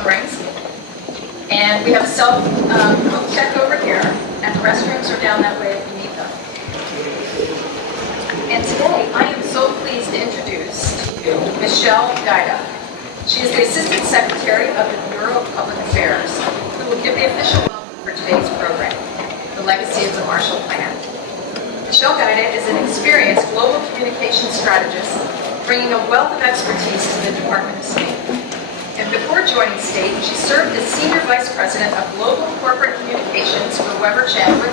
rings. And we have a self check over here, and the restrooms are down that way if you need them. And today, I am so pleased to introduce to you Michelle Gaida. She is the Assistant Secretary of the Bureau of Public Affairs, who will give the official welcome for today's program, The Legacy of the Marshall Plan. Michelle Gaida is an experienced global communications strategist, bringing a wealth of expertise to the Department of State. And before joining State, she served as Senior Vice President of Global Corporate Communications for Weber Chandler.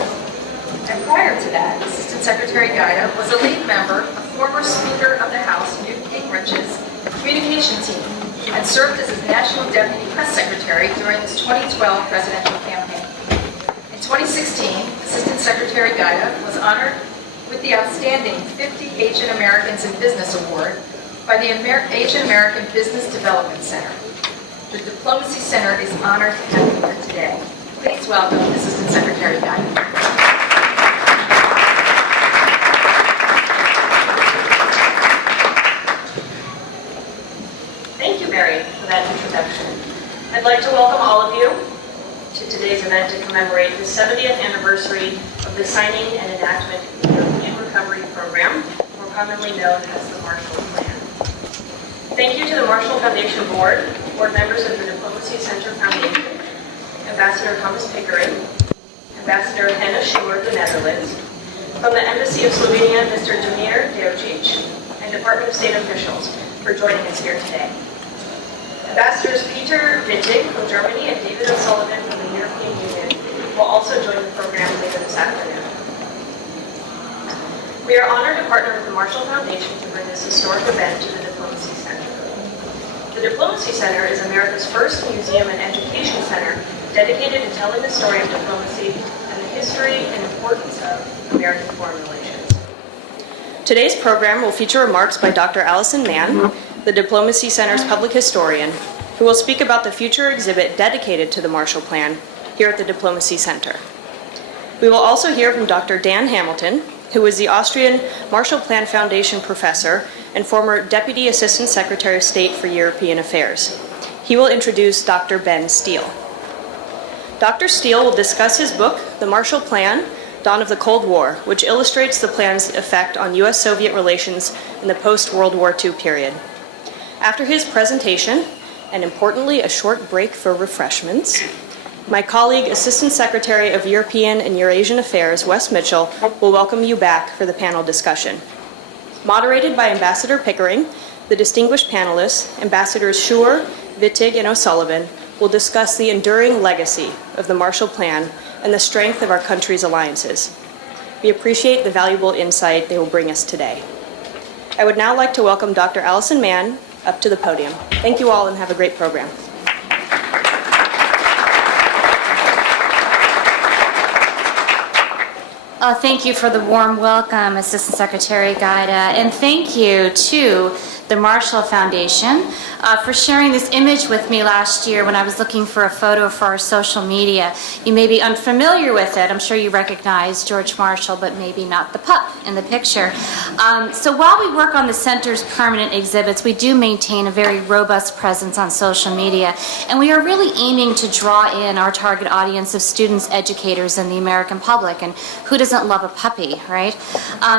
And prior to that, Assistant Secretary Gaida was a lead member, a former Speaker of the House, Newt Gingrich's communication team, and served as his National Deputy Press Secretary during his 2012 presidential campaign. In 2016, Assistant Secretary Gaida was honored with the outstanding 50 Asian Americans in Business Award by the Asian American Business Development Center. The Diplomacy Center is honored to have you here today. Please welcome Assistant Secretary Gaida. Thank you, Mary, for that introduction. I'd like to welcome all of you to today's event to commemorate the 70th anniversary of the signing and enactment of the European Recovery Program, more commonly known as the Marshall Plan. Thank you to the Marshall Foundation Board members of the Diplomacy Center Foundation, Ambassador Thomas Pickering, Ambassador Hendrik Schuwer of the Netherlands, from the Embassy of Slovenia, Mr. Damir Deocic, and Department of State officials for joining us here today. Ambassadors Peter Wittig from Germany and David O'Sullivan from the European Union will also join the program later this afternoon. We are honored to partner with the Marshall Foundation to bring this historic event to the Diplomacy Center. The Diplomacy Center is America's first museum and education center dedicated to telling the story of diplomacy and the history and importance of American foreign relations. Today's program will feature remarks by Dr. Allison Mann, the Diplomacy Center's public historian, who will speak about the future exhibit dedicated to the Marshall Plan here at the Diplomacy Center. We will also hear from Dr. Dan Hamilton, who is the Austrian Marshall Plan Foundation professor and former Deputy Assistant Secretary of State for European Affairs. He will introduce Dr. Benn Steil. Dr. Steil will discuss his book, The Marshall Plan, Dawn of the Cold War, which illustrates the plan's effect on U.S.-Soviet relations in the post-World War II period. After his presentation, and importantly, a short break for refreshments, my colleague, Assistant Secretary of European and Eurasian Affairs, Wess Mitchell, will welcome you back for the panel discussion. Moderated by Ambassador Pickering, the distinguished panelists, Ambassadors Schuwer, Wittig, and O'Sullivan, will discuss the enduring legacy of the Marshall Plan and the strength of our country's alliances. We appreciate the valuable insight they will bring us today. I would now like to welcome Dr. Allison Mann up to the podium. Thank you all and have a great program. Thank you for the warm welcome, Assistant Secretary Gaida, and thank you to the Marshall Foundation for sharing this image with me last year when I was looking for a photo for our social media. You may be unfamiliar with it. I'm sure you recognize George Marshall, but maybe not the pup in the picture. So while we work on the center's permanent exhibits, we do maintain a very robust presence on social media, and we are really aiming to draw in our target audience of students, educators, and the American public. And who doesn't love a puppy, right?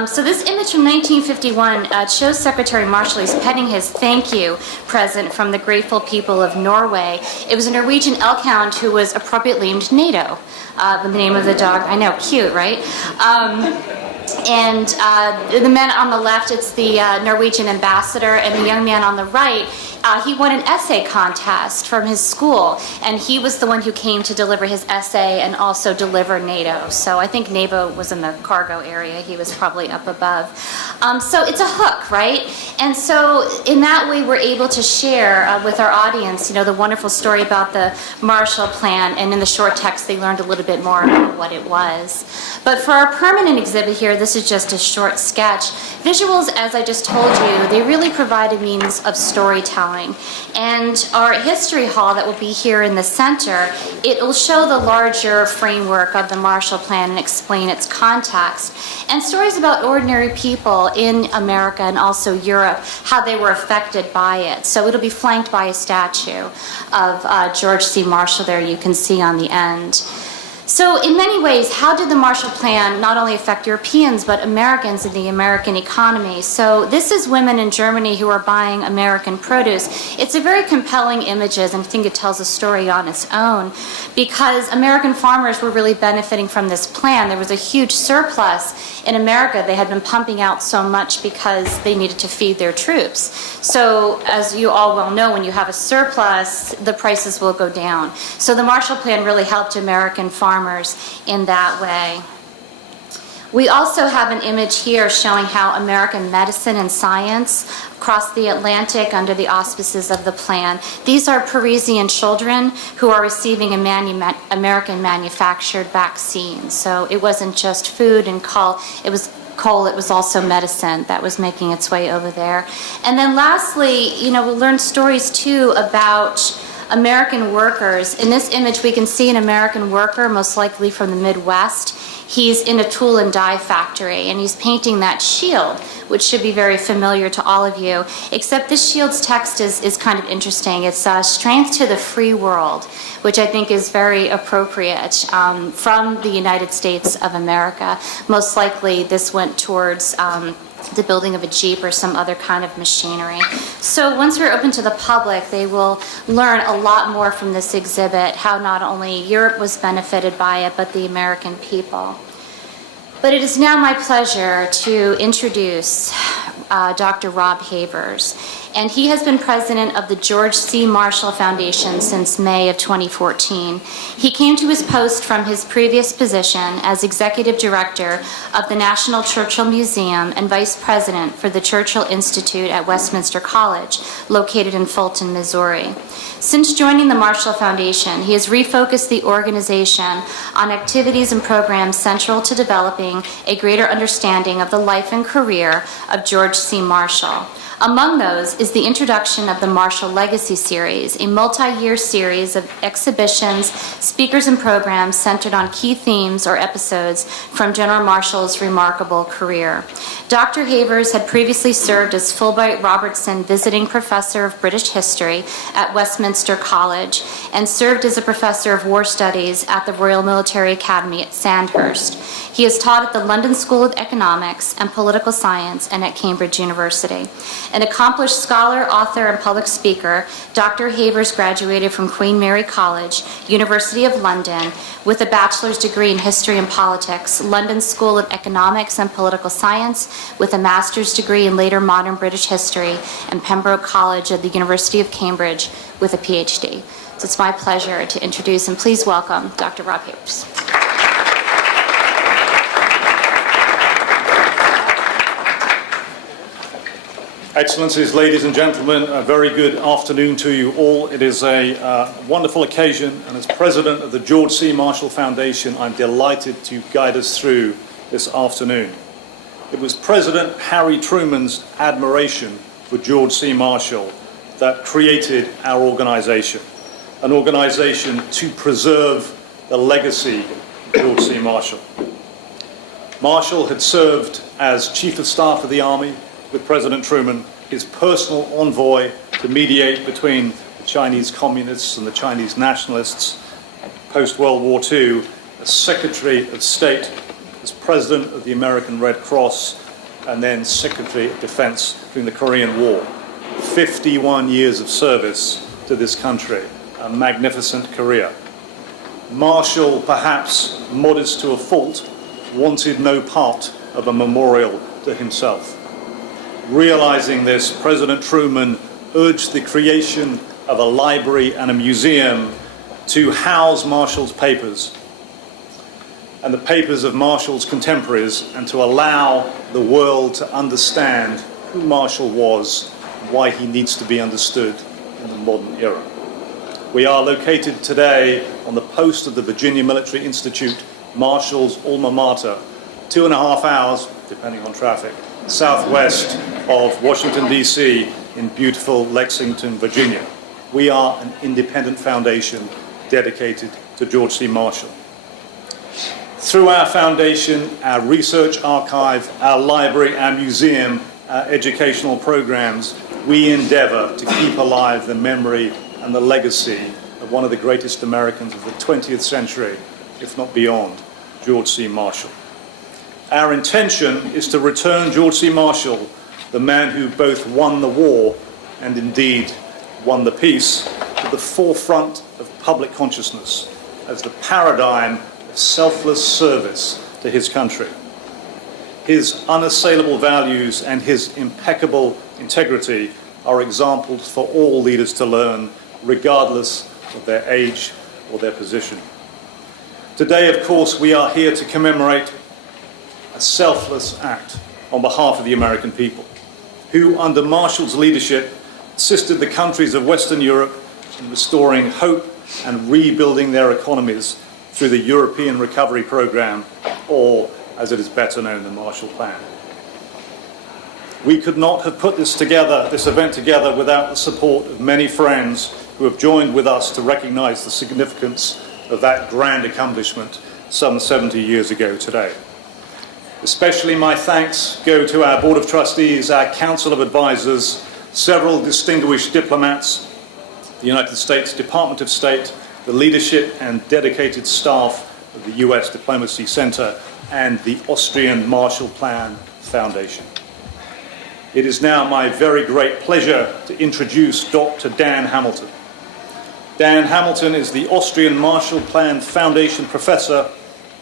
So this image from 1951 shows Secretary Marshall. He's petting his thank you present from the grateful people of Norway. It was a Norwegian elk hound who was appropriately named Nato, the name of the dog. I know, cute, right? And the man on the left, it's the Norwegian ambassador, and the young man on the right, he won an essay contest from his school, and he was the one who came to deliver his essay and also deliver NATO. So I think NATO was in the cargo area. He was probably up above. So it's a hook, right? And so in that way, we're able to share with our audience, you know, the wonderful story about the Marshall Plan, and in the short text, they learned a little bit more about what it was. But for our permanent exhibit here, this is just a short sketch. Visuals, as I just told you, they really provide a means of storytelling. And our history hall that will be here in the center, it will show the larger framework of the Marshall Plan and explain its context. And stories about ordinary people in America and also Europe, how they were affected by it. So it'll be flanked by a statue of George C. Marshall there you can see on the end. So in many ways, how did the Marshall Plan not only affect Europeans, but Americans in the American economy? So this is women in Germany who are buying American produce. It's a very compelling images, and I think it tells a story on its own, because American farmers were really benefiting from this plan. There was a huge surplus in America. They had been pumping out so much because they needed to feed their troops. So as you all well know, when you have a surplus, the prices will go down. So the Marshall Plan really helped American farmers in that way. We also have an image here showing how American medicine and science crossed the Atlantic under the auspices of the plan. These are Parisian children who are receiving American manufactured vaccines. So it wasn't just food and coal, it was also medicine that was making its way over there. And then lastly, we'll learn stories too about American workers. In this image, we can see an American worker, most likely from the Midwest. He's in a tool and die factory, and he's painting that shield, which should be very familiar to all of you, except this shield's text is kind of interesting. It's strength to the free world, which I think is very appropriate from the United States of America. Most likely, this went towards the building of a Jeep or some other kind of machinery. So once we're open to the public, they will learn a lot more from this exhibit, how not only Europe was benefited by it, but the American people. But it is now my pleasure to introduce Dr. Rob Havers. And he has been president of the George C. Marshall Foundation since May of 2014. He came to his post from his previous position as executive director of the National Churchill Museum and vice president for the Churchill Institute at Westminster College, located in Fulton, Missouri. Since joining the Marshall Foundation, he has refocused the organization on activities and programs central to developing a greater understanding of the life and career of George C. Marshall. Among those is the introduction of the Marshall Legacy Series, a multi-year series of exhibitions, speakers, and programs centered on key themes or episodes from General Marshall's remarkable career. Dr. Havers had previously served as Fulbright Robertson Visiting Professor of British History at Westminster College and served as a professor of war studies at the Royal Military Academy at Sandhurst. He has taught at the London School of Economics and Political Science and at Cambridge University. An accomplished scholar, author, and public speaker, Dr. Havers graduated from Queen Mary College, University of London, with a bachelor's degree in history and politics, London School of Economics and Political Science, with a master's degree in later modern British history, and Pembroke College at the University of Cambridge with a PhD. So it's my pleasure to introduce and please welcome Dr. Rob Havers. Excellencies, ladies and gentlemen, a very good afternoon to you all. It is a wonderful occasion, and as president of the George C. Marshall Foundation, I'm delighted to guide us through this afternoon. It was President Harry Truman's admiration for George C. Marshall that created our organization, an organization to preserve the legacy of George C. Marshall. Marshall had served as Chief of Staff of the Army with President Truman, his personal envoy to mediate between the Chinese communists and the Chinese nationalists post-World War II, as Secretary of State, as President of the American Red Cross, and then Secretary of Defense during the Korean War. 51 years of service to this country, a magnificent career. Marshall, perhaps modest to a fault, wanted no part of a memorial to himself. Realizing this, President Truman urged the creation of a library and a museum to house Marshall's papers and the papers of Marshall's contemporaries, and to allow the world to understand who Marshall was and why he needs to be understood in the modern era. We are located today on the post of the Virginia Military Institute, Marshall's alma mater, 2.5 hours, depending on traffic, southwest of Washington, D.C., in beautiful Lexington, Virginia. We are an independent foundation dedicated to George C. Marshall. Through our foundation, our research archive, our library, our museum, our educational programs, we endeavor to keep alive the memory and the legacy of one of the greatest Americans of the 20th century, if not beyond, George C. Marshall. Our intention is to return George C. Marshall, the man who both won the war and indeed won the peace, to the forefront of public consciousness as the paradigm of selfless service to his country. His unassailable values and his impeccable integrity are examples for all leaders to learn, regardless of their age or their position. Today, of course, we are here to commemorate a selfless act on behalf of the American people, who, under Marshall's leadership, assisted the countries of Western Europe in restoring hope and rebuilding their economies through the European Recovery Program, or, as it is better known, the Marshall Plan. We could not have put this event together without the support of many friends who have joined with us to recognize the significance of that grand accomplishment some 70 years ago today. Especially my thanks go to our Board of Trustees, our Council of Advisors, several distinguished diplomats, the United States Department of State, the leadership and dedicated staff of the US Diplomacy Center, and the Austrian Marshall Plan Foundation. It is now my very great pleasure to introduce Dr. Dan Hamilton. Dan Hamilton is the Austrian Marshall Plan Foundation Professor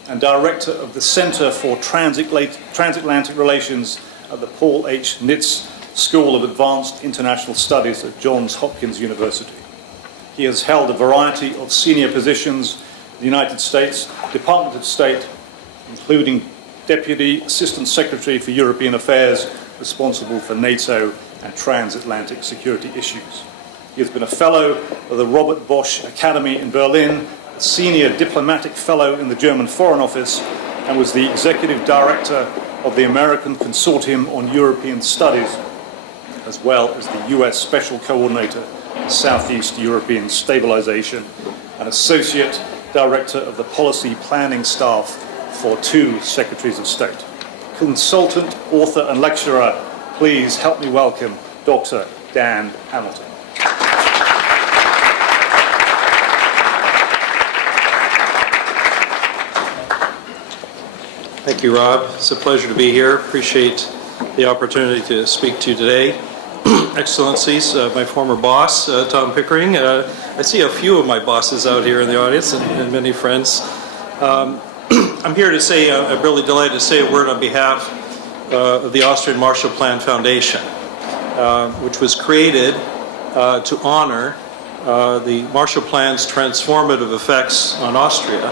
and Director of the Center for Transatlantic Relations at the Paul H. Nitz School of Advanced International Studies at Johns Hopkins University. He has held a variety of senior positions in the United States Department of State, including Deputy Assistant Secretary for European Affairs, responsible for NATO and transatlantic security issues. He has been a Fellow of the Robert Bosch Academy in Berlin, a Senior Diplomatic Fellow in the German Foreign Office, and was the Executive Director of the American Consortium on European Studies, as well as the US Special Coordinator for Southeast European Stabilization, and Associate Director of the Policy Planning Staff for 2 Secretaries of State. Consultant, author, and lecturer, please help me welcome Dr. Dan Hamilton. Thank you, Rob. It's a pleasure to be here. Appreciate the opportunity to speak to you today. Excellencies, my former boss, Tom Pickering. I see a few of my bosses out here in the audience and many friends. I'm here to say, I'm really delighted to say a word on behalf of the Austrian Marshall Plan Foundation, which was created to honor the Marshall Plan's transformative effects on Austria,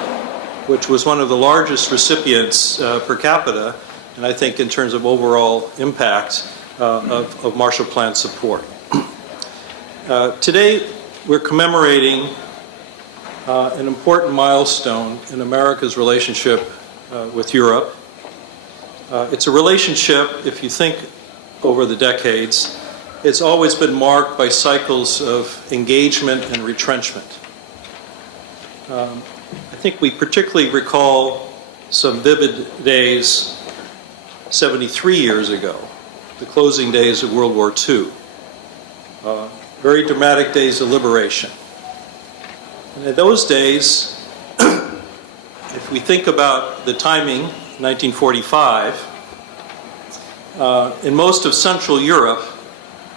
which was one of the largest recipients per capita, and I think in terms of overall impact of Marshall Plan support. Today, we're commemorating an important milestone in America's relationship with Europe. It's a relationship, if you think over the decades, it's always been marked by cycles of engagement and retrenchment. I think we particularly recall some vivid days 73 years ago, the closing days of World War II. Very dramatic days of liberation. And in those days, if we think about the timing, 1945, in most of Central Europe,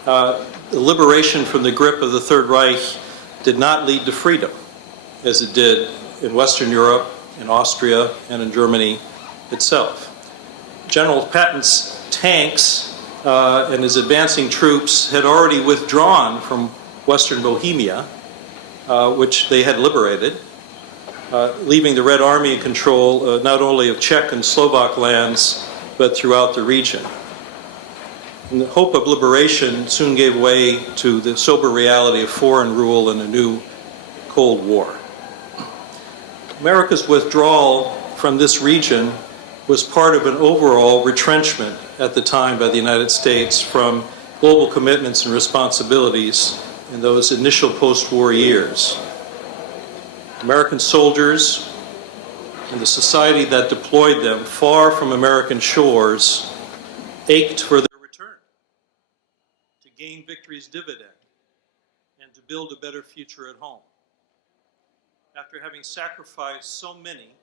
the liberation from the grip of the Third Reich did not lead to freedom, as it did in Western Europe, in Austria, and in Germany itself. General Patton's tanks and his advancing troops had already withdrawn from Western Bohemia, which they had liberated, leaving the Red Army in control not only of Czech and Slovak lands, but throughout the region. And the hope of liberation soon gave way to the sober reality of foreign rule and a new Cold War. America's withdrawal from this region was part of an overall retrenchment at the time by the United States from global commitments and responsibilities in those initial post-war years. American soldiers and the society that deployed them far from American shores ached for their return, to gain victory's dividend, and to build a better future at home. After having sacrificed so many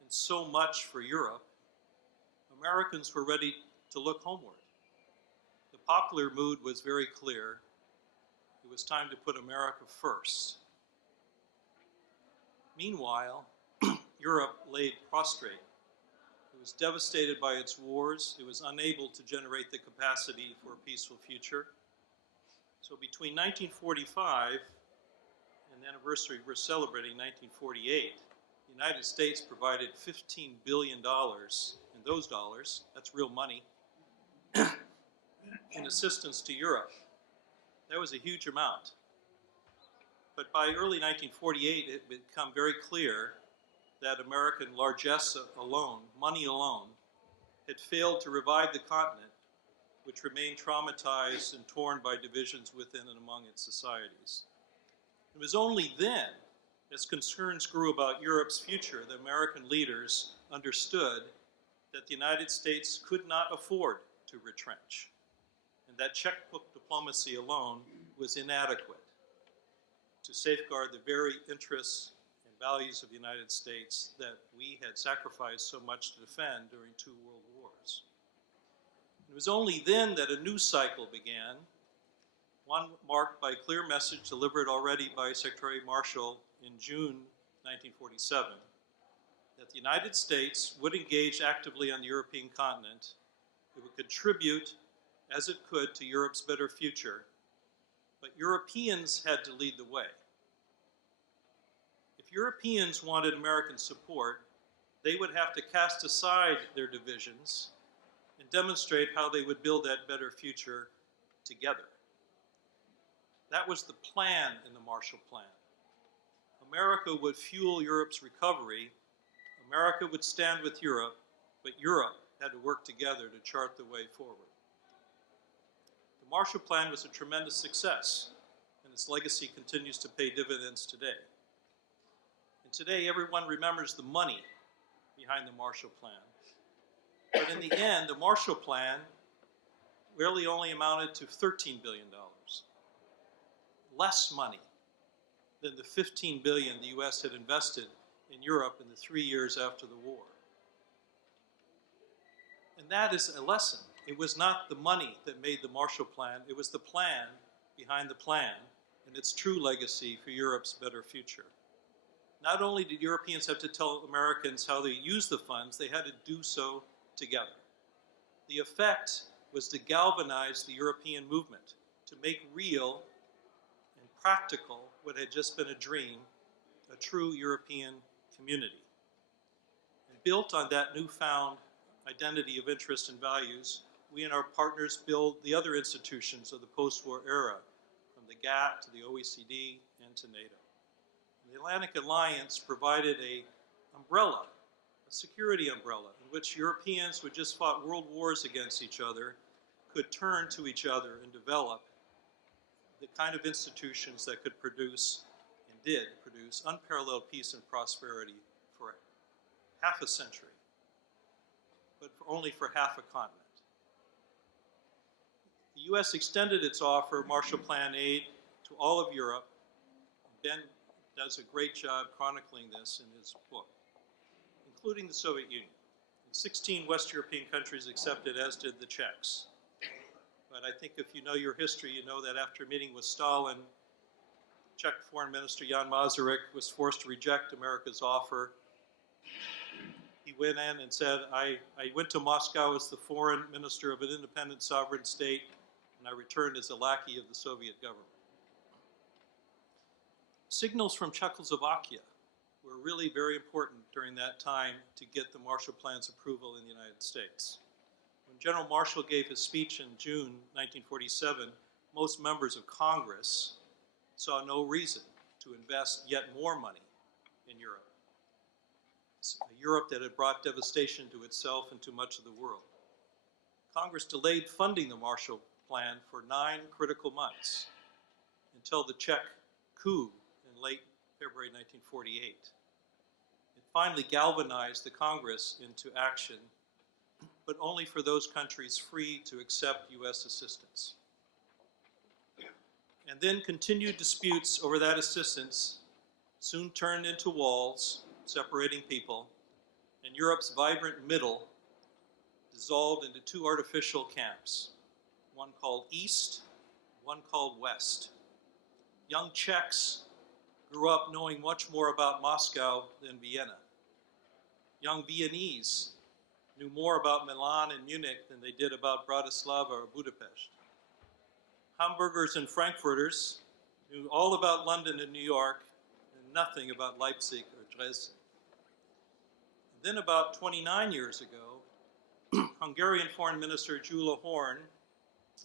and so much for Europe, Americans were ready to look homeward. The popular mood was very clear. It was time to put America first. Meanwhile, Europe lay prostrate. It was devastated by its wars. It was unable to generate the capacity for a peaceful future. So between 1945 and the anniversary we're celebrating, 1948, the United States provided $15 billion in those dollars, that's real money, in assistance to Europe. That was a huge amount. But by early 1948, it had become very clear that American largesse alone, money alone, had failed to revive the continent, which remained traumatized and torn by divisions within and among its societies. It was only then, as concerns grew about Europe's future, that American leaders understood that the United States could not afford to retrench, and that checkbook diplomacy alone was inadequate to safeguard the very interests and values of the United States that we had sacrificed so much to defend during 2 world wars. It was only then that a new cycle began, one marked by a clear message delivered already by Secretary Marshall in June 1947, that the United States would engage actively on the European continent. It would contribute as it could to Europe's better future, but Europeans had to lead the way. If Europeans wanted American support, they would have to cast aside their divisions and demonstrate how they would build that better future together. That was the plan in the Marshall Plan. America would fuel Europe's recovery. America would stand with Europe, but Europe had to work together to chart the way forward. The Marshall Plan was a tremendous success, and its legacy continues to pay dividends today. And today, everyone remembers the money behind the Marshall Plan. But in the end, the Marshall Plan really only amounted to $13 billion. Less money than the $15 billion the US had invested in Europe in the 3 years after the war. And that is a lesson. It was not the money that made the Marshall Plan, it was the plan behind the plan and its true legacy for Europe's better future. Not only did Europeans have to tell Americans how they used the funds, they had to do so together. The effect was to galvanize the European movement, to make real and practical what had just been a dream, a true European community. And built on that newfound identity of interest and values, we and our partners build the other institutions of the post-war era, from the GATT to the OECD and to NATO. And the Atlantic Alliance provided an umbrella, a security umbrella, in which Europeans who had just fought world wars against each other could turn to each other and develop the kind of institutions that could produce, and did produce, unparalleled peace and prosperity for half a century, but only for half a continent. The U.S. extended its offer of Marshall Plan aid to all of Europe. Ben does a great job chronicling this in his book, including the Soviet Union. 16 West European countries accepted, as did the Czechs. But I think if you know your history, you know that after meeting with Stalin, Czech Foreign Minister Jan Masaryk was forced to reject America's offer. He went in and said, I went to Moscow as the foreign minister of an independent sovereign state, and I returned as a lackey of the Soviet government. Signals from Czechoslovakia were really very important during that time to get the Marshall Plan's approval in the United States. When General Marshall gave his speech in June 1947, most members of Congress saw no reason to invest yet more money in Europe. A Europe that had brought devastation to itself and to much of the world. Congress delayed funding the Marshall Plan for 9 critical months until the Czech coup in late February 1948. It finally galvanized the Congress into action, but only for those countries free to accept U.S. assistance. And then continued disputes over that assistance soon turned into walls separating people, and Europe's vibrant middle dissolved into 2 artificial camps, one called East, one called West. Young Czechs grew up knowing much more about Moscow than Vienna. Young Viennese knew more about Milan and Munich than they did about Bratislava or Budapest. Hamburgers and Frankfurters knew all about London and New York and nothing about Leipzig or Dresden. And then about 29 years ago, Hungarian Foreign Minister Gyula Horn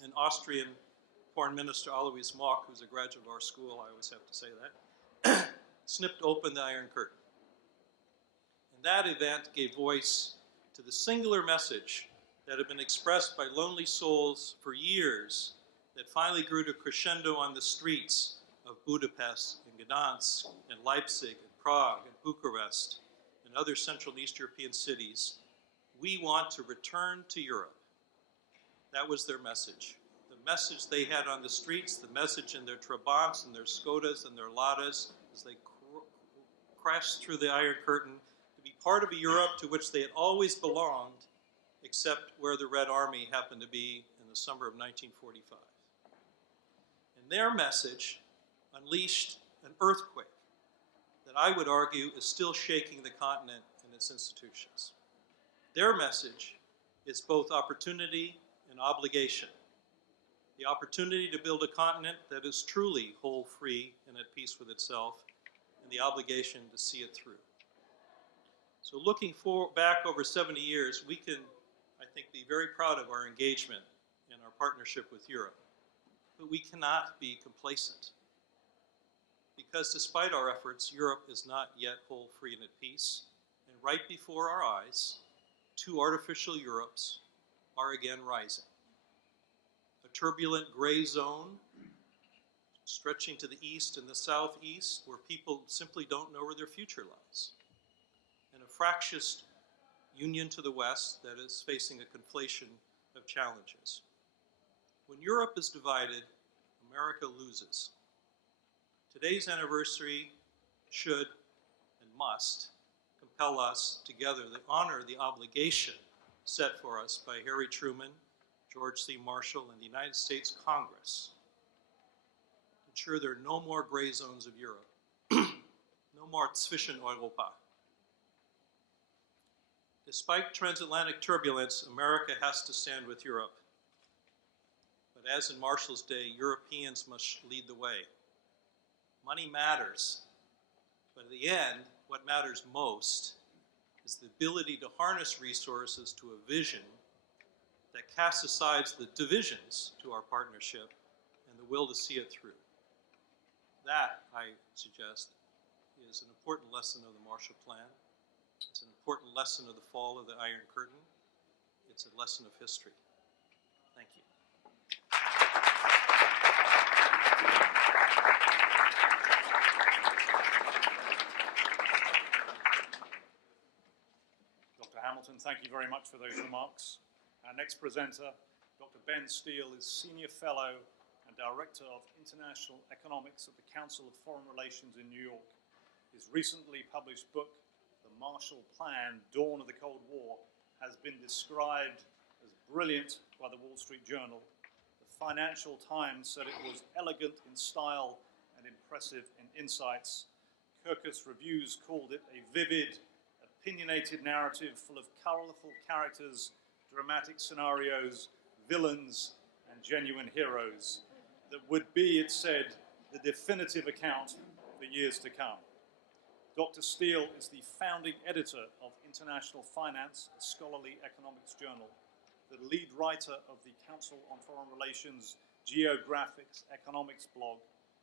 and Austrian Foreign Minister Alois Mock, who's a graduate of our school, I always have to say that, snipped open the Iron Curtain. And that event gave voice to the singular message that had been expressed by lonely souls for years, that finally grew to crescendo on the streets of Budapest and Gdansk and Leipzig and Prague and Bucharest and other Central and East European cities. We want to return to Europe. That was their message. The message they had on the streets, the message in their Trabants and their Skodas and their Ladas as they crashed through the Iron Curtain, to be part of a Europe to which they had always belonged, except where the Red Army happened to be in the summer of 1945. And their message unleashed an earthquake that I would argue is still shaking the continent and its institutions. Their message is both opportunity and obligation. The opportunity to build a continent that is truly whole, free, and at peace with itself, and the obligation to see it through. So looking back over 70 years, we can, I think, be very proud of our engagement and our partnership with Europe. But we cannot be complacent. Because despite our efforts, Europe is not yet whole, free, and at peace. And right before our eyes, 2 artificial Europes are again rising. A turbulent gray zone stretching to the east and the southeast, where people simply don't know where their future lies. And a fractious union to the west that is facing a conflation of challenges. When Europe is divided, America loses. Today's anniversary should and must compel us together to honor the obligation set for us by Harry Truman, George C. Marshall, and the United States Congress to ensure there are no more gray zones of Europe, no more zwischen Europa. Despite transatlantic turbulence, America has to stand with Europe. But as in Marshall's day, Europeans must lead the way. Money matters, but at the end, what matters most is the ability to harness resources to a vision that casts aside the divisions to our partnership and the will to see it through. That, I suggest, is an important lesson of the Marshall Plan. It's an important lesson of the fall of the Iron Curtain. It's a lesson of history. Thank you. Dr. Hamilton, thank you very much for those remarks. Our next presenter, Dr. Benn Steil, is Senior Fellow and Director of International Economics at the Council of Foreign Relations in New York. His recently published book, The Marshall Plan, Dawn of the Cold War, has been described as brilliant by the Wall Street Journal. The Financial Times said it was elegant in style and impressive in insights. Kirkus Reviews called it a vivid, opinionated narrative full of colorful characters, dramatic scenarios, villains, and genuine heroes that would be, it said, the definitive account for years to come. Dr. Steil is the founding editor of International Finance, a scholarly economics journal, the lead writer of the Council on Foreign Relations Geographics Economics blog,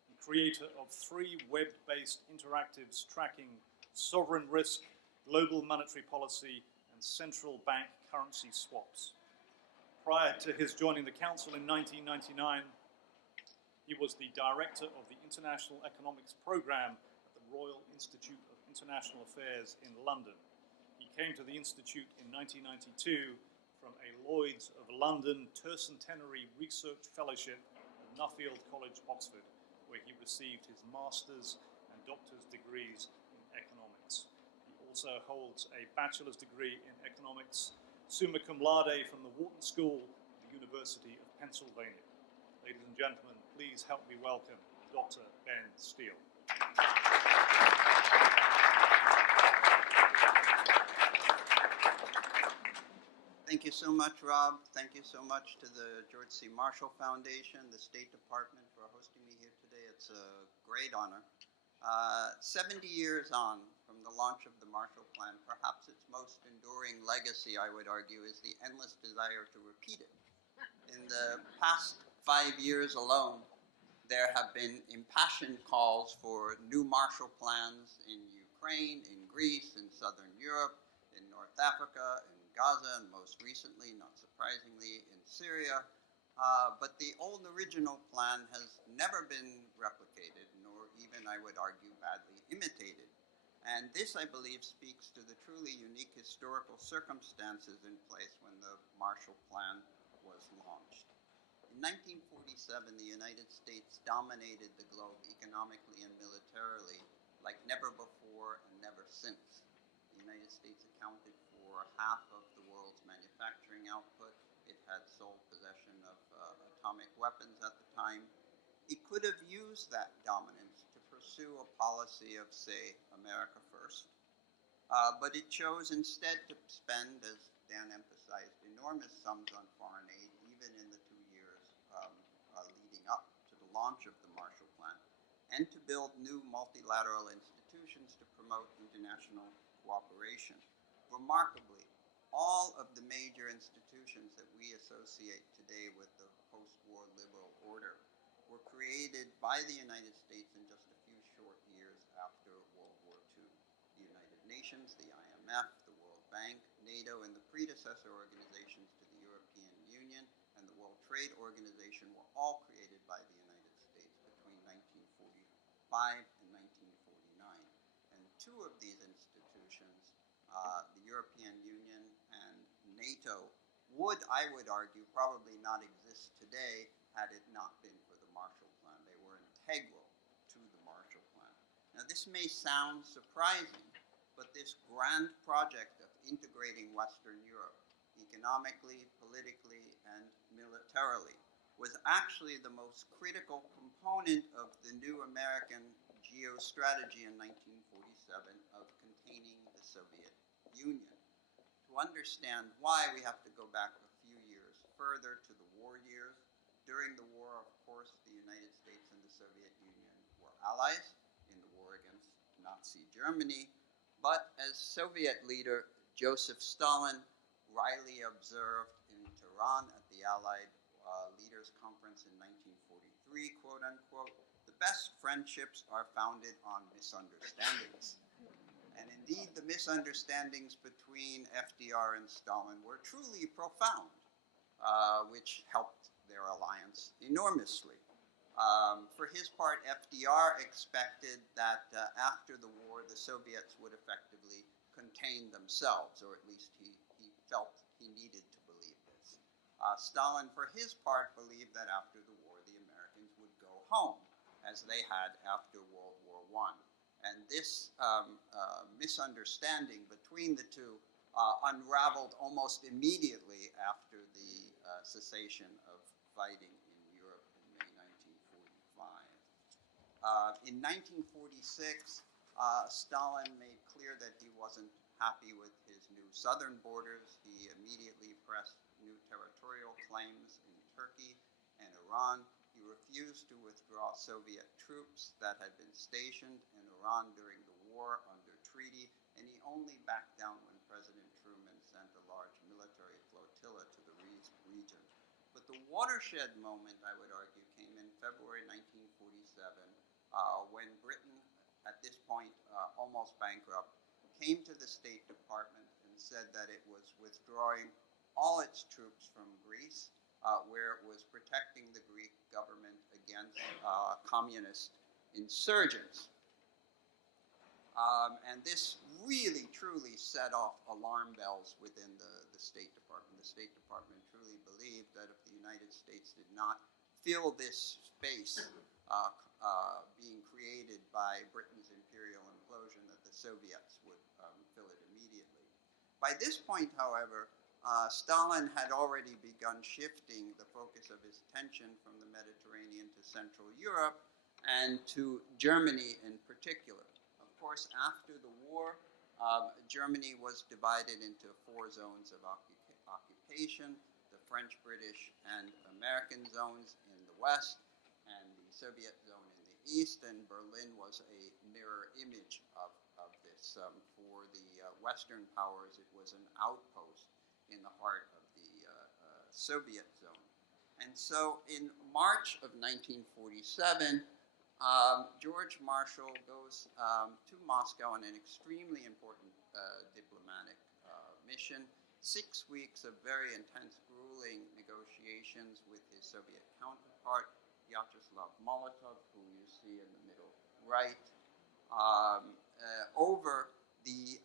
and creator of 3 web-based interactives tracking sovereign risk, global monetary policy, and central bank currency swaps. Prior to his joining the Council in 1999, he was the Director of the International Economics Programme at the Royal Institute of International Affairs in London. He came to the Institute in 1992 from a Lloyd's of London tercentenary research fellowship at Nuffield College, Oxford, where he received his master's and doctor's degrees in economics. He also holds a bachelor's degree in economics, summa cum laude, from the Wharton School at the University of Pennsylvania. Ladies and gentlemen, please help me welcome Dr. Benn Steil. Thank you so much, Rob. Thank you so much to the George C. Marshall Foundation, the State Department for hosting me here today. It's a great honor. 70 years on from the launch of the Marshall Plan, perhaps its most enduring legacy, I would argue, is the endless desire to repeat it. In the past 5 years alone, there have been impassioned calls for new Marshall Plans in Ukraine, in Greece, in Southern Europe, in North Africa, in Gaza, and most recently, not surprisingly, in Syria. But the old original plan has never been replicated, nor even, I would argue, badly imitated. And this, I believe, speaks to the truly unique historical circumstances in place when the Marshall Plan was launched. In 1947, the United States dominated the globe economically and militarily like never before and never since. The United States accounted for half of the world's manufacturing output. It had sole possession of atomic weapons at the time. It could have used that dominance to pursue a policy of, say, America first. But it chose instead to spend, as Dan emphasized, enormous sums on foreign aid, even in the 2 years leading up to the launch of the Marshall Plan, and to build new multilateral institutions to promote international cooperation. Remarkably, all of the major institutions that we associate today with the post-war liberal order were created by the United States in just a few short years after World War II. The United Nations, the IMF, the World Bank, NATO, and the predecessor organizations to the European Union and the World Trade Organization were all created by the United States between 1945 and 1949. And two of these institutions, the European Union and NATO, would, I would argue, probably not exist today had it not been for the Marshall Plan. They were integral to the Marshall Plan. Now, this may sound surprising, but this grand project of integrating Western Europe economically, politically, and militarily was actually the most critical component of the new American geostrategy in 1947 of containing the Soviet Union. To understand why, we have to go back a few years further to the war years. During the war, of course, the United States and the Soviet Union were allies in the war against Nazi Germany. But as Soviet leader Joseph Stalin wryly observed in Tehran at the Allied Leaders Conference in 1943, quote unquote, the best friendships are founded on misunderstandings. And indeed, the misunderstandings between FDR and Stalin were truly profound, which helped their alliance enormously. For his part, FDR expected that after the war, the Soviets would effectively contain themselves, or at least he felt he needed to believe this. Stalin, for his part, believed that after the war, the Americans would go home, as they had after World War I. And this misunderstanding between the two unraveled almost immediately after the cessation of fighting in Europe in May 1945. In 1946, Stalin made clear that he wasn't happy with his new southern borders. He immediately pressed new territorial claims in Turkey and Iran. He refused to withdraw Soviet troops that had been stationed in Iran during the war under treaty, and he only backed down when President Truman sent a large military flotilla to the region. But the watershed moment, I would argue, came in February 1947, when Britain, at this point almost bankrupt, came to the State Department and said that it was withdrawing all its troops from Greece, where it was protecting the Greek government against communist insurgents. And this really, truly set off alarm bells within the State Department. The State Department truly believed that if the United States did not fill this space being created by Britain's imperial implosion, that the Soviets would fill it immediately. By this point, however, Stalin had already begun shifting the focus of his attention from the Mediterranean to Central Europe and to Germany in particular. Of course, after the war, Germany was divided into 4 zones of occupation: the French, British, and American zones in the west, and the Soviet zone in the east, and Berlin was a mirror image of this. For the Western powers, it was an outpost in the heart of the Soviet zone. And so in March of 1947, George Marshall goes to Moscow on an extremely important diplomatic mission. 6 weeks of very intense, grueling negotiations with his Soviet counterpart, Vyacheslav Molotov, who you see in the middle right, over the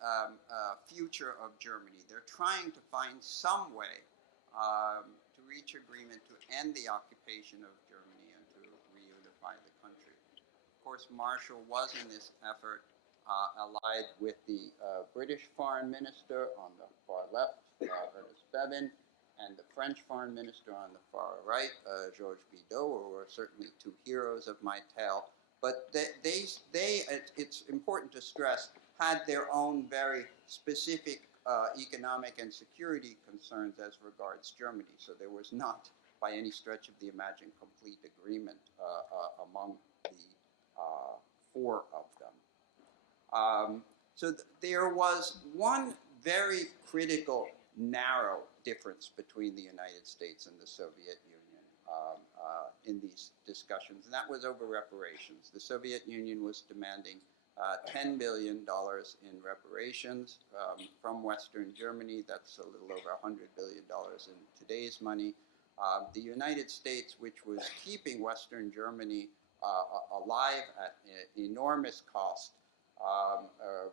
future of Germany. They're trying to find some way to reach agreement to end the occupation of Germany and to reunify the country. Of course, Marshall was in this effort allied with the British foreign minister on the far left, Ernest Bevin, and the French foreign minister on the far right, Georges Bidault, who were certainly 2 heroes of my tale. But it's important to stress, had their own very specific economic and security concerns as regards Germany. So there was not, by any stretch of the imagination, complete agreement among the 4 of them. There was one very critical, narrow difference between the United States and the Soviet Union in these discussions, and that was over reparations. The Soviet Union was demanding $10 billion in reparations from Western Germany. That's a little over $100 billion in today's money. The United States, which was keeping Western Germany alive at enormous cost,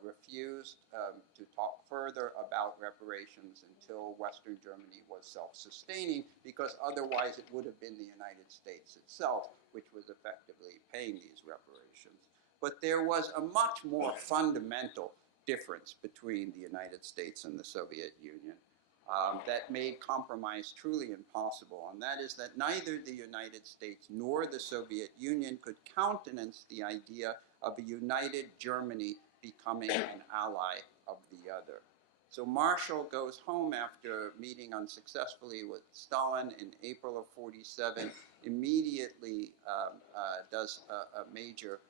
refused to talk further about reparations until Western Germany was self-sustaining, because otherwise it would have been the United States itself which was effectively paying these reparations. But there was a much more fundamental difference between the United States and the Soviet Union that made compromise truly impossible, and that is that neither the United States nor the Soviet Union could countenance the idea of a united Germany becoming an ally of the other. So Marshall goes home after meeting unsuccessfully with Stalin in April of '47, immediately does a major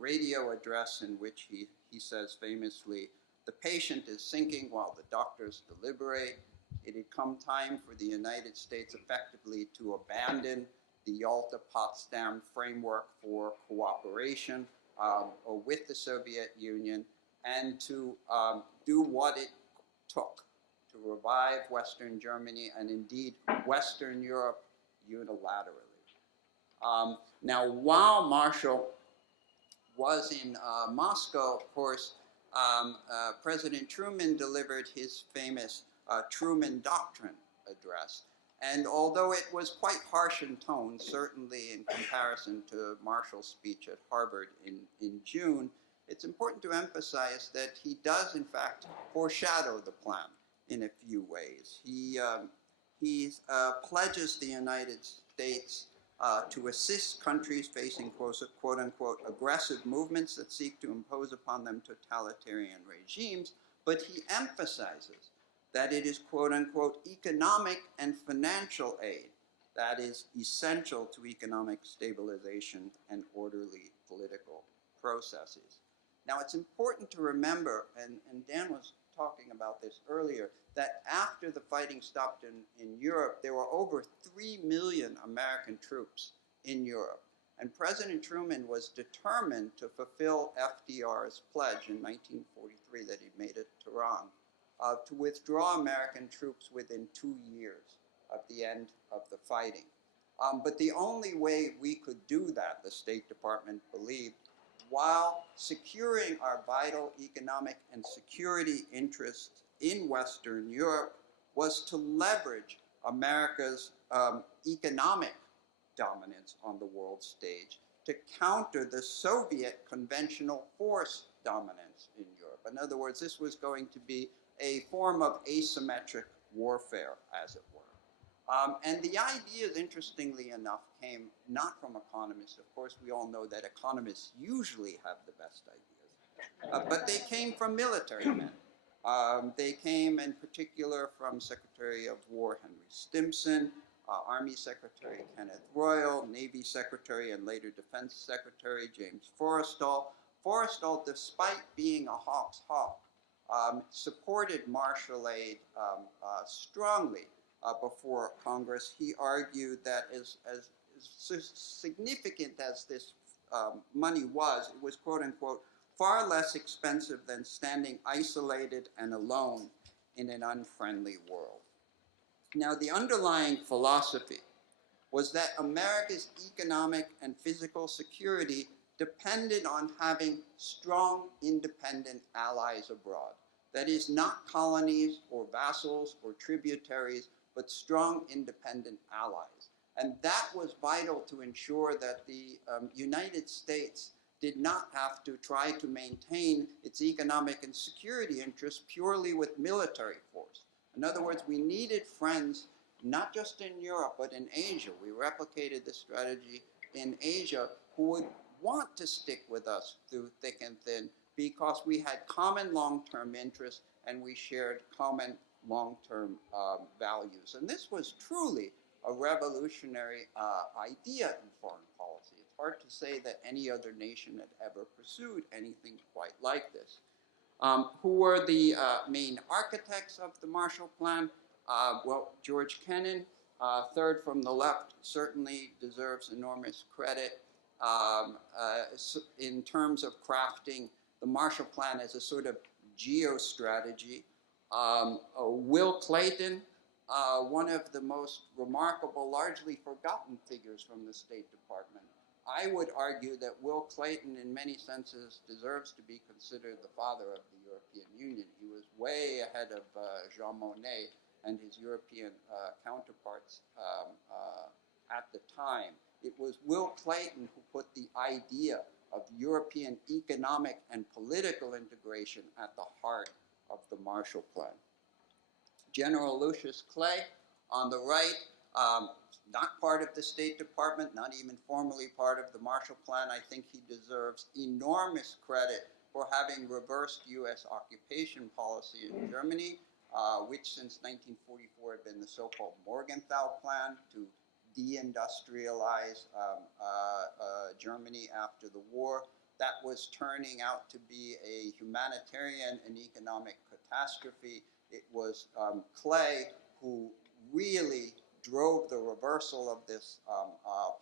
radio address in which he says famously, "The patient is sinking while the doctors deliberate. It had come time for the United States effectively to abandon the Yalta-Potsdam framework for cooperation with the Soviet Union and to do what it took to revive Western Germany and indeed Western Europe unilaterally." Now, while Marshall was in Moscow, of course, President Truman delivered his famous Truman Doctrine address. And although it was quite harsh in tone, certainly in comparison to Marshall's speech at Harvard in June, it's important to emphasize that he does, in fact, foreshadow the plan in a few ways. He pledges the United States to assist countries facing quote-unquote aggressive movements that seek to impose upon them totalitarian regimes, but he emphasizes that it is quote-unquote economic and financial aid that is essential to economic stabilization and orderly political processes. Now, it's important to remember, and Dan was talking about this earlier, that after the fighting stopped in Europe, there were over 3 million American troops in Europe. And President Truman was determined to fulfill FDR's pledge in 1943 that he made at Tehran to withdraw American troops within 2 years of the end of the fighting. But the only way we could do that, the State Department believed, while securing our vital economic and security interests in Western Europe, was to leverage America's economic dominance on the world stage to counter the Soviet conventional force dominance in Europe. In other words, this was going to be a form of asymmetric warfare, as it were. And the ideas, interestingly enough, came not from economists. Of course, we all know that economists usually have the best ideas, but they came from military men. They came in particular from Secretary of War Henry Stimson, Army Secretary Kenneth Royal, Navy Secretary and later Defense Secretary James Forrestal. Forrestal, despite being a Hawk's hawk, supported Marshall aid strongly before Congress. He argued that as significant as this money was, it was, quote unquote, far less expensive than standing isolated and alone in an unfriendly world. Now, the underlying philosophy was that America's economic and physical security depended on having strong, independent allies abroad. That is, not colonies or vassals or tributaries, but strong, independent allies. And that was vital to ensure that the United States did not have to try to maintain its economic and security interests purely with military force. In other words, we needed friends not just in Europe, but in Asia. We replicated this strategy in Asia who would want to stick with us through thick and thin because we had common long-term interests and we shared common long-term values. And this was truly a revolutionary idea in foreign policy. It's hard to say that any other nation had ever pursued anything quite like this. Who were the main architects of the Marshall Plan? Well, George Kennan, third from the left, certainly deserves enormous credit in terms of crafting the Marshall Plan as a sort of geostrategy. Will Clayton, one of the most remarkable, largely forgotten figures from the State Department. I would argue that Will Clayton, in many senses, deserves to be considered the father of the European Union. He was way ahead of Jean Monnet and his European counterparts at the time. It was Will Clayton who put the idea of European economic and political integration at the heart of the Marshall Plan. General Lucius Clay, on the right, not part of the State Department, not even formally part of the Marshall Plan. I think he deserves enormous credit for having reversed U.S. occupation policy in Germany, which since 1944 had been the so-called Morgenthau Plan to deindustrialize Germany after the war. That was turning out to be a humanitarian and economic catastrophe. It was Clay who really drove the reversal of this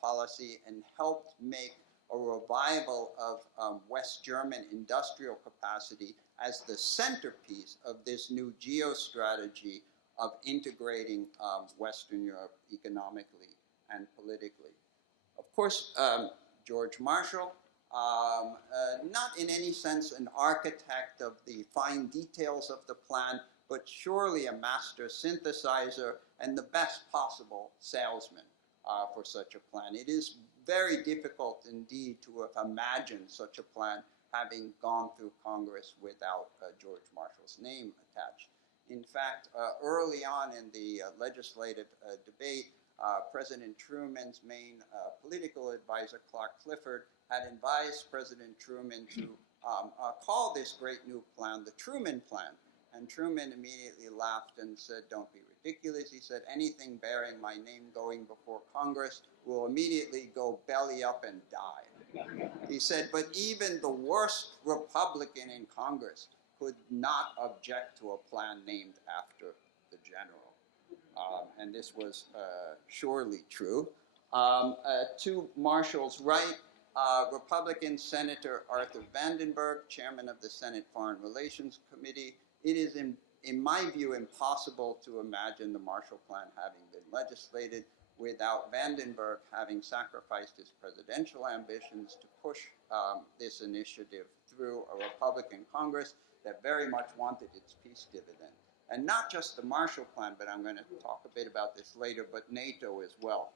policy and helped make a revival of West German industrial capacity as the centerpiece of this new geostrategy of integrating Western Europe economically and politically. Of course, George Marshall, not in any sense an architect of the fine details of the plan, but surely a master synthesizer and the best possible salesman for such a plan. It is very difficult indeed to have imagined such a plan having gone through Congress without George Marshall's name attached. In fact, early on in the legislative debate, President Truman's main political advisor, Clark Clifford, had advised President Truman to call this great new plan the Truman Plan. And Truman immediately laughed and said, "Don't be ridiculous." He said, "Anything bearing my name going before Congress will immediately go belly up and die." He said, "But even the worst Republican in Congress could not object to a plan named after the general." And this was surely true. To Marshall's right, Republican Senator Arthur Vandenberg, chairman of the Senate Foreign Relations Committee. It is in my view, impossible to imagine the Marshall Plan having been legislated without Vandenberg having sacrificed his presidential ambitions to push this initiative through a Republican Congress that very much wanted its peace dividend. And not just the Marshall Plan, but I'm going to talk a bit about this later, but NATO as well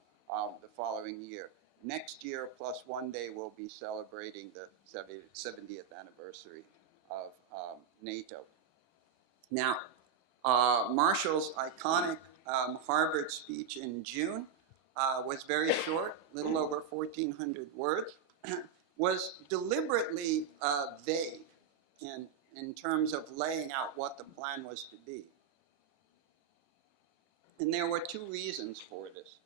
the following year. Next year, plus one day, we'll be celebrating the 70th anniversary of NATO. Now, Marshall's iconic Harvard speech in June was very short, little over 1,400 words, was deliberately vague in terms of laying out what the plan was to be. And there were two reasons for this.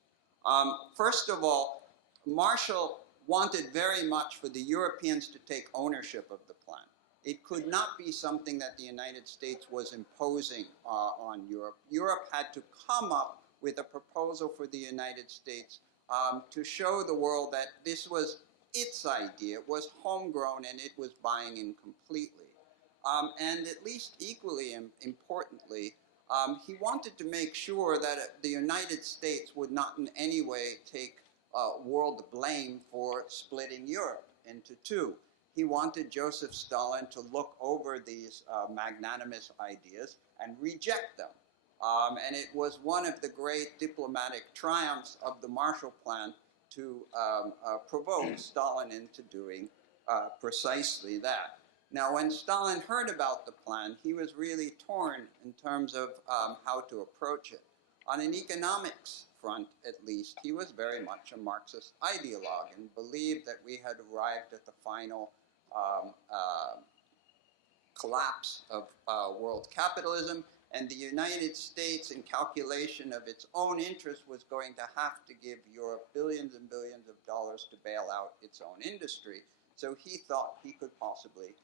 First of all, Marshall wanted very much for the Europeans to take ownership of the plan. It could not be something that the United States was imposing on Europe. Europe had to come up with a proposal for the United States to show the world that this was its idea, it was homegrown, and it was buying in completely. And at least equally importantly, he wanted to make sure that the United States would not in any way take world blame for splitting Europe into two. He wanted Joseph Stalin to look over these magnanimous ideas and reject them. And it was one of the great diplomatic triumphs of the Marshall Plan to provoke Stalin into doing precisely that. Now, when Stalin heard about the plan, he was really torn in terms of how to approach it. On an economics front, at least, he was very much a Marxist ideologue and believed that we had arrived at the final collapse of world capitalism, and the United States, in calculation of its own interest, was going to have to give Europe billions and billions of dollars to bail out its own industry. So he thought he could possibly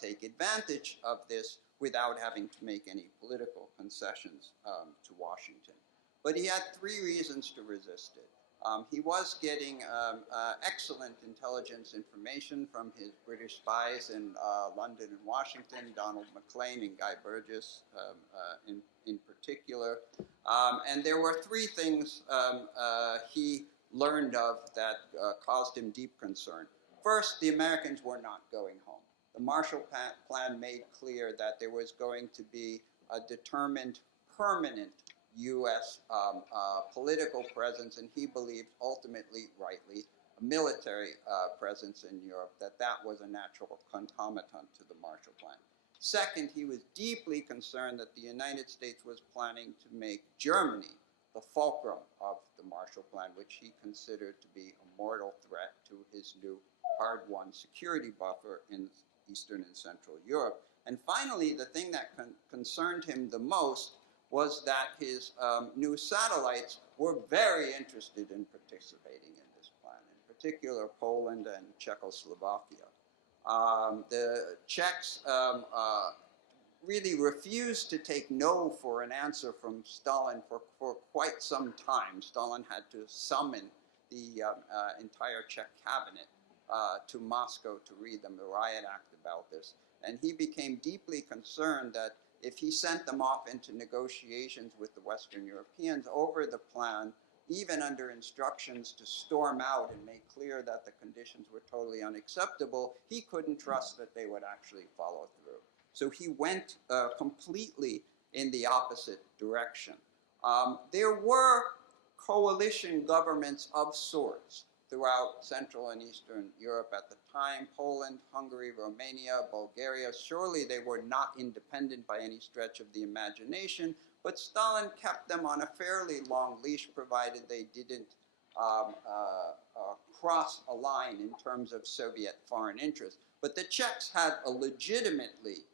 take advantage of this without having to make any political concessions to Washington. But he had three reasons to resist it. He was getting excellent intelligence information from his British spies in London and Washington, Donald Maclean and Guy Burgess in particular. And there were three things he learned of that caused him deep concern. First, the Americans were not going home. The Marshall Plan made clear that there was going to be a determined, permanent U.S. Political presence, and he believed ultimately, rightly, a military presence in Europe, that was a natural concomitant to the Marshall Plan. Second, he was deeply concerned that the United States was planning to make Germany the fulcrum of the Marshall Plan, which he considered to be a mortal threat to his new hard-won security buffer in Eastern and Central Europe. And finally, the thing that concerned him the most was that his new satellites were very interested in participating in this plan, in particular Poland and Czechoslovakia. The Czechs really refused to take no for an answer from Stalin for quite some time. Stalin had to summon the entire Czech cabinet to Moscow to read them the riot act about this. And he became deeply concerned that if he sent them off into negotiations with the Western Europeans over the plan, even under instructions to storm out and make clear that the conditions were totally unacceptable, he couldn't trust that they would actually follow through. So he went completely in the opposite direction. There were coalition governments of sorts throughout Central and Eastern Europe at the time: Poland, Hungary, Romania, Bulgaria. Surely they were not independent by any stretch of the imagination, but Stalin kept them on a fairly long leash, provided they didn't cross a line in terms of Soviet foreign interests. But the Czechs had a legitimately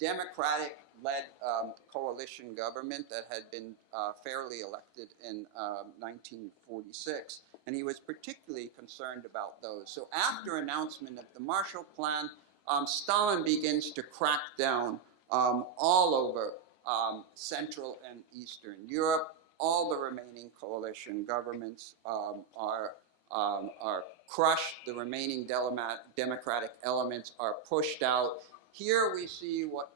democratic-led coalition government that had been fairly elected in 1946, and he was particularly concerned about those. So after announcement of the Marshall Plan, Stalin begins to crack down all over Central and Eastern Europe. All the remaining coalition governments are crushed. The remaining democratic elements are pushed out. here we see what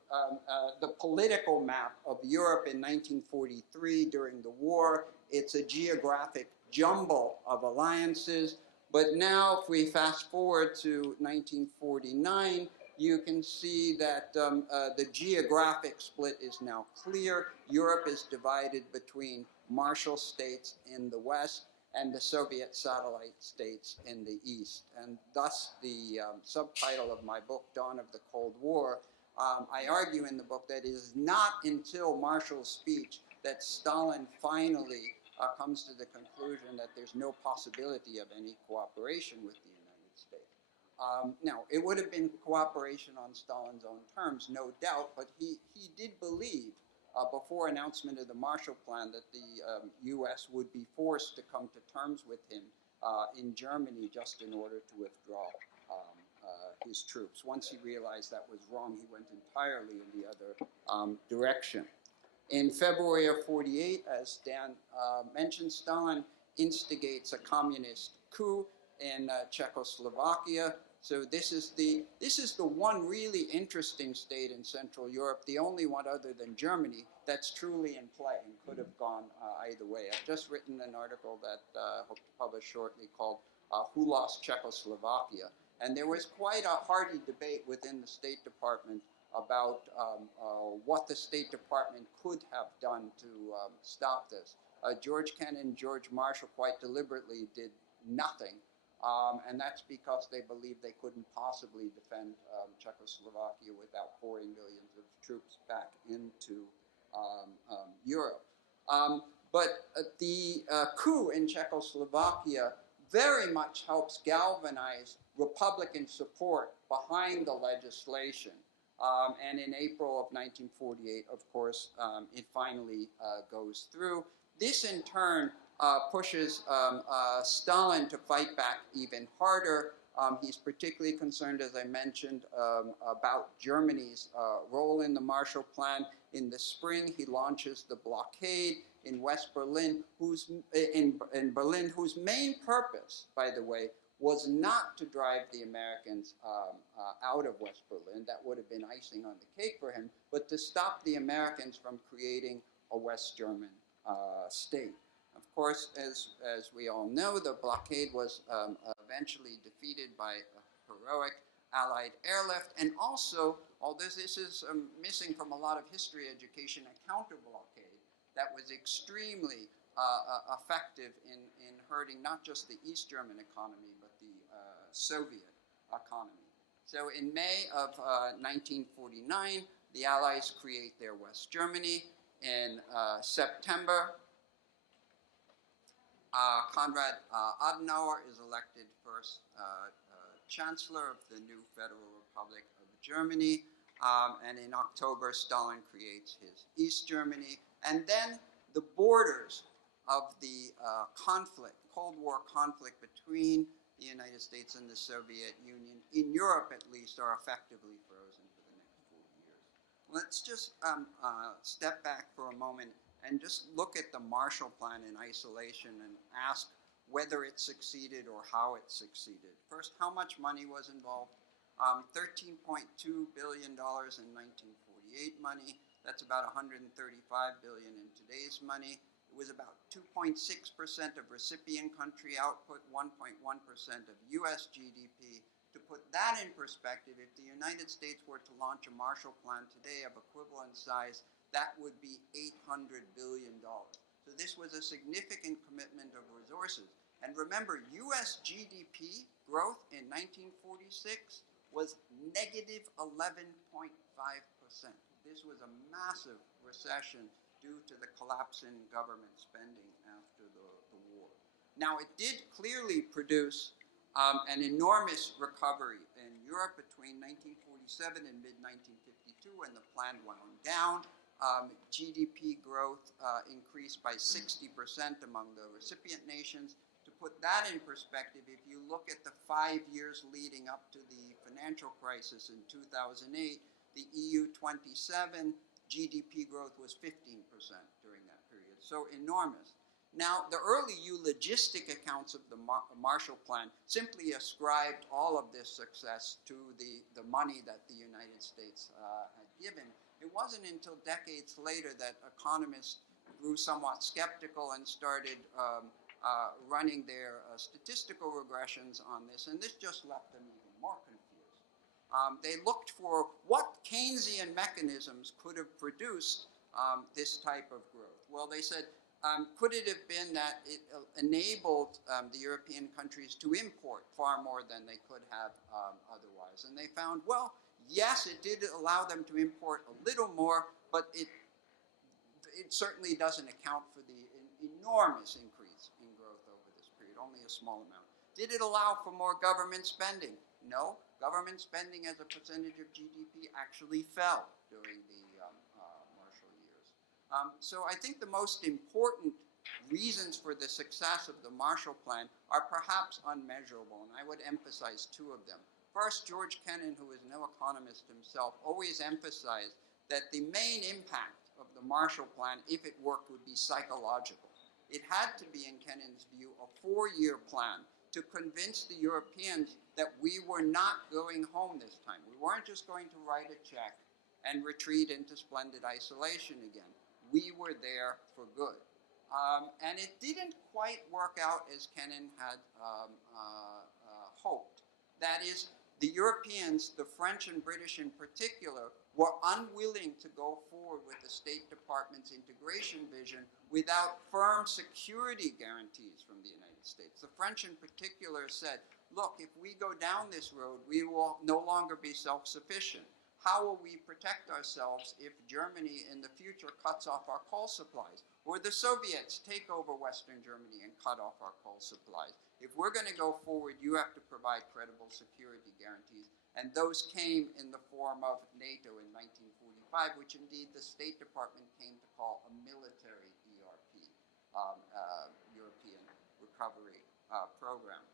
the political map of Europe in 1943 during the war. It's a geographic jumble of alliances. But now, if we fast forward to 1949, you can see that the geographic split is now clear. Europe is divided between Marshall states in the west and the Soviet satellite states in the east. And thus, the subtitle of my book, Dawn of the Cold War, I argue in the book that it is not until Marshall's speech that Stalin finally comes to the conclusion that there's no possibility of any cooperation with the United States. Now, it would have been cooperation on Stalin's own terms, no doubt, but he did believe before announcement of the Marshall Plan that the U.S. would be forced to come to terms with him in Germany just in order to withdraw his troops. Once he realized that was wrong, he went entirely in the other direction. In February of 48, as Dan mentioned, Stalin instigates a communist coup in Czechoslovakia. So this is the one really interesting state in Central Europe, the only one other than Germany that's truly in play and could have gone either way. I've just written an article that I hope to publish shortly called Who Lost Czechoslovakia? And there was quite a hearty debate within the State Department about what the State Department could have done to stop this. George Kennan and George Marshall quite deliberately did nothing. And that's because they believed they couldn't possibly defend Czechoslovakia without pouring millions of troops back into Europe. But the coup in Czechoslovakia very much helps galvanize Republican support behind the legislation. And in April of 1948, of course, it finally goes through. This, in turn, pushes Stalin to fight back even harder. He's particularly concerned, as I mentioned, about Germany's role in the Marshall Plan. In the spring, he launches the blockade in West Berlin, in Berlin, whose main purpose, by the way, was not to drive the Americans out of West Berlin. That would have been icing on the cake for him, but to stop the Americans from creating a West German state. Of course, as we all know, the blockade was eventually defeated by a heroic Allied airlift, and also, although this is missing from a lot of history education, a counter-blockade that was extremely effective in hurting not just the East German economy, but the Soviet economy. So in May of 1949, the Allies create their West Germany. In September, Konrad Adenauer is elected first Chancellor of the new Federal Republic of Germany. And in October, Stalin creates his East Germany. And then the borders of the conflict, Cold War conflict between the United States and the Soviet Union, in Europe at least, are effectively frozen for the next 4 years. Let's just step back for a moment and just look at the Marshall Plan in isolation and ask whether it succeeded or how it succeeded. First, how much money was involved? $13.2 billion in 1948 money. That's about $135 billion in today's money. It was about 2.6% of recipient country output, 1.1% of US GDP. To put that in perspective, if the United States were to launch a Marshall Plan today of equivalent size, that would be $800 billion. So this was a significant commitment of resources. And remember, US GDP growth in 1946 was negative 11.5%. This was a massive recession due to the collapse in government spending after the war. Now, it did clearly produce an enormous recovery in Europe between 1947 and mid-1952 when the plan wound down. GDP growth increased by 60% among the recipient nations. To put that in perspective, if you look at the 5 years leading up to the financial crisis in 2008, the EU 27 GDP growth was 15% during that period, so enormous. Now, the early eulogistic accounts of the Marshall Plan simply ascribed all of this success to the money that the United States had given. It wasn't until decades later that economists grew somewhat skeptical and started running their statistical regressions on this, and this just left them even more confused. They looked for what Keynesian mechanisms could have produced this type of growth. Well, they said, could it have been that it enabled the European countries to import far more than they could have otherwise? And they found, well, yes, it did allow them to import a little more, but it certainly doesn't account for the enormous increase in growth over this period, only a small amount. Did it allow for more government spending? No. Government spending as a percentage of GDP actually fell during the Marshall years. So I think the most important reasons for the success of the Marshall Plan are perhaps unmeasurable, and I would emphasize two of them. First, George Kennan, who is no economist himself, always emphasized that the main impact of the Marshall Plan, if it worked, would be psychological. It had to be, in Kennan's view, a 4-year plan to convince the Europeans that we were not going home this time. We weren't just going to write a check and retreat into splendid isolation again. We were there for good. And it didn't quite work out as Kennan had hoped. That is, the Europeans, the French and British in particular, were unwilling to go forward with the State Department's integration vision without firm security guarantees from the United States. The French in particular said, look, if we go down this road, we will no longer be self-sufficient. How will we protect ourselves if Germany in the future cuts off our coal supplies? Or the Soviets take over Western Germany and cut off our coal supplies? If we're going to go forward, you have to provide credible security guarantees. And those came in the form of NATO in 1945, which indeed the State Department came to call a military ERP, European Recovery Program.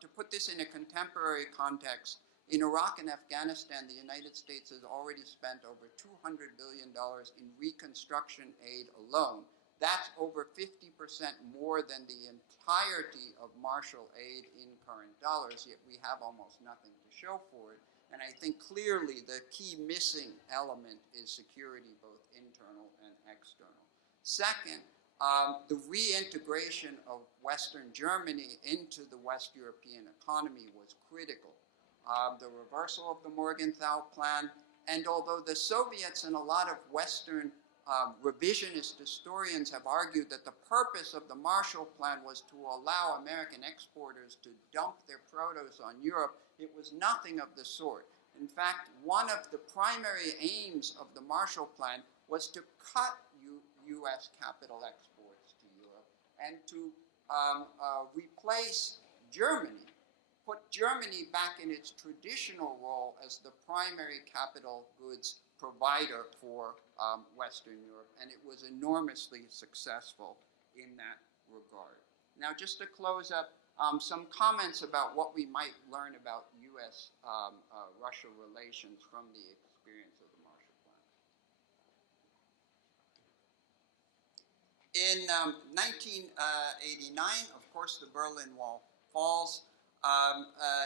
To put this in a contemporary context, in Iraq and Afghanistan, the United States has already spent over $200 billion in reconstruction aid alone. That's over 50% more than the entirety of Marshall aid in current dollars, yet we have almost nothing to show for it. And I think clearly the key missing element is security, both internal and external. Second, the reintegration of Western Germany into the West European economy was critical. The reversal of the Morgenthau Plan, and although the Soviets and a lot of Western revisionist historians have argued that the purpose of the Marshall Plan was to allow American exporters to dump their produce on Europe, it was nothing of the sort. In fact, one of the primary aims of the Marshall Plan was to cut U.S. capital exports to Europe and to replace Germany, put Germany back in its traditional role as the primary capital goods provider for Western Europe, and it was enormously successful in that regard. Now, just to close up, some comments about what we might learn about U.S.-Russia relations from the experience of the Marshall Plan. In 1989, of course, the Berlin Wall falls.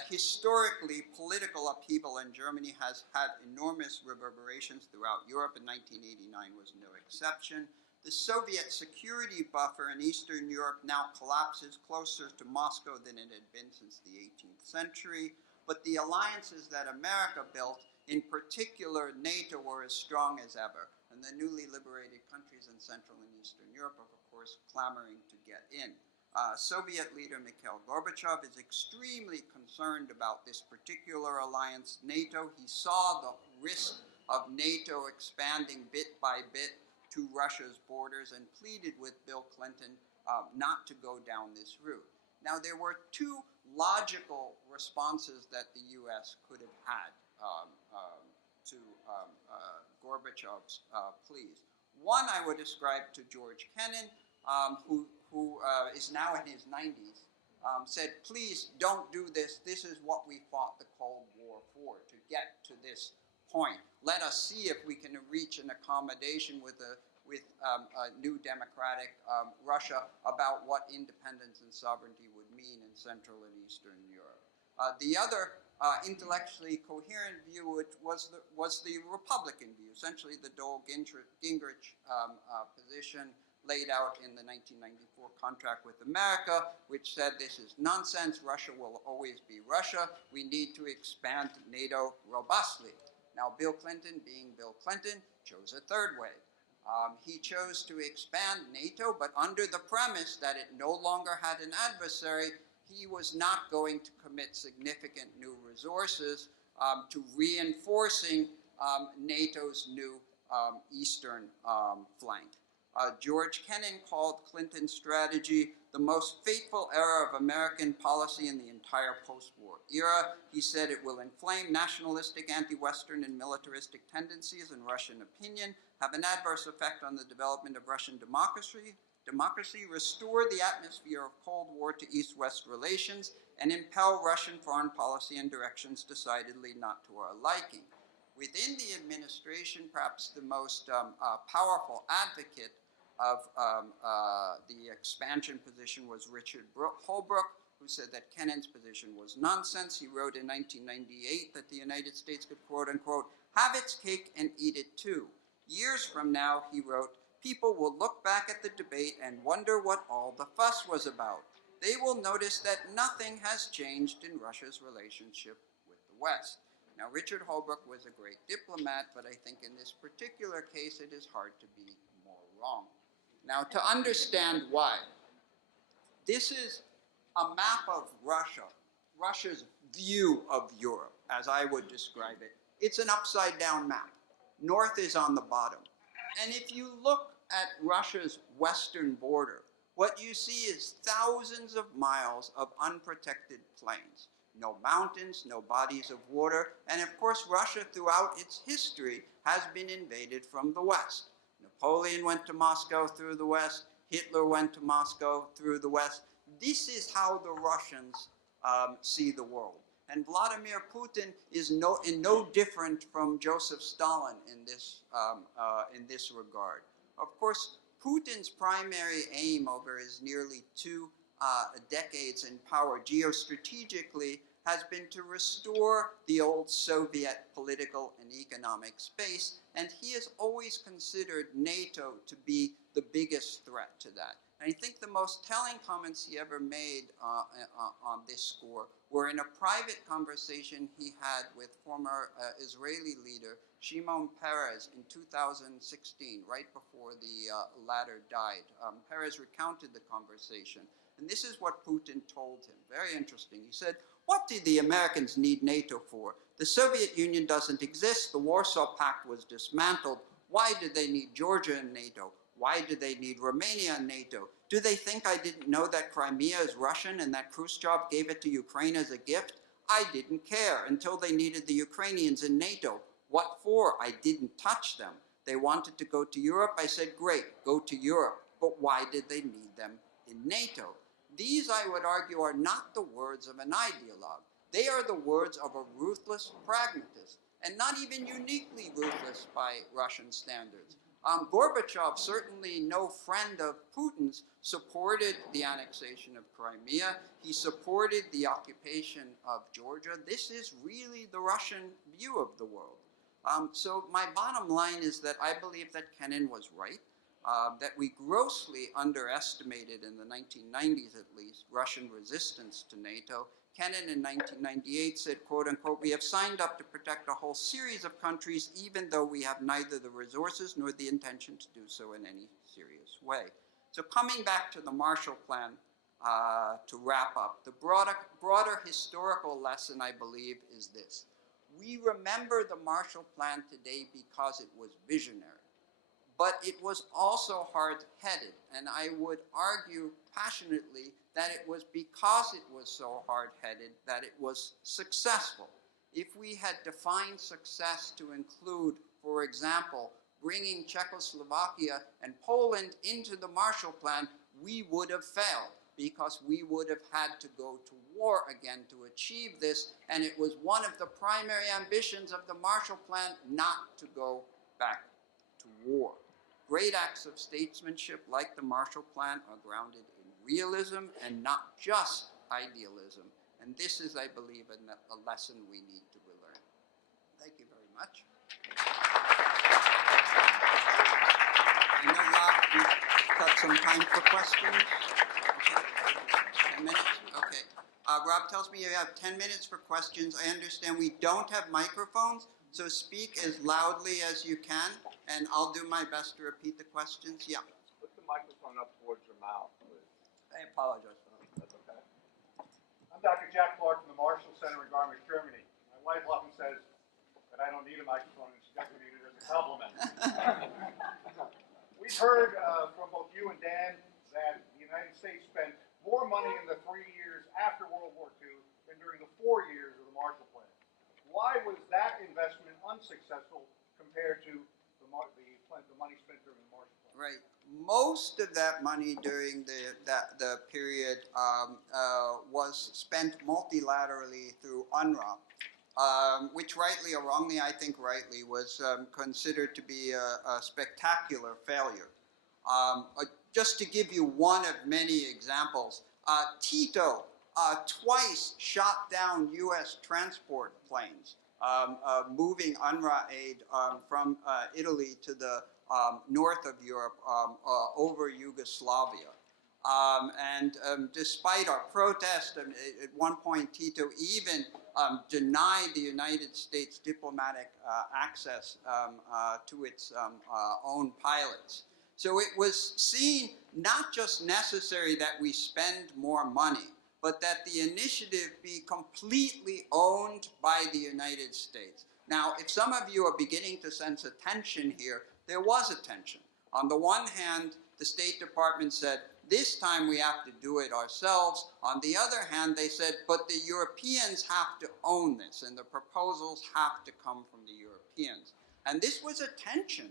Historically, political upheaval in Germany has had enormous reverberations throughout Europe, and 1989 was no exception. The Soviet security buffer in Eastern Europe now collapses closer to Moscow than it had been since the 18th century, but the alliances that America built, in particular NATO, were as strong as ever, and the newly liberated countries in Central and Eastern Europe are, of course, clamoring to get in. Soviet leader Mikhail Gorbachev is extremely concerned about this particular alliance, NATO. He saw the risk of NATO expanding bit by bit to Russia's borders and pleaded with Bill Clinton not to go down this route. Now, there were two logical responses that the U.S. could have had to Gorbachev's pleas. One I would ascribe to George Kennan, who is now in his 90s, said, please don't do this. This is what we fought the Cold War for, to get to this point. Let us see if we can reach an accommodation with with a new democratic Russia about what independence and sovereignty would mean in Central and Eastern Europe. The other intellectually coherent view was the Republican view, essentially the Dole-Gingrich position laid out in the 1994 contract with America, which said this is nonsense, Russia will always be Russia, we need to expand NATO robustly. Now, Bill Clinton, being Bill Clinton, chose a third way. He chose to expand NATO, but under the premise that it no longer had an adversary. He was not going to commit significant new resources to reinforcing NATO's new eastern flank. George Kennan called Clinton's strategy the most fateful era of American policy in the entire post-war era. He said it will inflame nationalistic, anti-Western, and militaristic tendencies in Russian opinion, have an adverse effect on the development of Russian democracy, restore the atmosphere of Cold War to East-West relations, and impel Russian foreign policy in directions decidedly not to our liking. Within the administration, perhaps the most powerful advocate of the expansion position was Richard Holbrooke, who said that Kennan's position was nonsense. He wrote in 1998 that the United States could, quote unquote, have its cake and eat it too. Years from now, he wrote, people will look back at the debate and wonder what all the fuss was about. They will notice that nothing has changed in Russia's relationship with the West. Now, Richard Holbrooke was a great diplomat, but I think in this particular case, it is hard to be more wrong. Now, to understand why, this is a map of Russia, Russia's view of Europe, as I would describe it. It's an upside-down map. North is on the bottom. And if you look at Russia's western border, what you see is thousands of miles of unprotected plains. No mountains, no bodies of water, and of course Russia throughout its history has been invaded from the west. Napoleon went to Moscow through the west, Hitler went to Moscow through the west. This is how the Russians see the world. And Vladimir Putin is no different from Joseph Stalin in this regard. Of course, Putin's primary aim over his nearly 2 decades in power geostrategically has been to restore the old Soviet political and economic space, and he has always considered NATO to be the biggest threat to that. And I think the most telling comments he ever made on this score were in a private conversation he had with former Israeli leader Shimon Peres in 2016, right before the latter died. Peres recounted the conversation, and this is what Putin told him. Very interesting. He said, what did the Americans need NATO for? The Soviet Union doesn't exist. The Warsaw Pact was dismantled. Why did they need Georgia in NATO? Why do they need Romania in NATO? Do they think I didn't know that Crimea is Russian and that Khrushchev gave it to Ukraine as a gift? I didn't care until they needed the Ukrainians in NATO. What for? I didn't touch them. They wanted to go to Europe. I said, great, go to Europe. But why did they need them in NATO? These, I would argue, are not the words of an ideologue. They are the words of a ruthless pragmatist, and not even uniquely ruthless by Russian standards. Gorbachev, certainly no friend of Putin's, supported the annexation of Crimea. He supported the occupation of Georgia. This is really the Russian view of the world. So my bottom line is that I believe that Kennan was right, that we grossly underestimated in the 1990s at least Russian resistance to NATO. Kennan in 1998 said, quote unquote, we have signed up to protect a whole series of countries even though we have neither the resources nor the intention to do so in any serious way. So coming back to the Marshall Plan to wrap up, the broader historical lesson I believe is this. We remember the Marshall Plan today because it was visionary. But it was also hard-headed, and I would argue passionately that it was because it was so hard-headed that it was successful. If we had defined success to include, for example, bringing Czechoslovakia and Poland into the Marshall Plan, we would have failed because we would have had to go to war again to achieve this, and it was one of the primary ambitions of the Marshall Plan not to go back to war. Great acts of statesmanship like the Marshall Plan are grounded in realism and not just idealism. And this is, I believe, a lesson we need to learn. Thank you very much. I know, Rob, we've got some time for questions. Okay. 10 minutes? Okay. Rob tells me you have 10 minutes for questions. I understand we don't have microphones, so speak as loudly as you can, and I'll do my best to repeat the questions. Yeah. Put the microphone up towards your mouth, please. I apologize for that. That's okay. I'm Dr. Jack Clark from the Marshall Center in Garmisch, Germany. My wife often says that I don't need a microphone, and she doesn't need it as a compliment. We've heard from both you and Dan that the United States spent more money in the 3 years after World War II than during the 4 years of the Marshall Plan. Why was that investment unsuccessful compared to the money spent during the Marshall Plan? Right. Most of that money during the period was spent multilaterally through UNRWA, which rightly or wrongly, I think rightly, was considered to be a spectacular failure. Just to give you one of many examples, Tito twice shot down U.S. transport planes, moving UNRWA aid from Italy to the north of Europe over Yugoslavia. Despite our protest, at one point Tito even denied the United States diplomatic access to its own pilots. So it was seen not just necessary that we spend more money, but that the initiative be completely owned by the United States. Now, if some of you are beginning to sense a tension here, there was a tension. On the one hand, the State Department said, this time we have to do it ourselves. On the other hand, they said, but the Europeans have to own this, and the proposals have to come from the Europeans. And this was a tension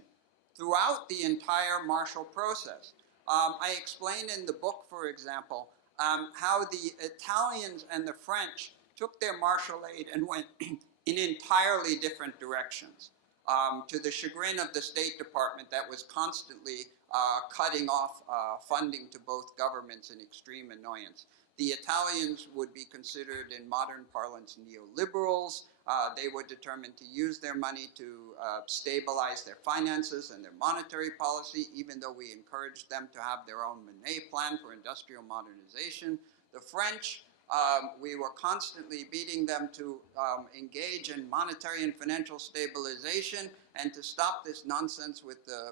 throughout the entire Marshall process. I explained in the book, for example, how the Italians and the French took their Marshall aid and went in entirely different directions, to the chagrin of the State Department that was constantly cutting off funding to both governments in extreme annoyance. The Italians would be considered in modern parlance neoliberals. They were determined to use their money to stabilize their finances and their monetary policy, even though we encouraged them to have their own Monet plan for industrial modernization. The French, we were constantly beating them to engage in monetary and financial stabilization and to stop this nonsense with the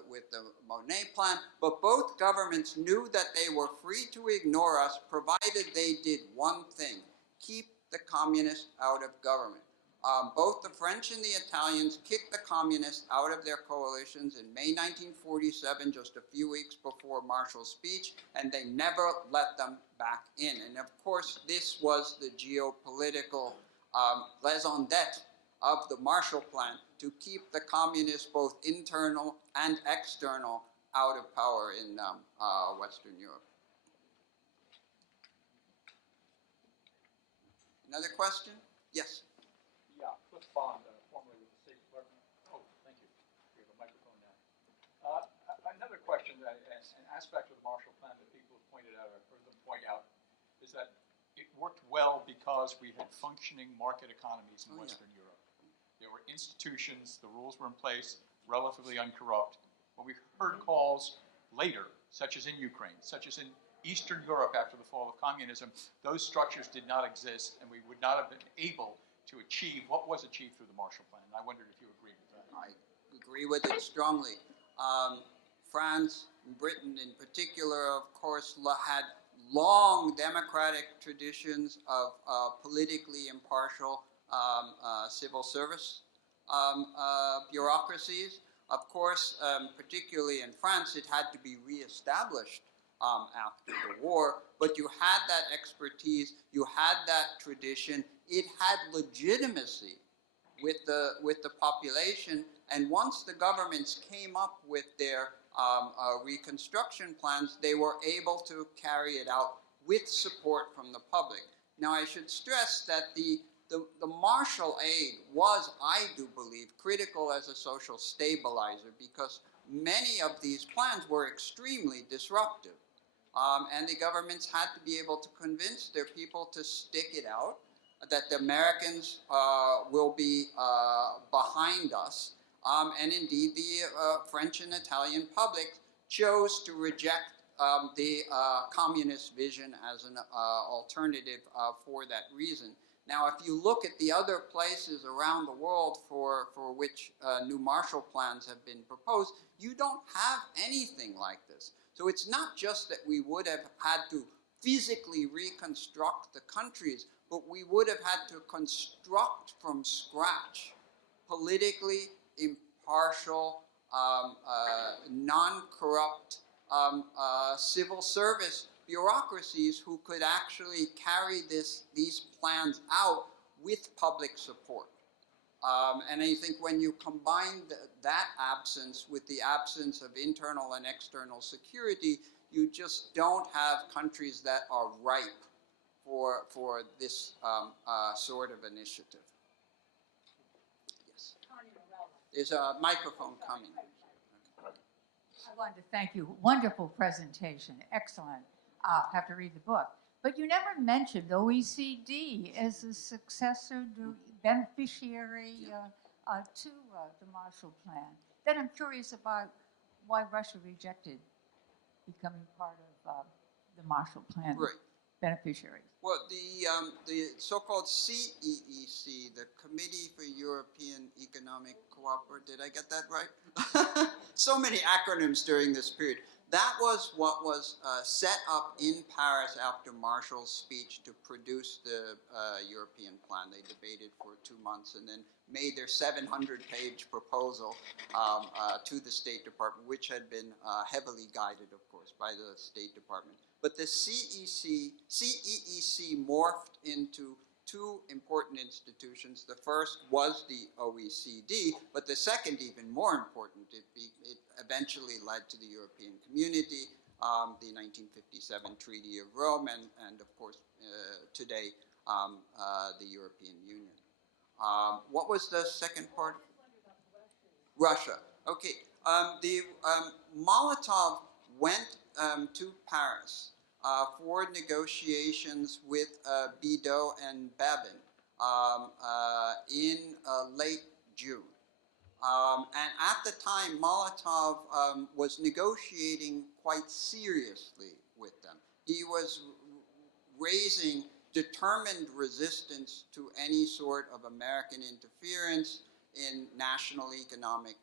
Monet plan. But both governments knew that they were free to ignore us, provided they did one thing: keep the communists out of government. Both the French and the Italians kicked the communists out of their coalitions in May 1947, just a few weeks before Marshall's speech, and they never let them back in. And of course, this was the geopolitical raison d'etre of the Marshall Plan, to keep the communists, both internal and external, out of power in Western Europe. Another question? Yes. Yeah, Cliff Bond, formerly with the State Department. Oh, thank you. We have a microphone now. Another question, an aspect of the Marshall Plan that people have pointed out, or heard them point out, is that it worked well because we had functioning market economies in Western Europe. There were institutions, the rules were in place, relatively uncorrupt. When we heard calls later, such as in Ukraine, such as in Eastern Europe after the fall of communism, those structures did not exist, and we would not have been able to achieve what was achieved through the Marshall Plan. And I wondered if you agreed with that. I agree with it strongly. France, Britain in particular, of course, had long democratic traditions of politically impartial civil service bureaucracies. Of course, particularly in France, it had to be reestablished after the war, but you had that expertise, you had that tradition, it had legitimacy with the population, and once the governments came up with their reconstruction plans, they were able to carry it out with support from the public. Now, I should stress that the Marshall aid was, I do believe, critical as a social stabilizer, because many of these plans were extremely disruptive. And the governments had to be able to convince their people to stick it out, that the Americans will be behind us. And indeed, the French and Italian public chose to reject the communist vision as an alternative for that reason. Now, if you look at the other places around the world for which new Marshall Plans have been proposed, you don't have anything like this. So it's not just that we would have had to physically reconstruct the countries, but we would have had to construct from scratch politically impartial, non-corrupt civil service bureaucracies who could actually carry these plans out with public support. And I think when you combine that absence with the absence of internal and external security, you just don't have countries that are ripe for this sort of initiative. Yes. There's a microphone coming. I wanted to thank you. Wonderful presentation. Excellent. I'll have to read the book. But you never mentioned OECD as a successor, beneficiary to the Marshall Plan. Then I'm curious about why Russia rejected becoming part of the Marshall Plan beneficiaries. Well, the so-called CEEC, the Committee for European Economic Cooperation, did I get that right? So many acronyms during this period. That was what was set up in Paris after Marshall's speech to produce the European plan. They debated for 2 months and then made their 700-page proposal to the State Department, which had been heavily guided, of course, by the State Department. But the CEEC morphed into two important institutions. The first was the OECD, but the second, even more important, it eventually led to the European Community, the 1957 Treaty of Rome, and of course, today, the European Union. What was the second part? Russia. Okay. Molotov went to Paris for negotiations with Bidot and Babin in late June. And at the time, Molotov was negotiating quite seriously with them. He was raising determined resistance to any sort of American interference in national economic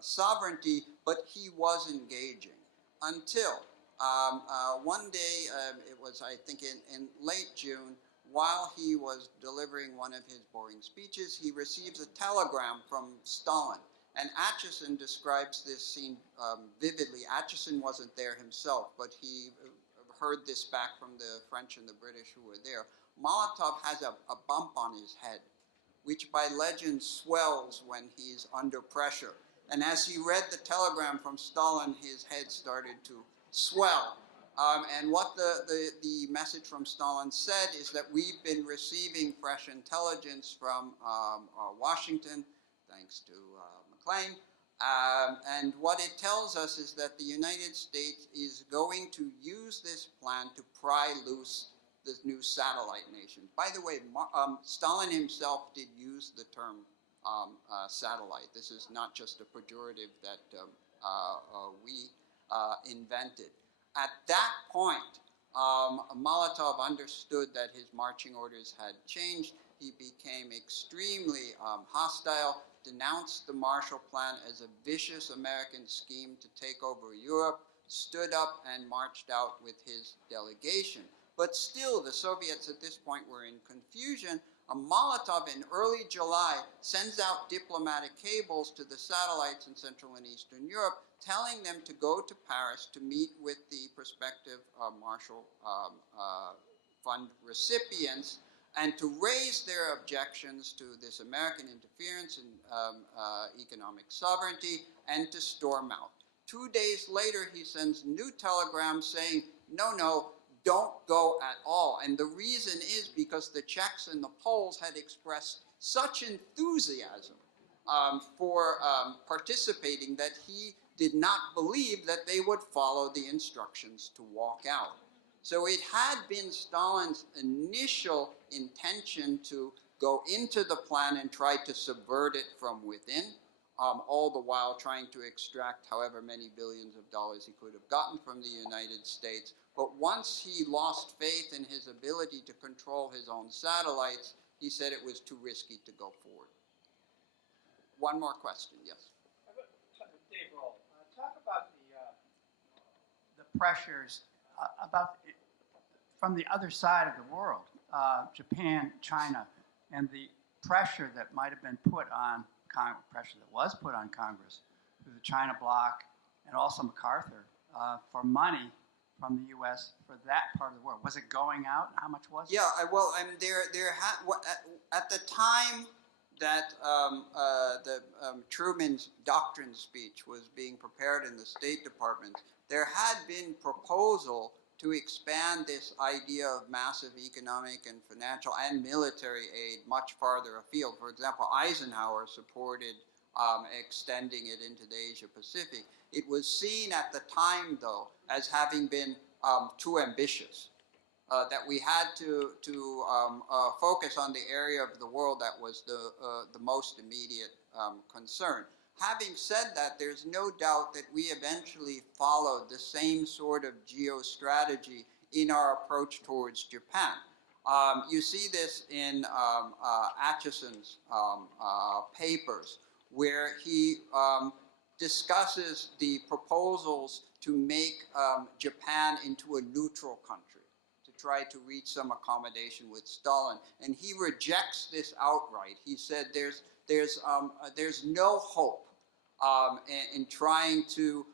sovereignty, but he was engaging until one day, it was, I think, in late June, while he was delivering one of his boring speeches, he receives a telegram from Stalin. And Acheson describes this scene vividly. Acheson wasn't there himself, but he heard this back from the French and the British who were there. Molotov has a bump on his head, which by legend swells when he's under pressure. And as he read the telegram from Stalin, his head started to swell. And what the message from Stalin said is that we've been receiving fresh intelligence from Washington, thanks to McLean. And what it tells us is that the United States is going to use this plan to pry loose this new satellite nation. By the way, Stalin himself did use the term satellite. This is not just a pejorative that we invented. At that point, Molotov understood that his marching orders had changed. He became extremely hostile, denounced the Marshall Plan as a vicious American scheme to take over Europe, stood up and marched out with his delegation. But still, the Soviets at this point were in confusion. Molotov in early July sends out diplomatic cables to the satellites in Central and Eastern Europe, telling them to go to Paris to meet with the prospective Marshall Fund recipients and to raise their objections to this American interference in economic sovereignty and to storm out. 2 days later, he sends new telegrams saying, no, don't go at all. And the reason is because the Czechs and the Poles had expressed such enthusiasm for participating that he did not believe that they would follow the instructions to walk out. So it had been Stalin's initial intention to go into the plan and try to subvert it from within, all the while trying to extract however many billions of dollars he could have gotten from the United States. But once he lost faith in his ability to control his own satellites, he said it was too risky to go forward. One more question, yes. Dave Roll, talk about the pressures from the other side of the world, Japan, China, and the pressure that might have been put on Congress through the China bloc and also MacArthur for money from the U.S. for that part of the world. Was it going out? How much was it? Yeah, at the time that Truman's Doctrine speech was being prepared in the State Department, there had been proposal to expand this idea of massive economic and financial and military aid much farther afield. For example, Eisenhower supported extending it into the Asia Pacific. It was seen at the time, though, as having been too ambitious, that we had to focus on the area of the world that was the most immediate concern. Having said that, there's no doubt that we eventually followed the same sort of geostrategy in our approach towards Japan. You see this in Acheson's papers, where he discusses the proposals to make Japan into a neutral country, to try to reach some accommodation with Stalin. And he rejects this outright. He said there's no hope in trying to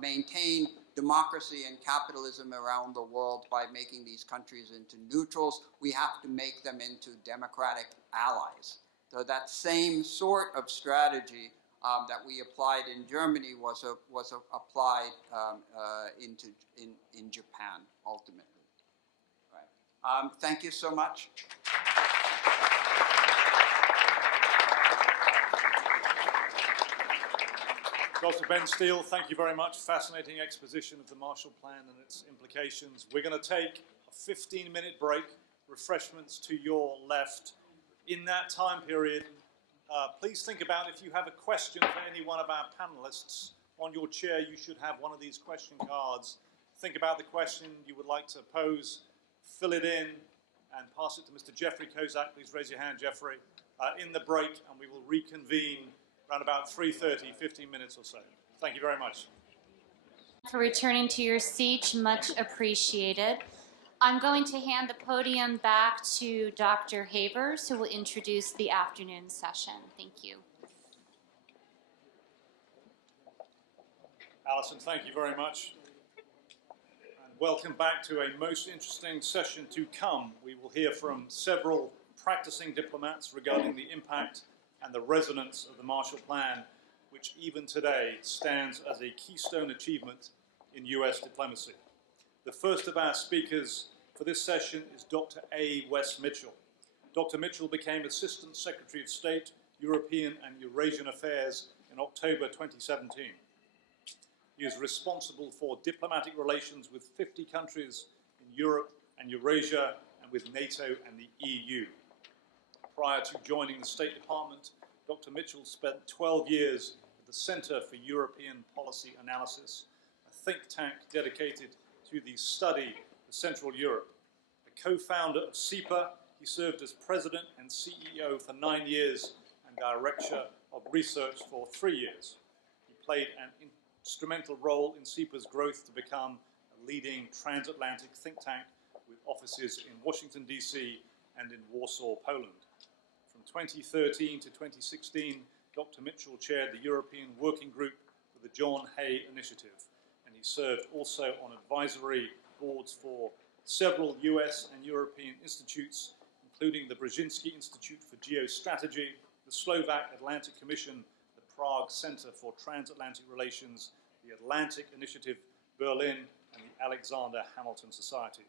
maintain democracy and capitalism around the world by making these countries into neutrals. We have to make them into democratic allies. So that same sort of strategy that we applied in Germany was applied in Japan ultimately. Right. Thank you so much. Dr. Benn Steil, thank you very much. Fascinating exposition of the Marshall Plan and its implications. We're going to take a 15-minute break, refreshments to your left. In that time period, please think about if you have a question for any one of our panelists. On your chair, you should have one of these question cards. Think about the question you would like to pose, fill it in, and pass it to Mr. Jeffrey Kozak. Please raise your hand, Jeffrey, in the break, and we will reconvene around about 3:30, 15 minutes or so. Thank you very much. For returning to your seat, much appreciated. I'm going to hand the podium back to Dr. Havers, who will introduce the afternoon session. Thank you. Alison, thank you very much. And welcome back to a most interesting session to come. We will hear from several practicing diplomats regarding the impact and the resonance of the Marshall Plan, which even today stands as a keystone achievement in US diplomacy. The first of our speakers for this session is Dr. Wess Mitchell. Dr. Mitchell became Assistant Secretary of State, European and Eurasian Affairs in October 2017. He is responsible for diplomatic relations with 50 countries in Europe and Eurasia and with NATO and the EU. Prior to joining the State Department, Dr. Mitchell spent 12 years at the Center for European Policy Analysis, a think tank dedicated to the study of Central Europe. A co-founder of SIPA, he served as president and CEO for 9 years and director of research for 3 years. He played an instrumental role in SIPA's growth to become a leading transatlantic think tank with offices in Washington, D.C. and in Warsaw, Poland. From 2013 to 2016, Dr. Mitchell chaired the European Working Group for the John Hay Initiative, and he served also on advisory boards for several US and European institutes, including the Brzezinski Institute for Geostrategy, the Slovak Atlantic Commission, the Prague Center for Transatlantic Relations, the Atlantic Initiative Berlin, and the Alexander Hamilton Society.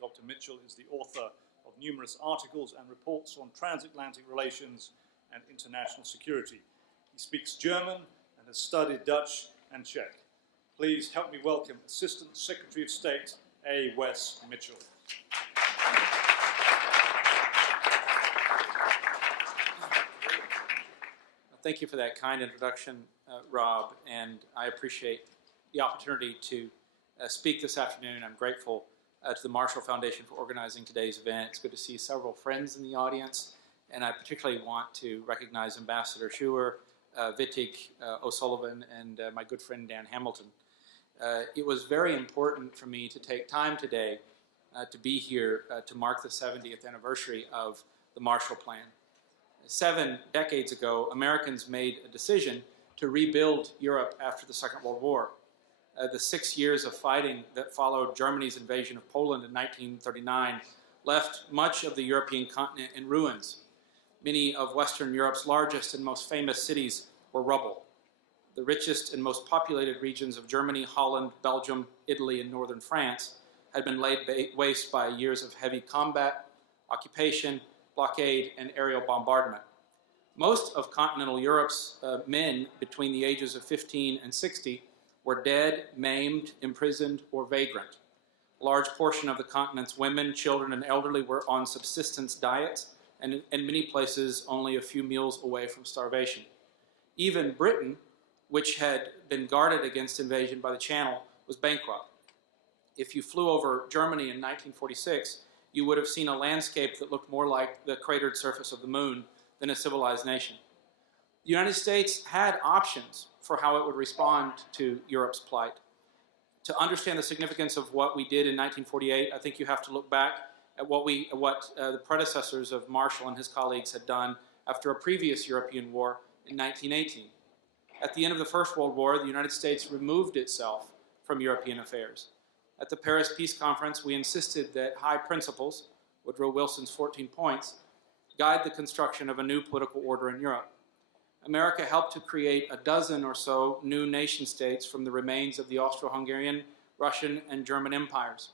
Dr. Mitchell is the author of numerous articles and reports on transatlantic relations and international security. He speaks German and has studied Dutch and Czech. Please help me welcome Assistant Secretary of State, A. Wess Mitchell. Thank you for that kind introduction, Rob, and I appreciate the opportunity to speak this afternoon. I'm grateful to the Marshall Foundation for organizing today's event. It's good to see several friends in the audience, and I particularly want to recognize Ambassador Schuwer, Wittig, O'Sullivan, and my good friend Dan Hamilton. It was very important for me to take time today to be here to mark the 70th anniversary of the Marshall Plan. 7 decades ago, Americans made a decision to rebuild Europe after the Second World War. The 6 years of fighting that followed Germany's invasion of Poland in 1939 left much of the European continent in ruins. Many of Western Europe's largest and most famous cities were rubble. The richest and most populated regions of Germany, Holland, Belgium, Italy, and northern France had been laid waste by years of heavy combat, occupation, blockade, and aerial bombardment. Most of continental Europe's men between the ages of 15 and 60 were dead, maimed, imprisoned, or vagrant. A large portion of the continent's women, children, and elderly were on subsistence diets, and in many places only a few meals away from starvation. Even Britain, which had been guarded against invasion by the Channel, was bankrupt. If you flew over Germany in 1946, you would have seen a landscape that looked more like the cratered surface of the moon than a civilized nation. The United States had options for how it would respond to Europe's plight. To understand the significance of what we did in 1948, I think you have to look back at what the predecessors of Marshall and his colleagues had done after a previous European war in 1918. At the end of the First World War, the United States removed itself from European affairs. At the Paris Peace Conference, we insisted that high principles, Woodrow Wilson's 14 points, guide the construction of a new political order in Europe. America helped to create a dozen or so new nation-states from the remains of the Austro-Hungarian, Russian, and German empires.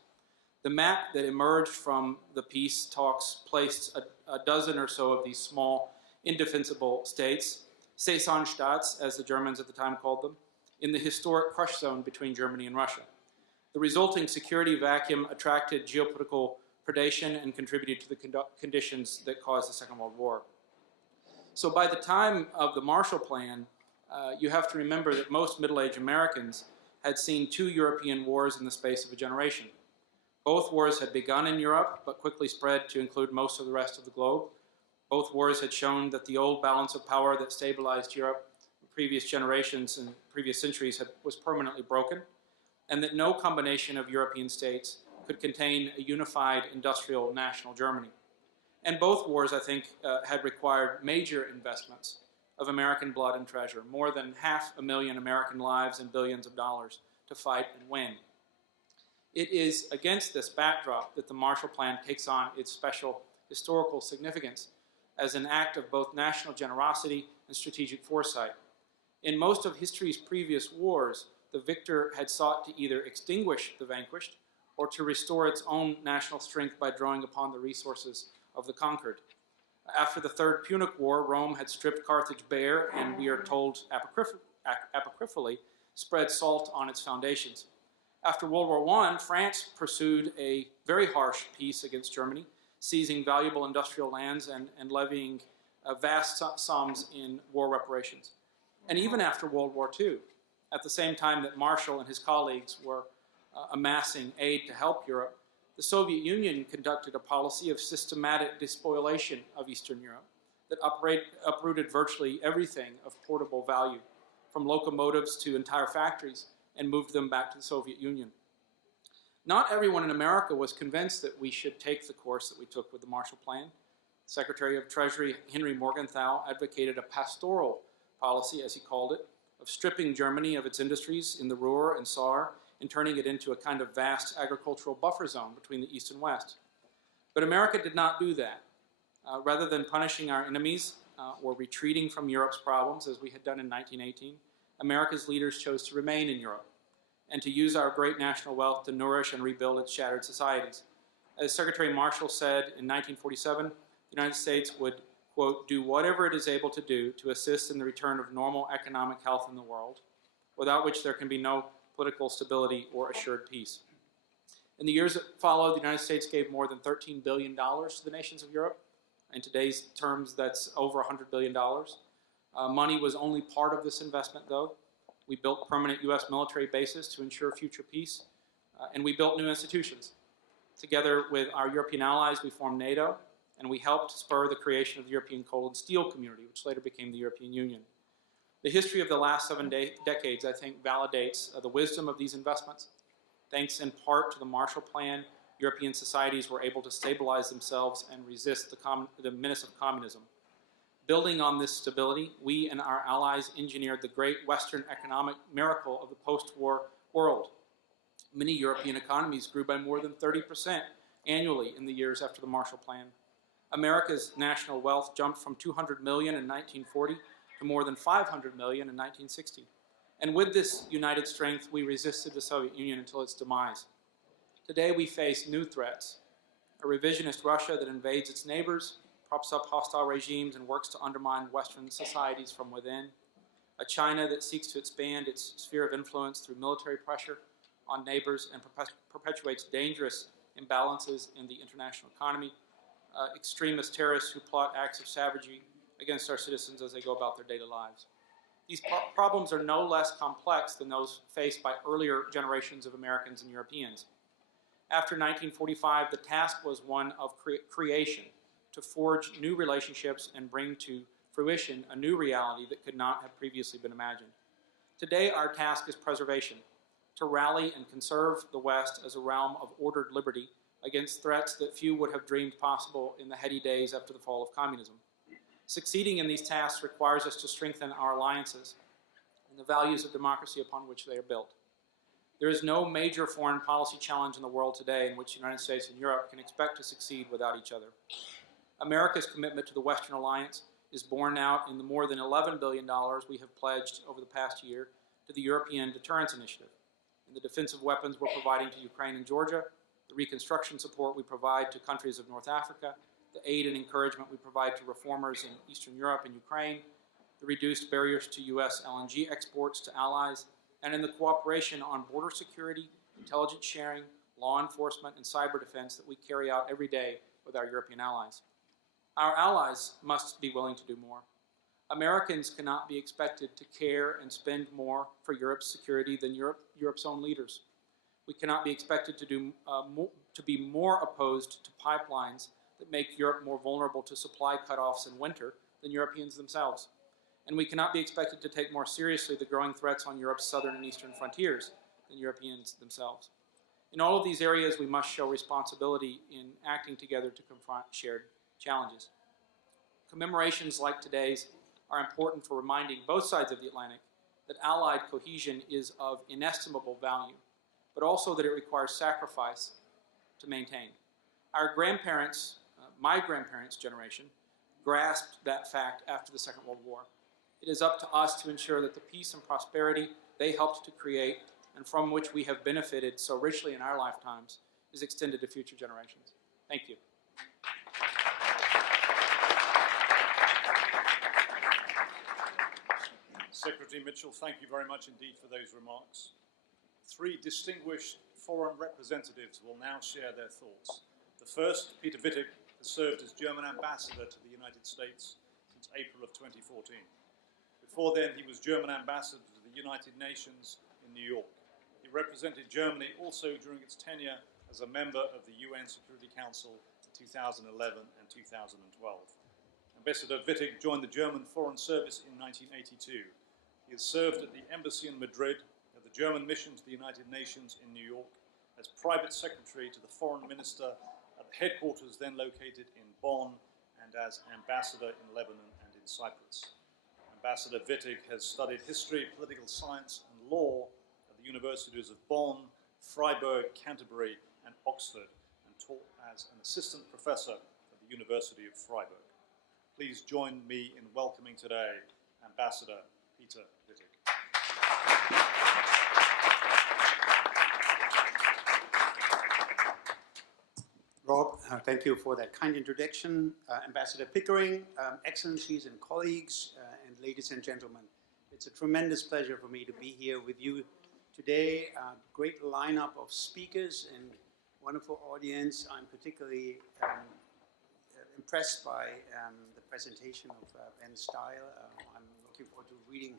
The map that emerged from the peace talks placed a dozen or so of these small, indefensible states, Saisonstaats, as the Germans at the time called them, in the historic crush zone between Germany and Russia. The resulting security vacuum attracted geopolitical predation and contributed to the conditions that caused the Second World War. So by the time of the Marshall Plan, you have to remember that most middle-aged Americans had seen 2 European wars in the space of a generation. Both wars had begun in Europe, but quickly spread to include most of the rest of the globe. Both wars had shown that the old balance of power that stabilized Europe in previous generations and previous centuries was permanently broken, and that no combination of European states could contain a unified industrial national Germany. And both wars, I think, had required major investments of American blood and treasure, more than 500,000 American lives and billions of dollars to fight and win. It is against this backdrop that the Marshall Plan takes on its special historical significance as an act of both national generosity and strategic foresight. In most of history's previous wars, the victor had sought to either extinguish the vanquished or to restore its own national strength by drawing upon the resources of the conquered. After the Third Punic War, Rome had stripped Carthage bare, and we are told apocryphally, spread salt on its foundations. After World War I, France pursued a very harsh peace against Germany, seizing valuable industrial lands and levying vast sums in war reparations. And even after World War II, at the same time that Marshall and his colleagues were amassing aid to help Europe, the Soviet Union conducted a policy of systematic despoliation of Eastern Europe that uprooted virtually everything of portable value, from locomotives to entire factories, and moved them back to the Soviet Union. Not everyone in America was convinced that we should take the course that we took with the Marshall Plan. Secretary of Treasury Henry Morgenthau advocated a pastoral policy, as he called it, of stripping Germany of its industries in the Ruhr and Saar and turning it into a kind of vast agricultural buffer zone between the East and West. But America did not do that. Rather than punishing our enemies or retreating from Europe's problems, as we had done in 1918, America's leaders chose to remain in Europe and to use our great national wealth to nourish and rebuild its shattered societies. As Secretary Marshall said in 1947, the United States would, quote, do whatever it is able to do to assist in the return of normal economic health in the world, without which there can be no political stability or assured peace. In the years that followed, the United States gave more than $13 billion to the nations of Europe. In today's terms, that's over $100 billion. Money was only part of this investment, though. We built permanent U.S. military bases to ensure future peace, and we built new institutions. Together with our European allies, we formed NATO, and we helped spur the creation of the European Coal and Steel Community, which later became the European Union. The history of the last 7 decades, I think, validates the wisdom of these investments. Thanks in part to the Marshall Plan, European societies were able to stabilize themselves and resist the menace of communism. Building on this stability, we and our allies engineered the great Western economic miracle of the post-war world. Many European economies grew by more than 30% annually in the years after the Marshall Plan. America's national wealth jumped from 200 million in 1940 to more than 500 million in 1960. And with this united strength, we resisted the Soviet Union until its demise. Today we face new threats: a revisionist Russia that invades its neighbors, props up hostile regimes, and works to undermine Western societies from within; a China that seeks to expand its sphere of influence through military pressure on neighbors and perpetuates dangerous imbalances in the international economy; extremist terrorists who plot acts of savagery against our citizens as they go about their daily lives. These problems are no less complex than those faced by earlier generations of Americans and Europeans. After 1945, the task was one of creation, to forge new relationships and bring to fruition a new reality that could not have previously been imagined. Today, our task is preservation, to rally and conserve the West as a realm of ordered liberty against threats that few would have dreamed possible in the heady days after the fall of communism. Succeeding in these tasks requires us to strengthen our alliances and the values of democracy upon which they are built. There is no major foreign policy challenge in the world today in which the United States and Europe can expect to succeed without each other. America's commitment to the Western Alliance is borne out in the more than $11 billion we have pledged over the past year to the European Deterrence Initiative, in the defensive weapons we're providing to Ukraine and Georgia, the reconstruction support we provide to countries of North Africa, the aid and encouragement we provide to reformers in Eastern Europe and Ukraine, the reduced barriers to U.S. LNG exports to allies, and in the cooperation on border security, intelligence sharing, law enforcement, and cyber defense that we carry out every day with our European allies. Our allies must be willing to do more. Americans cannot be expected to care and spend more for Europe's security than Europe's own leaders. We cannot be expected to be more opposed to pipelines that make Europe more vulnerable to supply cutoffs in winter than Europeans themselves. And we cannot be expected to take more seriously the growing threats on Europe's southern and eastern frontiers than Europeans themselves. In all of these areas, we must show responsibility in acting together to confront shared challenges. Commemorations like today's are important for reminding both sides of the Atlantic that Allied cohesion is of inestimable value, but also that it requires sacrifice to maintain. Our grandparents, my grandparents' generation, grasped that fact after the Second World War. It is up to us to ensure that the peace and prosperity they helped to create and from which we have benefited so richly in our lifetimes is extended to future generations. Thank you. Secretary Mitchell, thank you very much indeed for those remarks. 3 distinguished foreign representatives will now share their thoughts. The first, Peter Wittig, has served as German ambassador to the United States since April of 2014. Before then, he was German ambassador to the United Nations in New York. He represented Germany also during its tenure as a member of the UN Security Council in 2011 and 2012. Ambassador Wittig joined the German Foreign Service in 1982. He has served at the embassy in Madrid, at the German mission to the United Nations in New York, as private secretary to the foreign minister at the headquarters then located in Bonn, and as ambassador in Lebanon and in Cyprus. Ambassador Wittig has studied history, political science, and law at the universities of Bonn, Freiburg, Canterbury, and Oxford, and taught as an assistant professor at the University of Freiburg. Please join me in welcoming today Ambassador Peter Wittig. Rob, Thank you for that kind introduction, Ambassador Pickering, Excellencies and colleagues, and ladies and gentlemen. It's a tremendous pleasure for me to be here with you today. A great lineup of speakers and wonderful audience. I'm particularly impressed by the presentation of Benn Steil. I'm looking forward to reading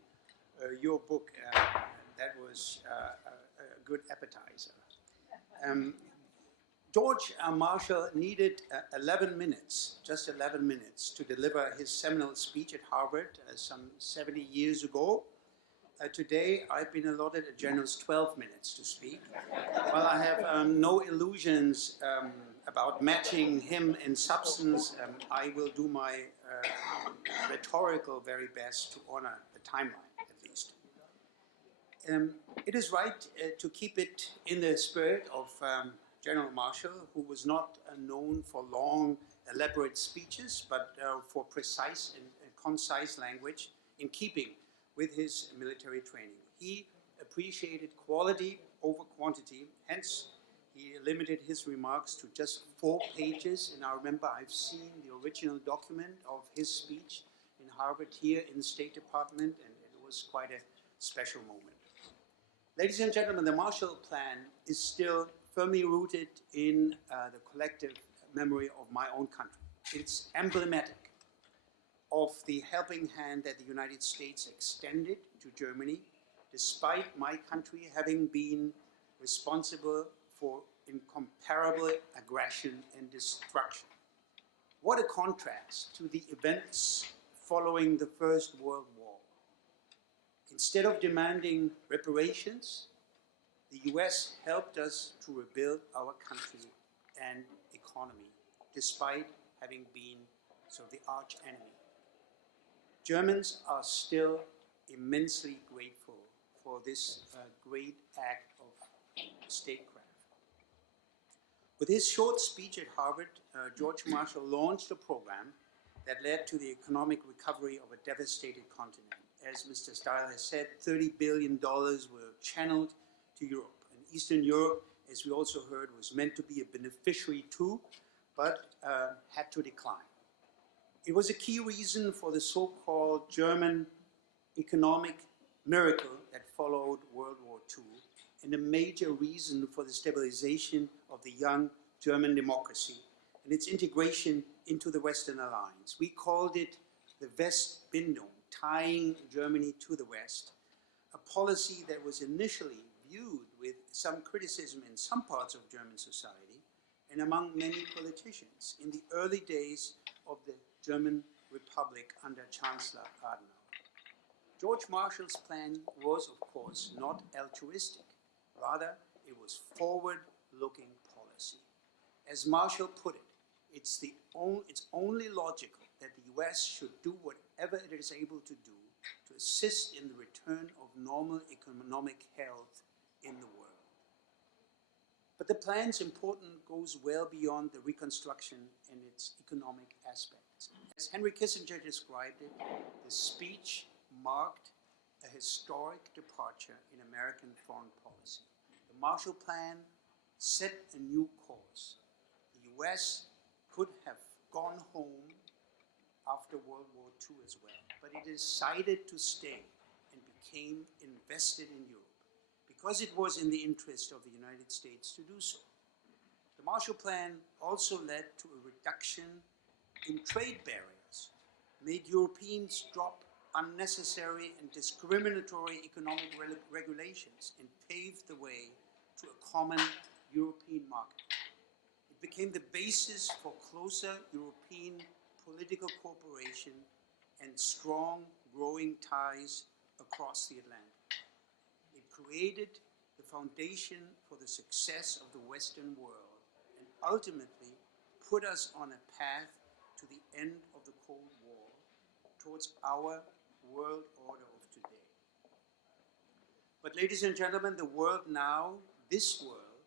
your book. That was a good appetizer. George Marshall needed 11 minutes, just 11 minutes, to deliver his seminal speech at Harvard some 70 years ago. Today, I've been allotted a generous 12 minutes to speak. While I have no illusions about matching him in substance, I will do my rhetorical very best to honor the timeline, at least. It is right to keep it in the spirit of General Marshall, who was not known for long, elaborate speeches, but for precise and concise language in keeping with his military training. He appreciated quality over quantity, hence he limited his remarks to just 4 pages, and I remember I've seen the original document of his speech in Harvard here in the State Department, and it was quite a special moment. Ladies and gentlemen, the Marshall Plan is still firmly rooted in the collective memory of my own country. It's emblematic of the helping hand that the United States extended to Germany, despite my country having been responsible for incomparable aggression and destruction. What a contrast to the events following the First World War. Instead of demanding reparations, the US helped us to rebuild our country and economy, despite having been the arch enemy. Germans are still immensely grateful for this great act of statecraft. With his short speech at Harvard, George Marshall launched a program that led to the economic recovery of a devastated continent. As Mr. Steil has said, $30 billion were channeled to Europe. And Eastern Europe, as we also heard, was meant to be a beneficiary too, but had to decline. It was a key reason for the so-called German economic miracle that followed World War II, and a major reason for the stabilization of the young German democracy and its integration into the Western Alliance. We called it the Westbindung, tying Germany to the West, a policy that was initially viewed with some criticism in some parts of German society and among many politicians in the early days of the German Republic under Chancellor Adenauer. George Marshall's plan was, of course, not altruistic. Rather, it was forward-looking policy. As Marshall put it, it's only logical that the US should do whatever it is able to do to assist in the return of normal economic health in the world. But the plan's importance goes well beyond the reconstruction and its economic aspects. As Henry Kissinger described it, the speech marked a historic departure in American foreign policy. The Marshall Plan set a new course. The US could have gone home after World War II as well, but it decided to stay and became invested in Europe because it was in the interest of the United States to do so. The Marshall Plan also led to a reduction in trade barriers, made Europeans drop unnecessary and discriminatory economic regulations, and paved the way to a common European market. It became the basis for closer European political cooperation and strong, growing ties across the Atlantic. It created the foundation for the success of the Western world and ultimately put us on a path to the end of the Cold War towards our world order of today. But ladies and gentlemen, the world now, this world,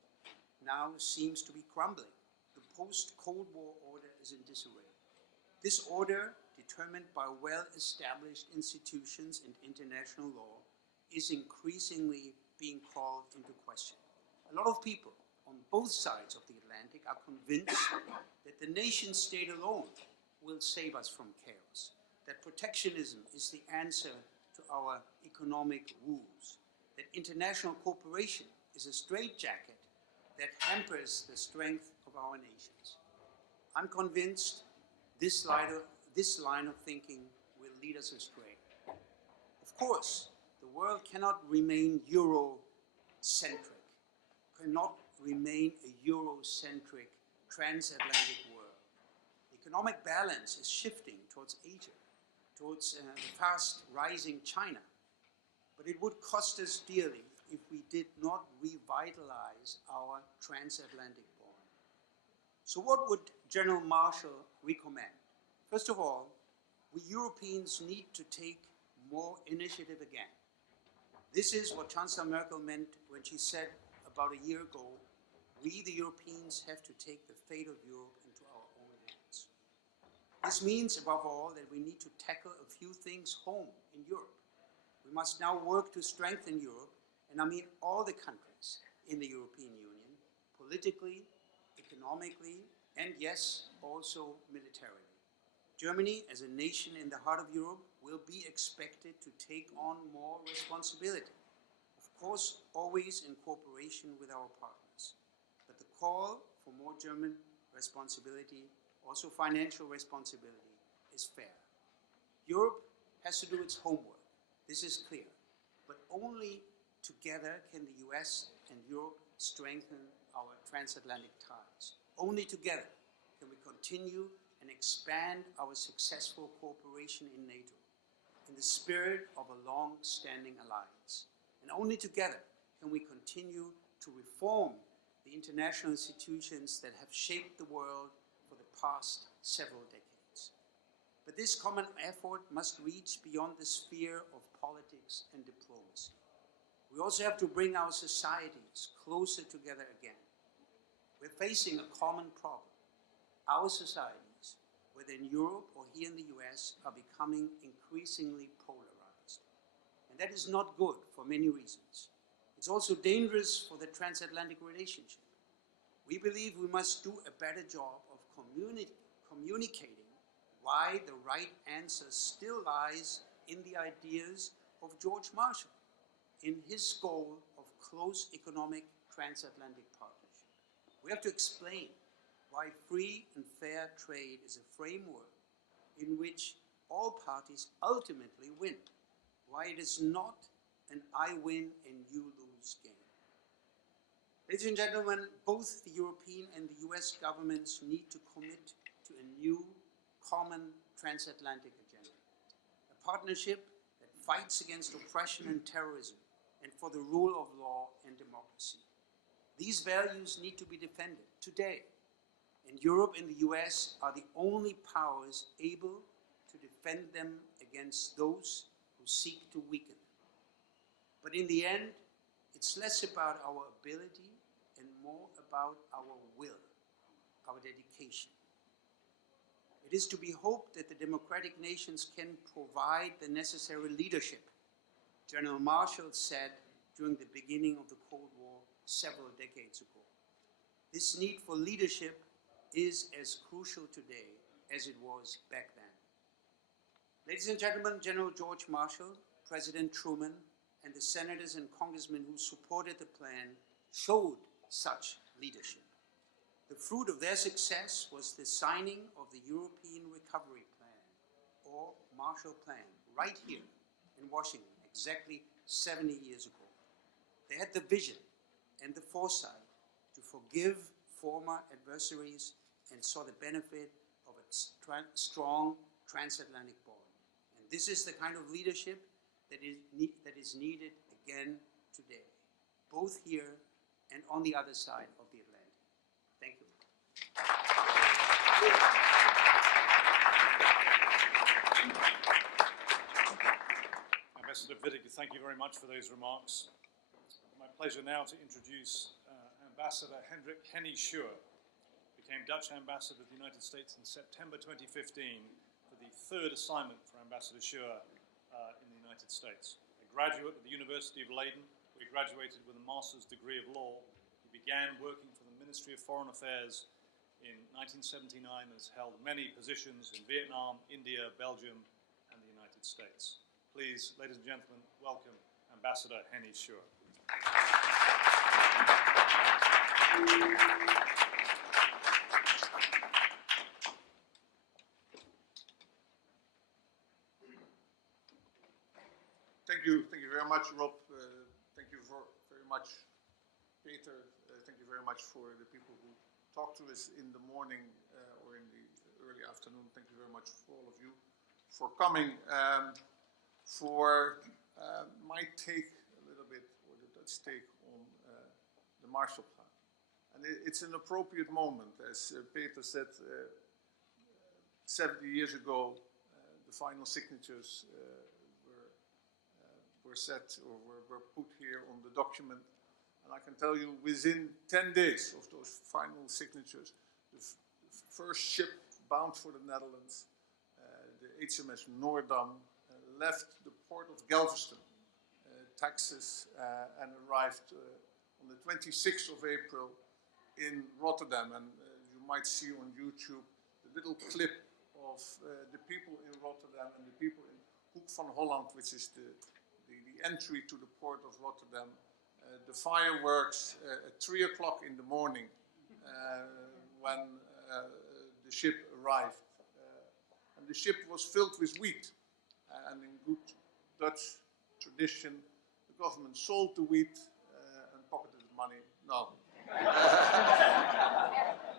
now seems to be crumbling. The post-Cold War order is in disarray. This order, determined by well-established institutions and international law, is increasingly being called into question. A lot of people on both sides of the Atlantic are convinced that the nation state alone will save us from chaos, that protectionism is the answer to our economic woes, that international cooperation is a straitjacket that hampers the strength of our nations. I'm convinced this line of thinking will lead us astray. Of course, the world cannot remain Euro-centric, cannot remain a Euro-centric transatlantic world. Economic balance is shifting towards Asia, towards the fast rising China. But it would cost us dearly if we did not revitalize our transatlantic bond. So what would General Marshall recommend? First of all, we Europeans need to take more initiative again. This is what Chancellor Merkel meant when she said about a year ago, we the Europeans have to take the fate of Europe into our own hands. This means, above all, that we need to tackle a few things home in Europe. We must now work to strengthen Europe, and I mean all the countries in the European Union, politically, economically, and yes, also militarily. Germany, as a nation in the heart of Europe, will be expected to take on more responsibility. Of course, always in cooperation with our partners. But the call for more German responsibility, also financial responsibility, is fair. Europe has to do its homework. This is clear. But only together can the US and Europe strengthen our transatlantic ties. Only together can we continue and expand our successful cooperation in NATO in the spirit of a long-standing alliance. And only together can we continue to reform the international institutions that have shaped the world for the past several decades. But this common effort must reach beyond the sphere of politics and diplomacy. We also have to bring our societies closer together again. We're facing a common problem. Our societies, whether in Europe or here in the US, are becoming increasingly polarized. And that is not good for many reasons. It's also dangerous for the transatlantic relationship. We believe we must do a better job of communicating why the right answer still lies in the ideas of George Marshall, in his goal of close economic transatlantic partnership. We have to explain why free and fair trade is a framework in which all parties ultimately win, why it is not an I win and you lose game. Ladies and gentlemen, both the European and the US governments need to commit to a new common transatlantic agenda, a partnership that fights against oppression and terrorism and for the rule of law and democracy. These values need to be defended today, and Europe and the US are the only powers able to defend them against those who seek to weaken them. But in the end, it's less about our ability and more about our will, our dedication. It is to be hoped that the democratic nations can provide the necessary leadership. General Marshall said during the beginning of the Cold War several decades ago. This need for leadership is as crucial today as it was back then. Ladies and gentlemen, General George Marshall, President Truman, and the senators and congressmen who supported the plan showed such leadership. The fruit of their success was the signing of the European Recovery Plan, or Marshall Plan, right here in Washington, exactly 70 years ago. They had the vision and the foresight to forgive former adversaries and saw the benefit of a strong transatlantic bond. And this is the kind of leadership that is needed again today, both here and on the other side of the Atlantic. Thank you. Ambassador Wittig, thank you very much for those remarks. My pleasure now to introduce Ambassador Hendrik Schuwer. Became Dutch Ambassador to the United States in September 2015 for the third assignment for Ambassador Schuwer in the United States. A graduate of the University of Leiden, where he graduated with a master's degree of law, he began working for the Ministry of Foreign Affairs in 1979 and has held many positions in Vietnam, India, Belgium, and the United States. Please, ladies and gentlemen, welcome Ambassador Hendrik Schuwer. Thank you very much, Rob. Thank you very much, Peter. Thank you very much for the people who talked to us in the morning or in the early afternoon. Thank you very much for all of you for coming. For my take a little bit, or the Dutch take on the Marshall Plan. And it's an appropriate moment, as Peter said, 70 years ago, the final signatures were set or were put here on the document. And I can tell you, within 10 days of those final signatures, the first ship bound for the Netherlands, the HMS Noordam, left the port of Galveston, Texas, and arrived on the 26th of April in Rotterdam. And you might see on YouTube the little clip of the people in Rotterdam and the people in Hoek van Holland, which is the entry to the port of Rotterdam. The fireworks at 3 o'clock in the morning when the ship arrived. And the ship was filled with wheat. And in good Dutch tradition, the government sold the wheat and pocketed the money. No.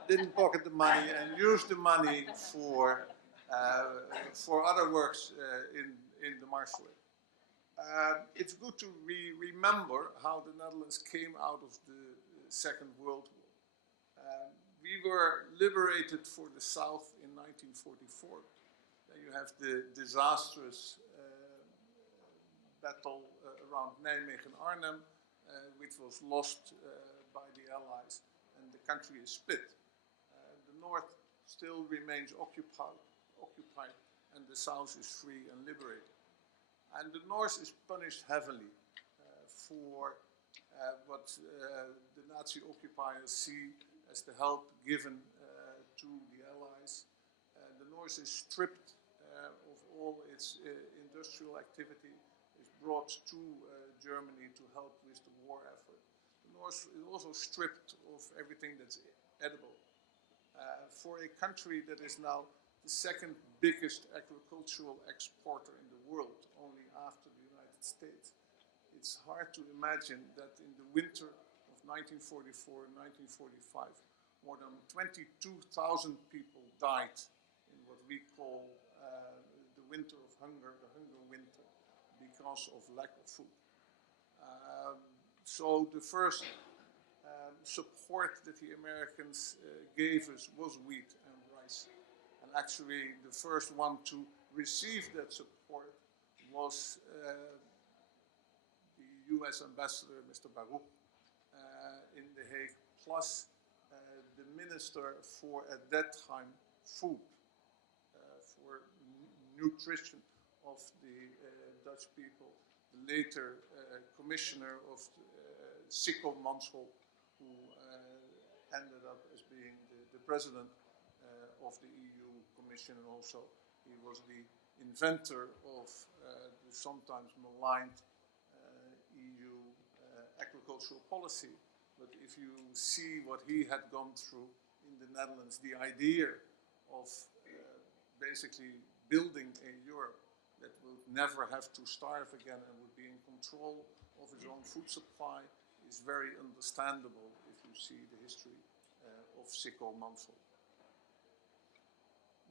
Didn't pocket the money and used the money for other works in the Marshall. It's good to remember how the Netherlands came out of the Second World War. We were liberated for the South in 1944. Then you have the disastrous battle around Nijmegen-Arnhem, which was lost by the Allies, and the country is split. The North still remains occupied, and the South is free and liberated. And the North is punished heavily for what the Nazi occupiers see as the help given to the Allies. The North is stripped of all its industrial activity, is brought to Germany to help with the war effort. The North is also stripped of everything that's edible. For a country that is now the second biggest agricultural exporter in the world, only after the United States, it's hard to imagine that in the winter of 1944 and 1945, more than 22,000 people died in what we call the winter of hunger, the hunger winter, because of lack of food. So the first support that the Americans gave us was wheat and rice. And actually, the first one to receive that support was the US Ambassador, Mr. Baruch, in The Hague, plus the Minister for, at that time, food, for nutrition of the Dutch people, the later Commissioner of Sikko Mansholt, who ended up as being the President of the EU Commission, and also he was the inventor of the sometimes maligned EU agricultural policy. But if you see what he had gone through in the Netherlands, the idea of basically building a Europe that would never have to starve again and would be in control of its own food supply is very understandable if you see the history of Sikko Mansholt.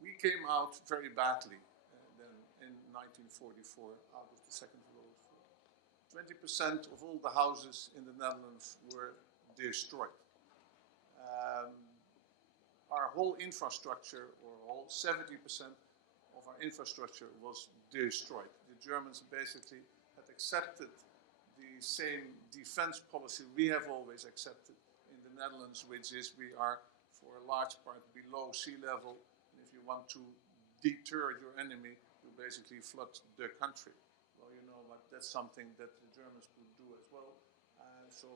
We came out very badly then in 1944 out of the Second World War. 20% of all the houses in the Netherlands were destroyed. Our whole infrastructure, or all 70% of our infrastructure was destroyed. The Germans basically had accepted the same defense policy we have always accepted in the Netherlands, which is we are, for a large part, below sea level. And if you want to deter your enemy, you basically flood the country. Well, you know, but that's something that the Germans would do as well. So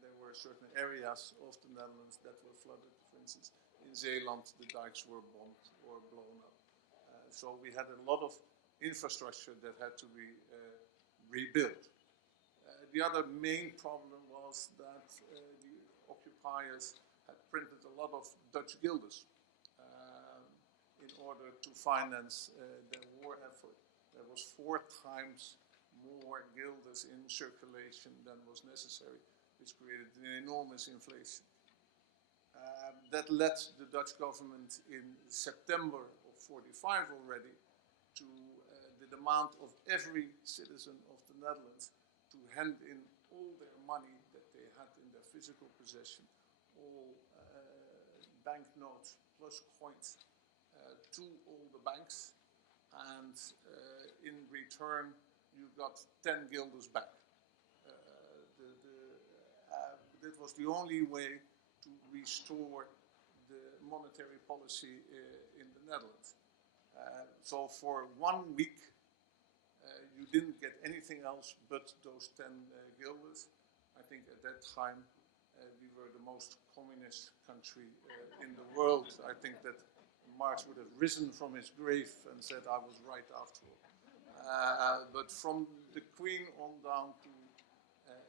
there were certain areas of the Netherlands that were flooded. For instance, in Zeeland, the dikes were bombed or blown up. So we had a lot of infrastructure that had to be rebuilt. The other main problem was that the occupiers had printed a lot of Dutch guilders in order to finance their war effort. There was 4 times more guilders in circulation than was necessary, which created an enormous inflation. That led the Dutch government in September of '45 already to the demand of every citizen of the Netherlands to hand in all their money that they had in their physical possession, all banknotes plus coins, to all the banks, and in return you got 10 guilders back. That was the only way to restore the monetary policy in the Netherlands. So for 1 week you didn't get anything else but those 10 guilders. I think at that time we were the most communist country in the world. I think that Marx would have risen from his grave and said I was right after all. But from the Queen on down to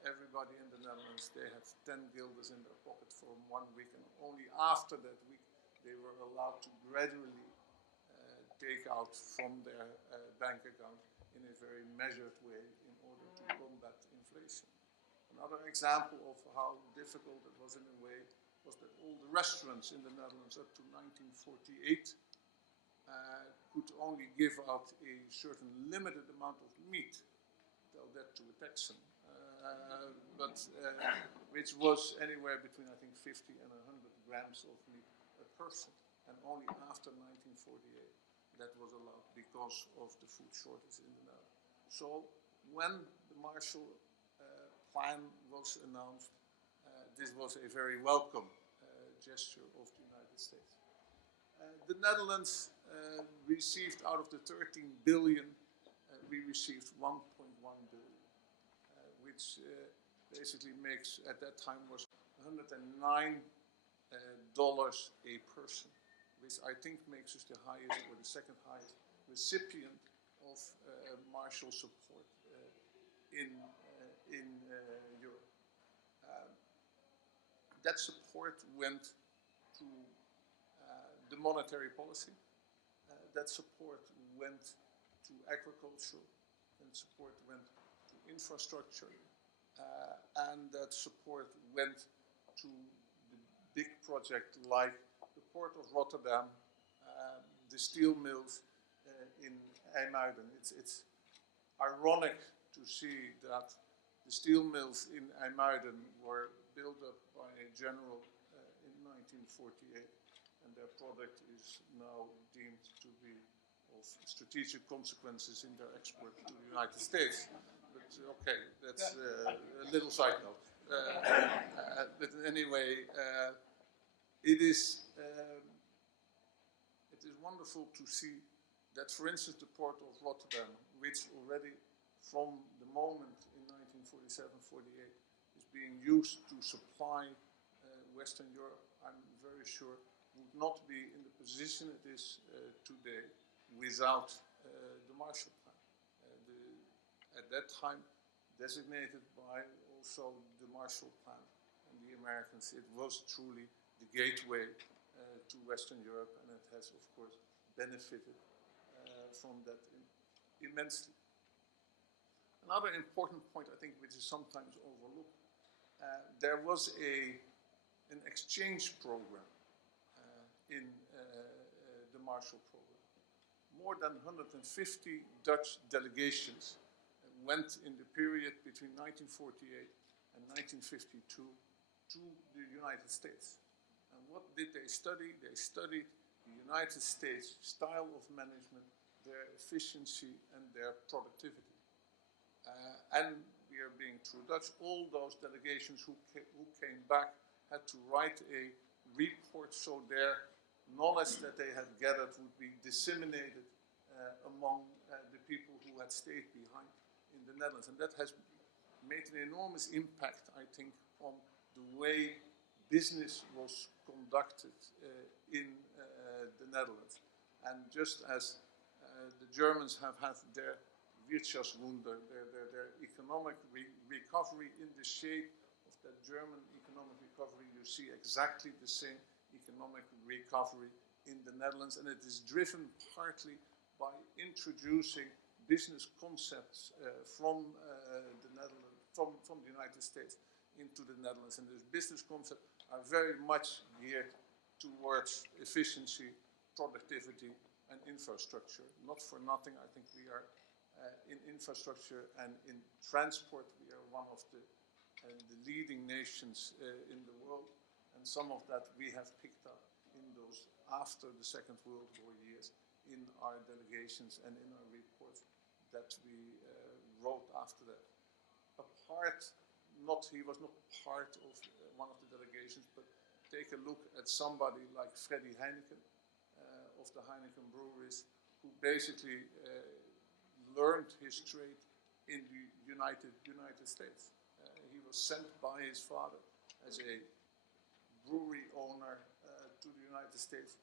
everybody in the Netherlands, they had 10 guilders in their pocket for 1 week, and only after that week they were allowed to gradually take out from their bank account in a very measured way in order to combat inflation. Another example of how difficult it was in a way was that all the restaurants in the Netherlands up to 1948 could only give out a certain limited amount of meat, tell that to a Texan, which was anywhere between I think 50 and 100 grams of meat a person, and only after 1948 that was allowed because of the food shortage in the Netherlands. So when the Marshall Plan was announced, this was a very welcome gesture of the United States. The Netherlands received, out of the 13 billion, we received 1.1 billion, which basically makes, at that time was $109 a person, which I think makes us the highest or the second highest recipient of Marshall support in Europe. That support went to the monetary policy. That support went to agriculture, and support went to infrastructure, and that support went to the big project like the port of Rotterdam, the steel mills in IJmuiden. It's ironic to see that the steel mills in IJmuiden were built up by a general in 1948, and their product is now deemed to be of strategic consequences in their export to the United States. But okay, that's a little side note. But anyway, it is wonderful to see that, for instance, the port of Rotterdam, which already from the moment in 1947-48 is being used to supply Western Europe, I'm very sure would not be in the position it is today without the Marshall Plan. At that time, designated by also the Marshall Plan and the Americans, it was truly the gateway to Western Europe, and it has, of course, benefited from that immensely. Another important point, I think, which is sometimes overlooked, there was an exchange program in the Marshall Program. More than 150 Dutch delegations went in the period between 1948 and 1952 to the United States. And what did they study? They studied the United States style of management, their efficiency, and their productivity. And we are being true Dutch. All those delegations who came back had to write a report so their knowledge that they had gathered would be disseminated among the people who had stayed behind in the Netherlands. And that has made an enormous impact, I think, on the way business was conducted in the Netherlands. And just as the Germans have had their Wirtschaftswunder, their economic recovery in the shape of that German economic recovery, you see exactly the same economic recovery in the Netherlands, and it is driven partly by introducing business concepts from the Netherlands, from the United States into the Netherlands, and those business concepts are very much geared towards efficiency, productivity, and infrastructure. Not for nothing, I think we are in infrastructure and in transport, we are one of the leading nations in the world, and some of that we have picked up in those after the Second World War years in our delegations and in our reports that we wrote after that. He was not part of one of the delegations, but take a look at somebody like Freddy Heineken of the Heineken breweries, who basically learned his trade in the United States. He was sent by his father as a brewery owner to the United States,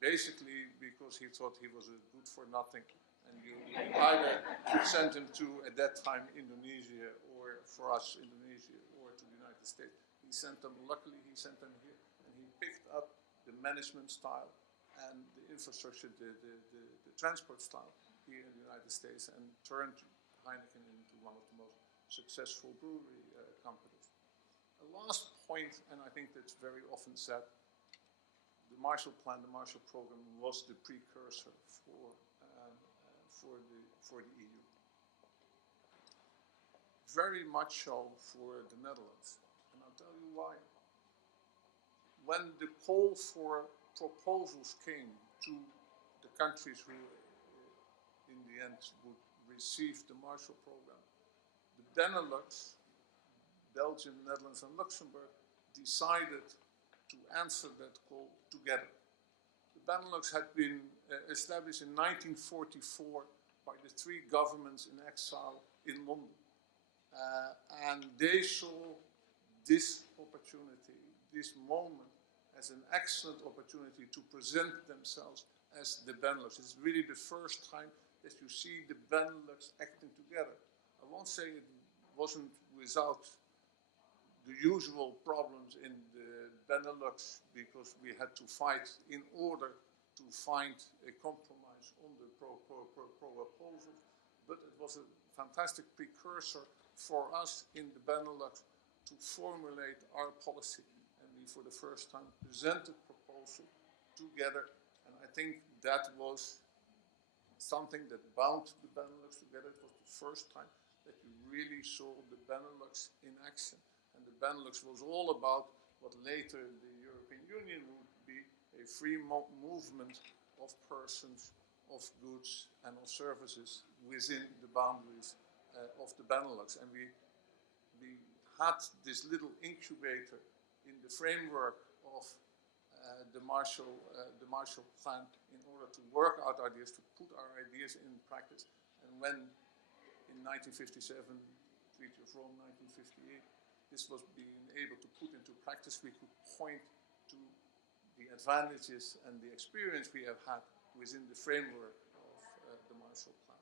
basically because he thought he was a good for nothing, and you either sent him to, at that time, Indonesia, or for us, Indonesia, or to the United States. He sent them, luckily he sent them here, and he picked up the management style and the infrastructure, the transport style here in the United States, and turned Heineken into one of the most successful brewery companies. A last point, and I think that's very often said, the Marshall Plan, the Marshall Program, was the precursor for the EU. Very much so for the Netherlands, and I'll tell you why. When the call for proposals came to the countries who, in the end, would receive the Marshall Program, the Benelux, Belgium, Netherlands, and Luxembourg decided to answer that call together. The Benelux had been established in 1944 by the three governments in exile in London. And they saw this opportunity, this moment, as an excellent opportunity to present themselves as the Benelux. It's really the first time that you see the Benelux acting together. I won't say it wasn't without the usual problems in the Benelux, because we had to fight in order to find a compromise on the proposals, but it was a fantastic precursor for us in the Benelux to formulate our policy, and we for the first time presented proposal together, and I think that was something that bound the Benelux together. It was the first time that you really saw the Benelux in action. And the Benelux was all about what later the European Union would be, a free movement of persons, of goods, and of services within the boundaries of the Benelux. And we had this little incubator in the framework of the Marshall Plan in order to work out ideas, to put our ideas in practice. And when in 1957, Treaty of Rome, 1958, this was being able to put into practice, we could point to the advantages and the experience we have had within the framework of the Marshall Plan.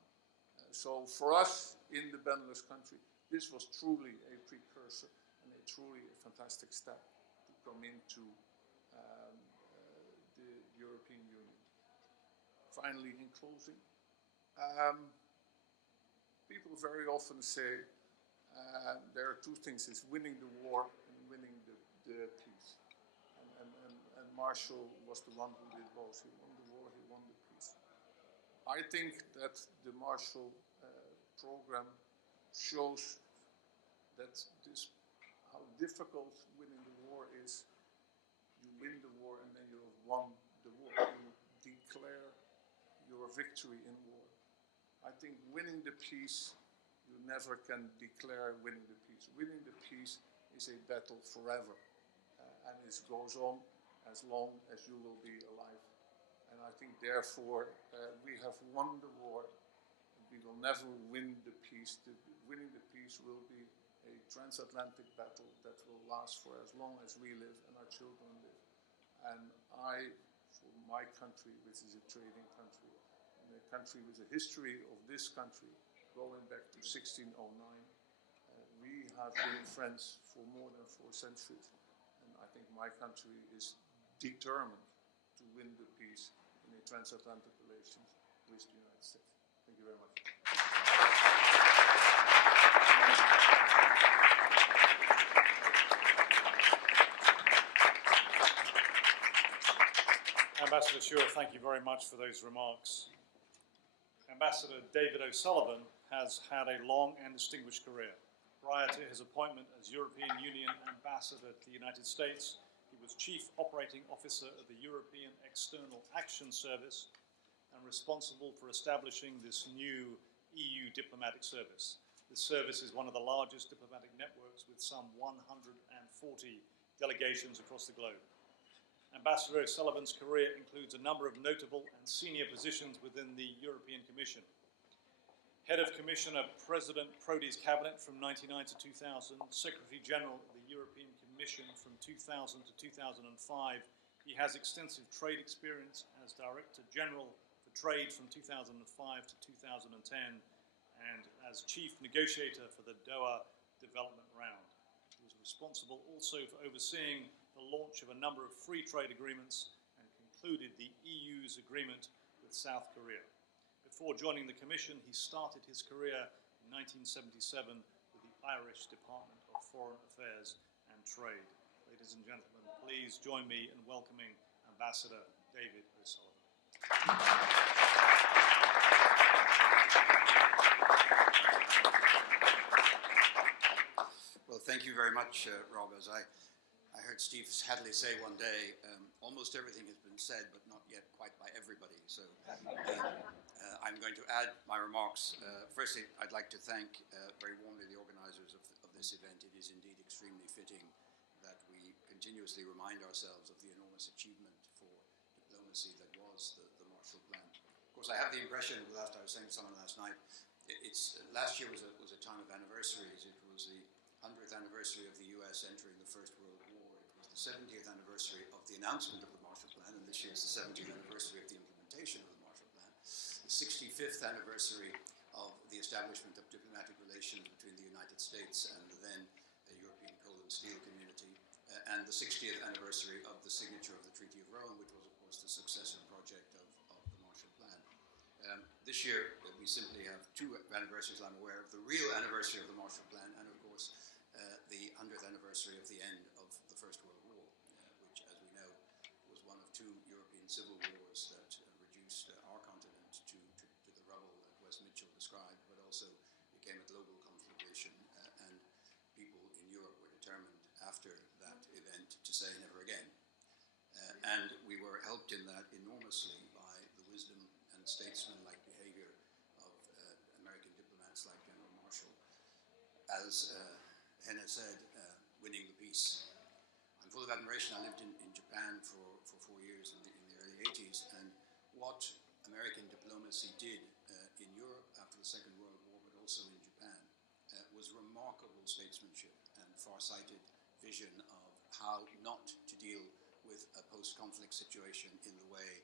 So for us in the Benelux country, this was truly a precursor and a truly fantastic step to come into the European Union. Finally, in closing, people very often say there are two things: is winning the war and winning the peace. And Marshall was the one who did both. He won the war, he won the peace. I think that the Marshall Program shows that how difficult winning the war is. You win the war and then you have won the war. You declare your victory in war. I think winning the peace, you never can declare winning the peace. Winning the peace is a battle forever, and it goes on as long as you will be alive. And I think therefore we have won the war, and we will never win the peace. Winning the peace will be a transatlantic battle that will last for as long as we live and our children live. And I, for my country, which is a trading country, and a country with a history of this country going back to 1609, we have been friends for more than 4 centuries. And I think my country is determined to win the peace in the transatlantic relations with the United States. Thank you very much. Ambassador Schuwer, thank you very much for those remarks. Ambassador David O'Sullivan has had a long and distinguished career. Prior to his appointment as European Union Ambassador to the United States, he was Chief Operating Officer of the European External Action Service and responsible for establishing this new EU diplomatic service. This service is one of the largest diplomatic networks with some 140 delegations across the globe. Ambassador O'Sullivan's career includes a number of notable and senior positions within the European Commission. Head of Commissioner President Prodi's cabinet from 1999 to 2000, Secretary General of the European Commission from 2000 to 2005. He has extensive trade experience as Director General for Trade from 2005 to 2010 and as Chief Negotiator for the Doha Development Round. He was responsible also for overseeing the launch of a number of free trade agreements and concluded the EU's agreement with South Korea. Before joining the Commission, he started his career in 1977 with the Irish Department of Foreign Affairs and Trade. Ladies and gentlemen, please join me in welcoming Ambassador David O'Sullivan. Well, thank you very much, Rob. As I heard Steve Hadley say one day, almost everything has been said, but not yet quite by everybody. So I'm going to add my remarks. Firstly, I'd like to thank very warmly the organizers of this event. It is indeed extremely fitting that we continuously remind ourselves of the enormous achievement for diplomacy that was the Marshall Plan. Of course, I have the impression, I was saying to someone last night, last year was a time of anniversaries. It was the 100th anniversary of the US entering the First World War. It was the 70th anniversary of the announcement of the Marshall Plan, and this year is the 70th anniversary of the implementation of the Marshall Plan. The 65th anniversary of the establishment of diplomatic relations between the United States and the then European coal and steel community, and the 60th anniversary of the signature of the Treaty of Rome, which was, of course, the successor project of the Marshall Plan. This year, we simply have 2 anniversaries I'm aware of, the real anniversary of the Marshall Plan, and of course, the 100th anniversary of the end of the First World War, which, as we know, was one of 2 European civil wars that reduced our continent to the rubble that Wess Mitchell described, but also became a global conflagration, and people in Europe were determined after that event to say never again. And we were helped in that enormously by the wisdom and statesman-like behavior of American diplomats like General Marshall. As Henna said, winning the peace. I'm full of admiration. I lived in Japan for 4 years in the early 80s, and what American diplomacy did in Europe after the Second World War, but also in Japan, was remarkable statesmanship and far-sighted vision of how not to deal with a post-conflict situation in the way,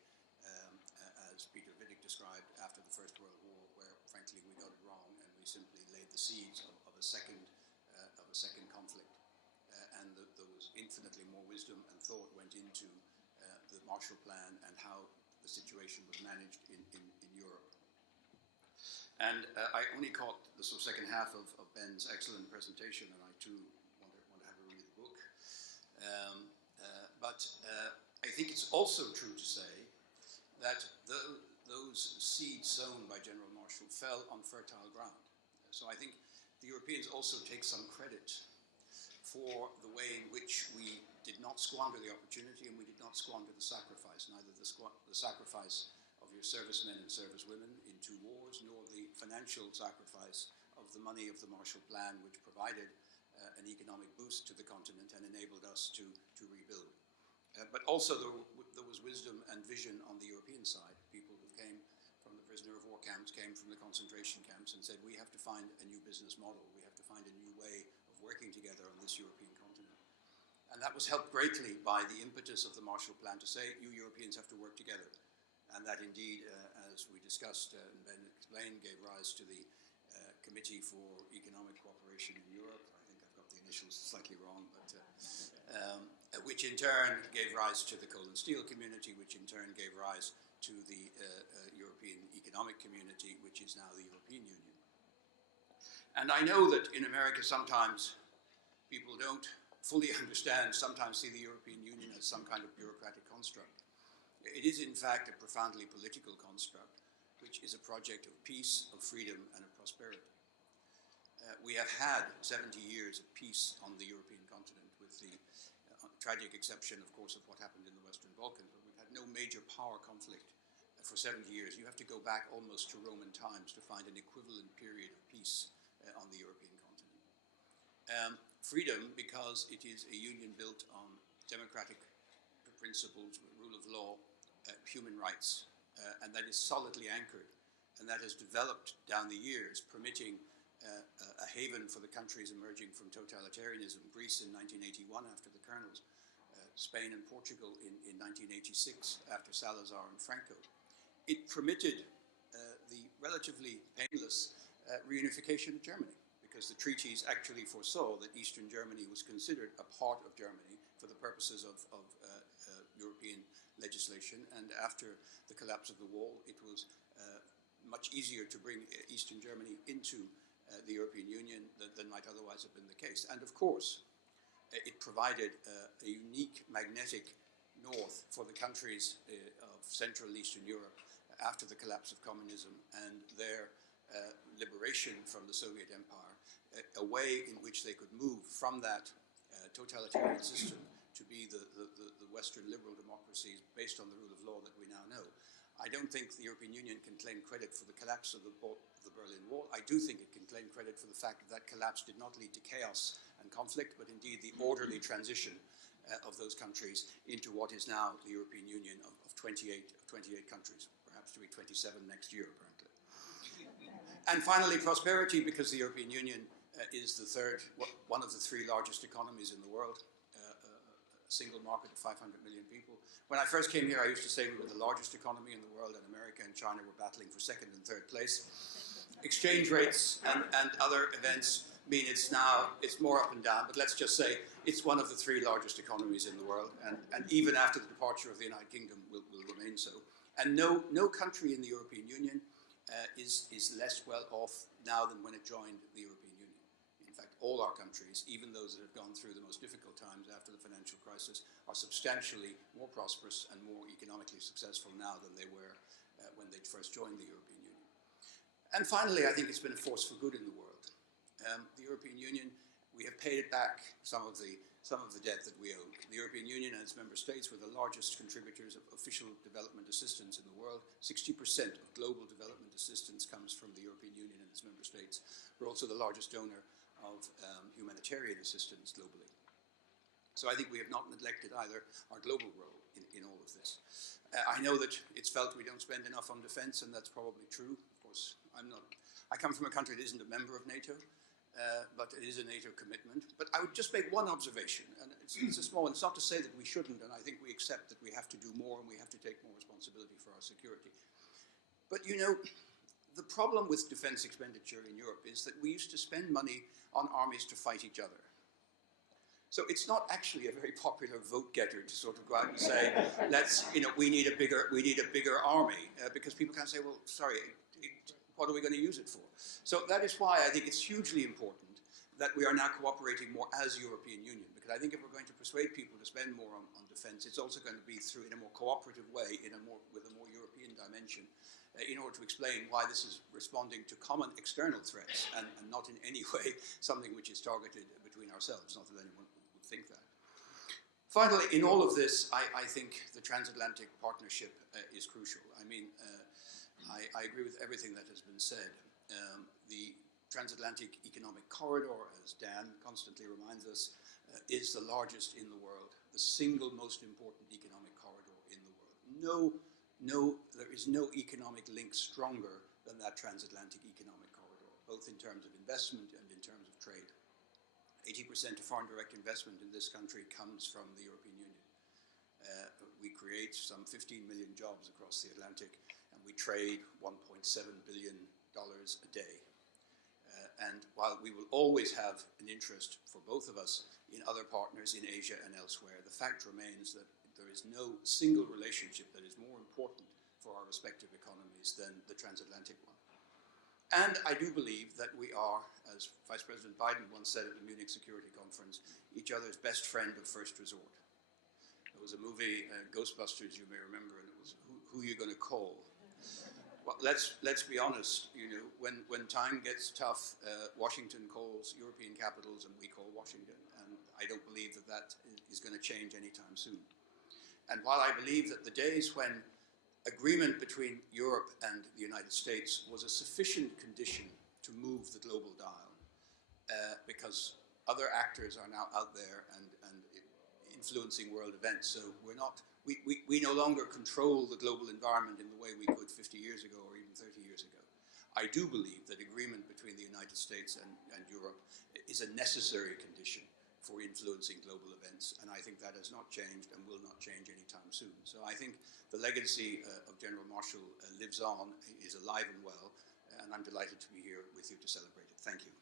as Peter Wittig described, after the First World War, where frankly we got it wrong and we simply laid the seeds of a second conflict. And there was infinitely more wisdom and thought went into the Marshall Plan and how the situation was managed in Europe. And I only caught the sort of second half of Benn's excellent presentation, and I too want to have a read of the book. But I think it's also true to say that those seeds sown by General Marshall fell on fertile ground. So I think the Europeans also take some credit for the way in which we did not squander the opportunity and we did not squander the sacrifice, neither the sacrifice of your servicemen and servicewomen in 2 wars, nor the financial sacrifice of the money of the Marshall Plan, which provided an economic boost to the continent and enabled us to rebuild. But also there was wisdom and vision on the European side. People who came from the prisoner of war camps, came from the concentration camps and said, we have to find a new business model. We have to find a new way of working together on this European continent. And that was helped greatly by the impetus of the Marshall Plan to say, you Europeans have to work together. And that indeed, as we discussed and Ben explained, gave rise to the Committee for Economic Cooperation in Europe. I think I've got the initials slightly wrong, but which in turn gave rise to the coal and steel community, which in turn gave rise to the European Economic Community, which is now the European Union. And I know that in America sometimes people don't fully understand, sometimes see the European Union as some kind of bureaucratic construct. It is in fact a profoundly political construct, which is a project of peace, of freedom, and of prosperity. We have had 70 years of peace on the European continent, with the tragic exception, of course, of what happened in the Western Balkans, but we've had no major power conflict for 70 years. You have to go back almost to Roman times to find an equivalent period of peace on the European continent. Freedom, because it is a union built on democratic principles, rule of law, human rights, and that is solidly anchored, and that has developed down the years, permitting a haven for the countries emerging from totalitarianism. Greece in 1981 after the colonels, Spain and Portugal in 1986 after Salazar and Franco. It permitted the relatively painless reunification of Germany, because the treaties actually foresaw that Eastern Germany was considered a part of Germany for the purposes of European legislation, and after the collapse of the wall, it was much easier to bring Eastern Germany into the European Union than might otherwise have been the case. And of course, it provided a unique magnetic north for the countries of Central and Eastern Europe after the collapse of communism and their liberation from the Soviet Empire, a way in which they could move from that totalitarian system to be the Western liberal democracies based on the rule of law that we now know. I don't think the European Union can claim credit for the collapse of the Berlin Wall. I do think it can claim credit for the fact that that collapse did not lead to chaos and conflict, but indeed the orderly transition of those countries into what is now the European Union of 28 countries, perhaps to be 27 next year, apparently. And finally, prosperity, because the European Union is one of the three largest economies in the world, a single market of 500 million people. When I first came here, I used to say we were the largest economy in the world, and America and China were battling for second and third place. Exchange rates and other events mean it's more up and down, but let's just say it's one of the three largest economies in the world, and even after the departure of the United Kingdom will remain so. And no country in the European Union is less well off now than when it joined the European Union. In fact, all our countries, even those that have gone through the most difficult times after the financial crisis, are substantially more prosperous and more economically successful now than they were when they first joined the European Union. And finally, I think it's been a force for good in the world. The European Union, we have paid it back some of the debt that we owed. The European Union and its member states were the largest contributors of official development assistance in the world. 60% of global development assistance comes from the European Union and its member states. We're also the largest donor of humanitarian assistance globally. So I think we have not neglected either our global role in all of this. I know that it's felt we don't spend enough on defense, and that's probably true. Of course, I come from a country that isn't a member of NATO, but it is a NATO commitment. But I would just make one observation, and it's a small one. It's not to say that we shouldn't, and I think we accept that we have to do more and we have to take more responsibility for our security. But you know, the problem with defense expenditure in Europe is that we used to spend money on armies to fight each other. So it's not actually a very popular vote getter to sort of go out and say, we need a bigger army, because people can say, well, sorry, what are we going to use it for? So that is why I think it's hugely important that we are now cooperating more as European Union, because I think if we're going to persuade people to spend more on defense, it's also going to be in a more cooperative way, with a more European dimension, in order to explain why this is responding to common external threats and not in any way something which is targeted between ourselves, not that anyone would think that. Finally, in all of this, I think the transatlantic partnership is crucial. I mean, I agree with everything that has been said. The transatlantic economic corridor, as Dan constantly reminds us, is the largest in the world, the single most important economic corridor in the world. There is no economic link stronger than that transatlantic economic corridor, both in terms of investment and in terms of trade. 80% of foreign direct investment in this country comes from the European Union. We create some 15 million jobs across the Atlantic, and we trade $1.7 billion a day. And while we will always have an interest for both of us in other partners in Asia and elsewhere, the fact remains that there is no single relationship that is more important for our respective economies than the transatlantic one. And I do believe that we are, as Vice President Biden once said at the Munich Security Conference, each other's best friend of first resort. There was a movie, Ghostbusters, you may remember, and it was Who You Gonna Call? Well, let's be honest, you know, when time gets tough, Washington calls European capitals and we call Washington, and I don't believe that that is going to change anytime soon. And while I believe that the days when agreement between Europe and the United States was a sufficient condition to move the global dial, because other actors are now out there and influencing world events, so we no longer control the global environment in the way we could 50 years ago or even 30 years ago. I do believe that agreement between the United States and Europe is a necessary condition for influencing global events, and I think that has not changed and will not change anytime soon. So I think the legacy of General Marshall lives on, is alive and well, and I'm delighted to be here with you to celebrate it. Thank you.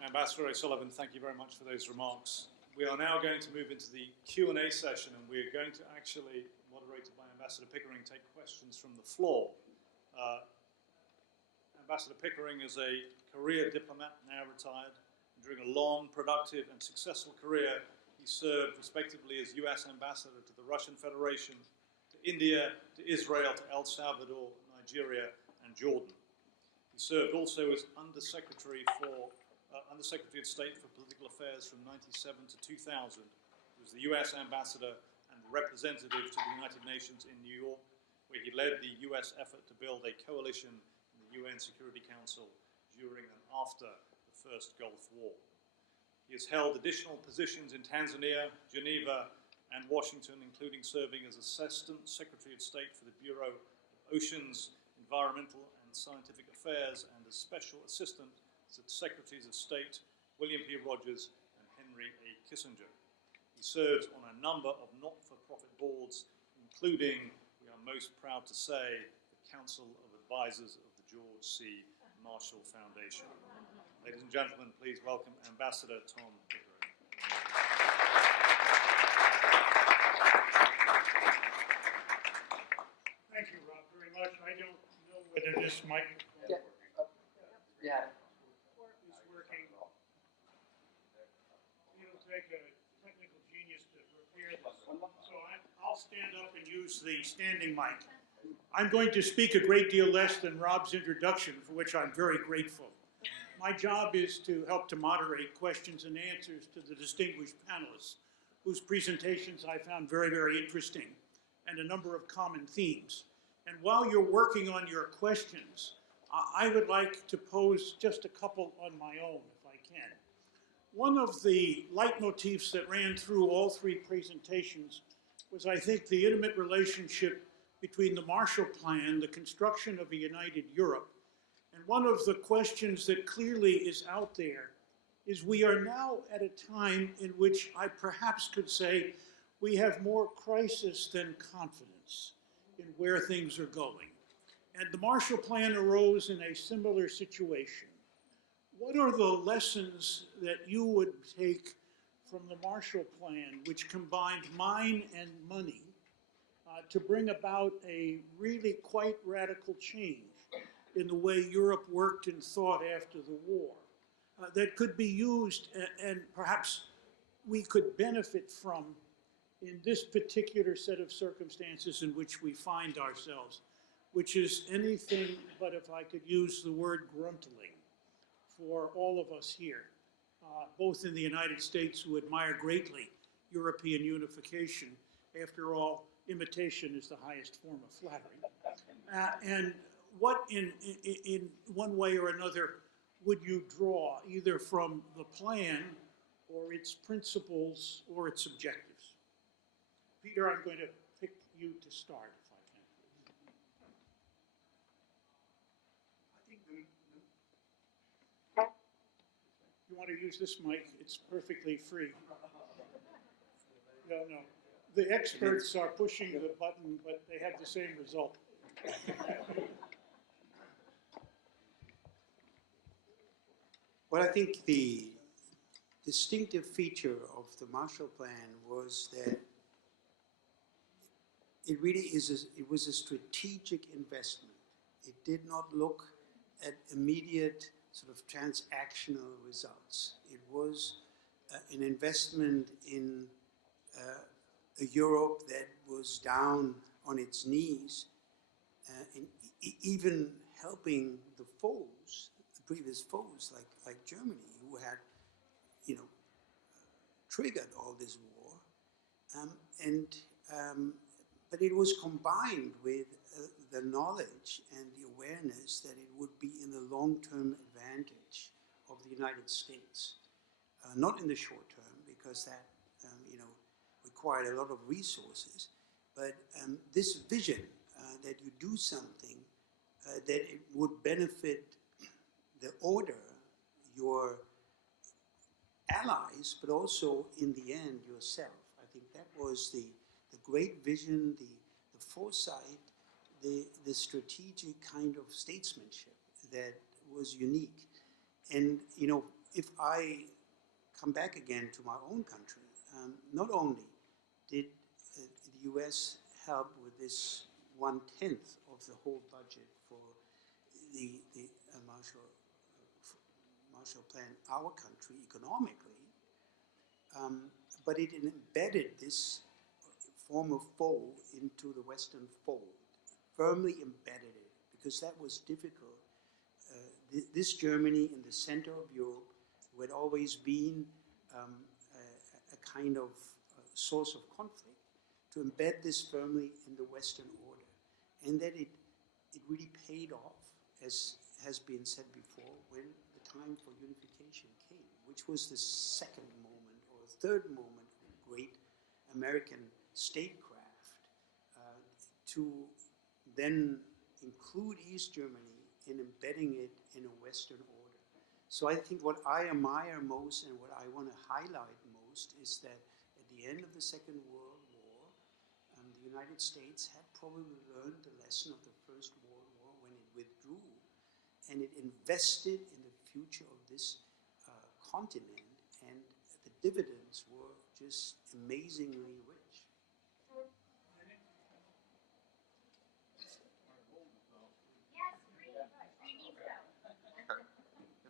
Ambassador O'Sullivan, thank you very much for those remarks. We are now going to move into the Q&A session, and we're going to actually, moderated by Ambassador Pickering, take questions from the floor. Ambassador Pickering is a career diplomat, now retired. During a long, productive, and successful career, he served respectively as U.S. Ambassador to the Russian Federation, to India, to Israel, to El Salvador, Nigeria, and Jordan. He served also as Undersecretary of State for Political Affairs from 1997 to 2000. He was the U.S. Ambassador and representative to the United Nations in New York, where he led the U.S. effort to build a coalition in the UN Security Council during and after the First Gulf War. He has held additional positions in Tanzania, Geneva, and Washington, including serving as Assistant Secretary of State for the Bureau of Oceans, Environmental and Scientific Affairs, and as Special Assistant to the Secretaries of State William P. Rogers and Henry A. Kissinger. He serves on a number of not-for-profit boards, including, we are most proud to say, the Council of Advisors of the George C. Marshall Foundation. Ladies and gentlemen, please welcome Ambassador Tom Pickering. Thank you, Rob, very much. I don't know whether this microphone is working. It'll take a technical genius to repair this. So I'll stand up and use the standing mic. I'm going to speak a great deal less than Rob's introduction, for which I'm very grateful. My job is to help to moderate questions and answers to the distinguished panelists, whose presentations I found very, very interesting, and a number of common themes. And while you're working on your questions, I would like to pose just a couple on my own, if I can. One of the leitmotifs that ran through all three presentations was, I think, the intimate relationship between the Marshall Plan, the construction of a united Europe, and one of the questions that clearly is out there is we are now at a time in which I perhaps could say we have more crisis than confidence in where things are going. And the Marshall Plan arose in a similar situation. What are the lessons that you would take from the Marshall Plan, which combined mind and money, to bring about a really quite radical change in the way Europe worked and thought after the war, that could be used and perhaps we could benefit from in this particular set of circumstances in which we find ourselves, which is anything but, if I could use the word, gruntling for all of us here, both in the United States, who admire greatly European unification. After all, imitation is the highest form of flattery. And what in one way or another would you draw, either from the plan or its principles or its objectives? Peter, I'm going to pick you to start, if I can. you want to use this mic, it's perfectly free. No. The experts are pushing the button, but they have the same result. Well, I think the distinctive feature of the Marshall Plan was that it really it was a strategic investment. It did not look at immediate sort of transactional results. It was an investment in a Europe that was down on its knees, even helping the foes, the previous foes like Germany, who had, triggered all this war. But it was combined with the knowledge and the awareness that it would be in the long-term advantage of the United States. Not in the short term, because that, required a lot of resources, but this vision that you do something that it would benefit the order, your allies, but also in the end yourself. I think that was the great vision, the foresight, the strategic kind of statesmanship that was unique. And if I come back again to my own country, not only did the US help with this 1/10 of the whole budget for the Marshall Plan, our country, economically, but it embedded this former foe into the Western fold, firmly embedded it, because that was difficult. This Germany in the center of Europe, who had always been a kind of source of conflict, to embed this firmly in the Western order. And that it really paid off, as has been said before, when the time for unification came, which was the second moment or third moment of great American statecraft, to then include East Germany in embedding it in a Western order. So I think what I admire most and what I want to highlight most is that at the end of the Second World War, the United States had probably learned the lesson of the First World War when it withdrew, and it invested in the future of this continent, and the dividends were just amazingly rich.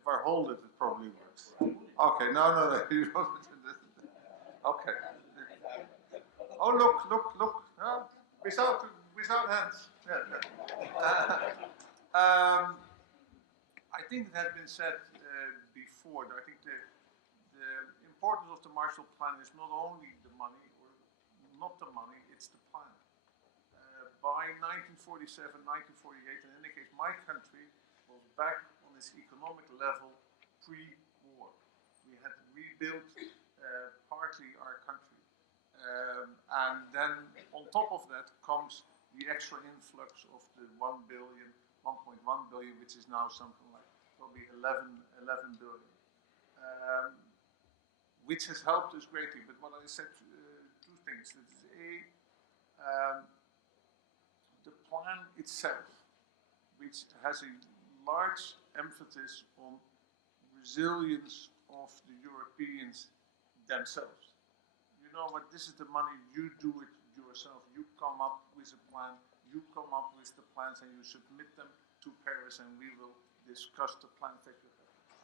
If I hold it, it probably works. Okay, no. You don't. Okay. Oh, look. Without hands. I think it has been said before. I think the importance of the Marshall Plan is not only the money, or not the money, it's the plan. By 1947, 1948, in any case, my country was back on its economic level pre-war. We had rebuilt partly our country. And then on top of that comes the extra influx of the 1.1 billion, which is now something like probably 11 billion, which has helped us greatly. But what I said, two things. That is the plan itself, which has a large emphasis on resilience of the Europeans themselves. You know what, this is the money, you do it yourself. You come up with a plan, you come up with the plans, and you submit them to Paris, and we will discuss the plan.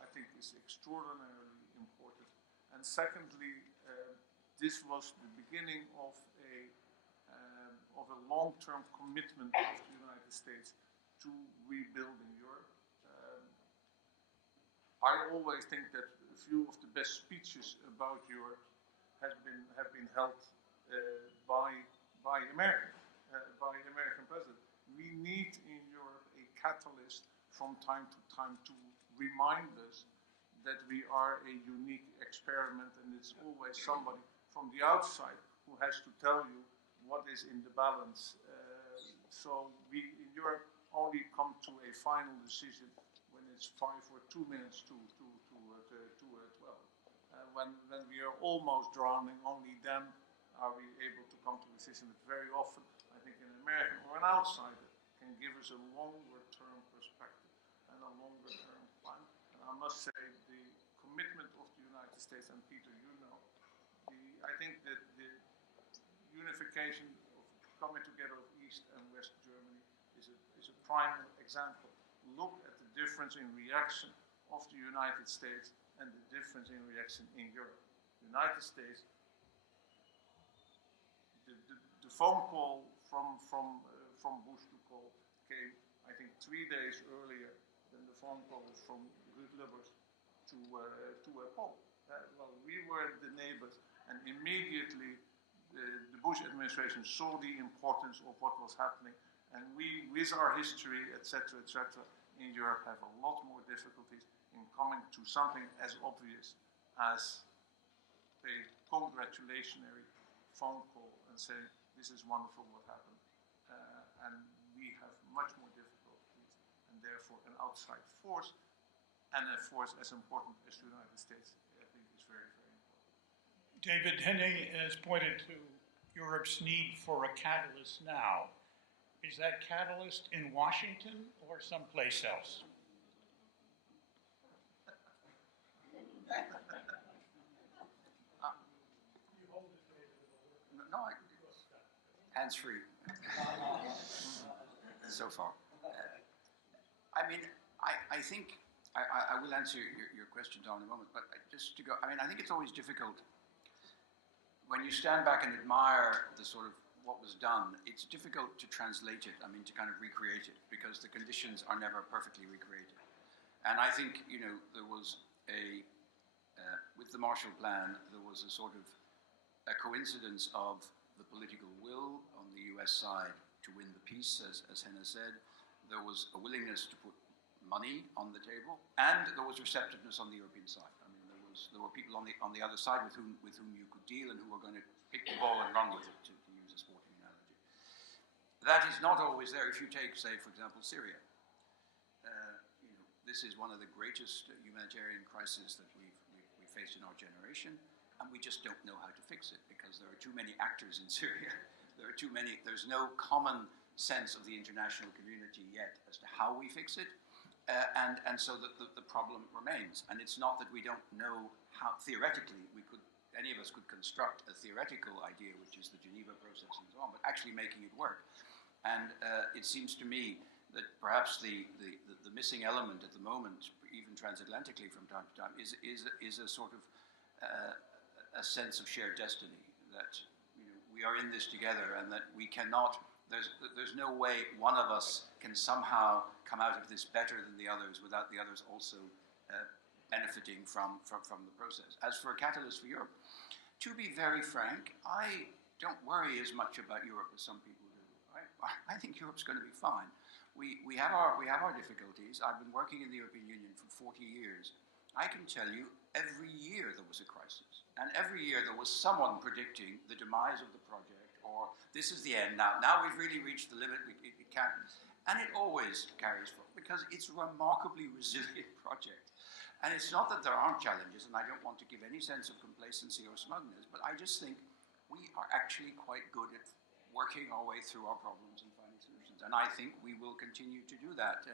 I think is extraordinarily important. And secondly, this was the beginning of a long-term commitment of the United States to rebuilding Europe. I always think that a few of the best speeches about Europe have been held by the American president. We need in Europe a catalyst from time to time to remind us that we are a unique experiment, and it's always somebody from the outside who has to tell you what is in the balance. So we in Europe only come to a final decision when it's 5 or 2 minutes to when we are almost drowning, only then are we able to come to a decision that very often, I think an American or an outsider can give us a longer term perspective and a longer term plan. And I must say the commitment of the United States, and Peter, you know, I think that the unification of coming together of East and West Germany is a prime example. Look at the difference in reaction of the United States and the difference in reaction in Europe. The United States, the phone call from Bush to Kohl came, I think, 3 days earlier than the phone calls from Ruud Lubbers to Kohl. Well, we were the neighbors, and immediately the Bush administration saw the importance of what was happening, and we, with our history, etc., in Europe, have a lot more difficulties in coming to something as obvious as a congratulatory phone call and saying, this is wonderful what happened. And we have much more difficulties, and therefore an outside force, and a force as important as the United States, I think is very, very important. David, Henning has pointed to Europe's need for a catalyst now. Is that catalyst in Washington or someplace else? No, hands-free so far. I mean, I think, I will answer your question, Don, in a moment, but just to go, I mean, I think it's always difficult when you stand back and admire the sort of what was done, it's difficult to translate it, I mean, to kind of recreate it, because the conditions are never perfectly recreated. And I think, you know, there was with the Marshall Plan, there was a sort of a coincidence of the political will on the US side to win the peace, as Henna said. There was a willingness to put money on the table, and there was receptiveness on the European side. I mean, there were people on the other side with whom you could deal and who were going to pick the ball and run with it, to use a sporting analogy. That is not always there. If you take, say, for example, Syria, you know, this is one of the greatest humanitarian crises that we faced in our generation, and we just don't know how to fix it because there are too many actors in Syria. There's no common sense of the international community yet as to how we fix it, and so the problem remains. And it's not that we don't know how, theoretically, any of us could construct a theoretical idea, which is the Geneva process and so on, but actually making it work. And it seems to me that perhaps the missing element at the moment, even transatlantically from time to time, is a sort of a sense of shared destiny, that, you know, we are in this together, and that we cannot. There's no way one of us can somehow come out of this better than the others without the others also benefiting from the process. As for a catalyst for Europe, to be very frank, I don't worry as much about Europe as some people do. I think Europe's going to be fine. We have our difficulties. I've been working in the European Union for 40 years. I can tell you, every year there was a crisis. And every year there was someone predicting the demise of the project, or this is the end now. Now we've really reached the limit, it can't. And it always carries forward, because it's a remarkably resilient project. And it's not that there aren't challenges, and I don't want to give any sense of complacency or smugness, but I just think we are actually quite good at working our way through our problems and finding solutions. And I think we will continue to do that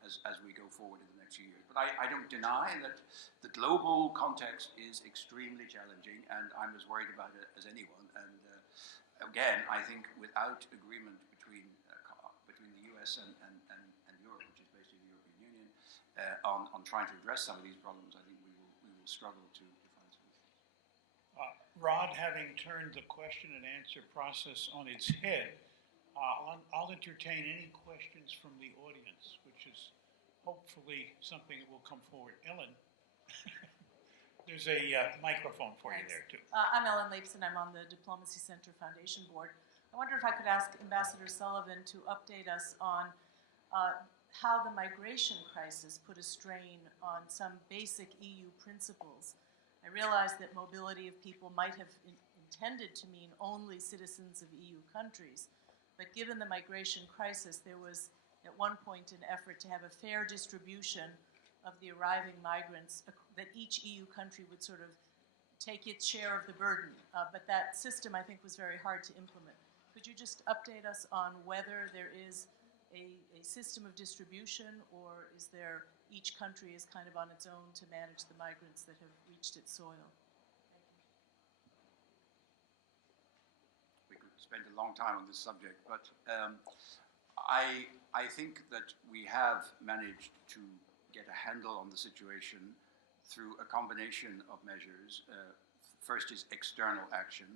as we go forward in the next few years. But I don't deny that the global context is extremely challenging, and I'm as worried about it as anyone. And again, I think without agreement between the US and Europe, which is based in the European Union, on trying to address some of these problems, I think we will struggle to find solutions. Rod, having turned the question and answer process on its head, I'll entertain any questions from the audience, which is hopefully something that will come forward. Ellen, there's a microphone for you there, too. I'm Ellen Leipson. I'm on the Diplomacy Center Foundation Board. I wonder if I could ask Ambassador Sullivan to update us on how the migration crisis put a strain on some basic EU principles. I realize that mobility of people might have intended to mean only citizens of EU countries, but given the migration crisis, there was at one point an effort to have a fair distribution of the arriving migrants, that each EU country would sort of take its share of the burden. But that system, I think, was very hard to implement. Could you just update us on whether there is a system of distribution, or is there each country is kind of on its own to manage the migrants that have reached its soil? We could spend a long time on this subject, but I think that we have managed to get a handle on the situation through a combination of measures. First is external action,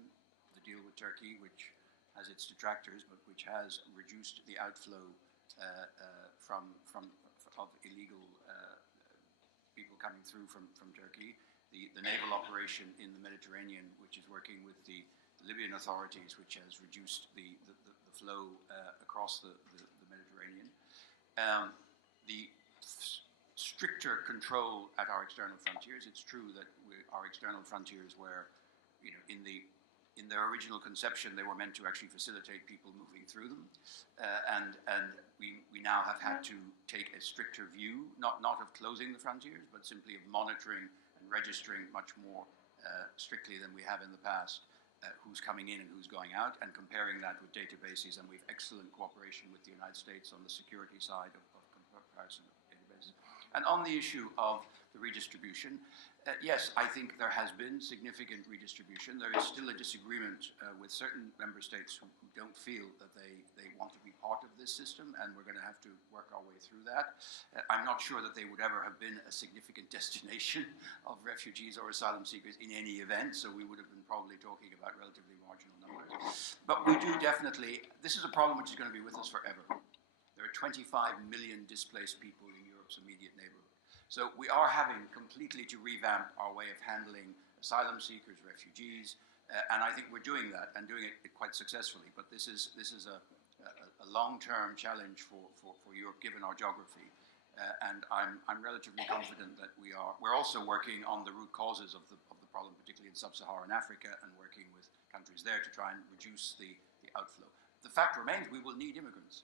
the deal with Turkey, which has its detractors, but which has reduced the outflow of illegal people coming through from Turkey. The naval operation in the Mediterranean, which is working with the Libyan authorities, which has reduced the flow across the Mediterranean. The stricter control at our external frontiers. It's true that our external frontiers were, in their original conception, they were meant to actually facilitate people moving through them, and we now have had to take a stricter view, not of closing the frontiers, but simply of monitoring and registering much more strictly than we have in the past. Who's coming in and who's going out, and comparing that with databases, and we have excellent cooperation with the United States on the security side of comparison of databases. And on the issue of the redistribution, yes, I think there has been significant redistribution. There is still a disagreement with certain member states who don't feel that they want to be part of this system, and we're going to have to work our way through that. I'm not sure that they would ever have been a significant destination of refugees or asylum seekers in any event, so we would have been probably talking about relatively marginal numbers. But we do definitely, this is a problem which is going to be with us forever. There are 25 million displaced people in Europe's immediate neighborhood. So we are having completely to revamp our way of handling asylum seekers, refugees, and I think we're doing that, and doing it quite successfully. But this is a long-term challenge for Europe, given our geography. And I'm relatively confident that we're also working on the root causes of the problem, particularly in sub-Saharan Africa, and working with countries there to try and reduce the outflow. The fact remains, we will need immigrants.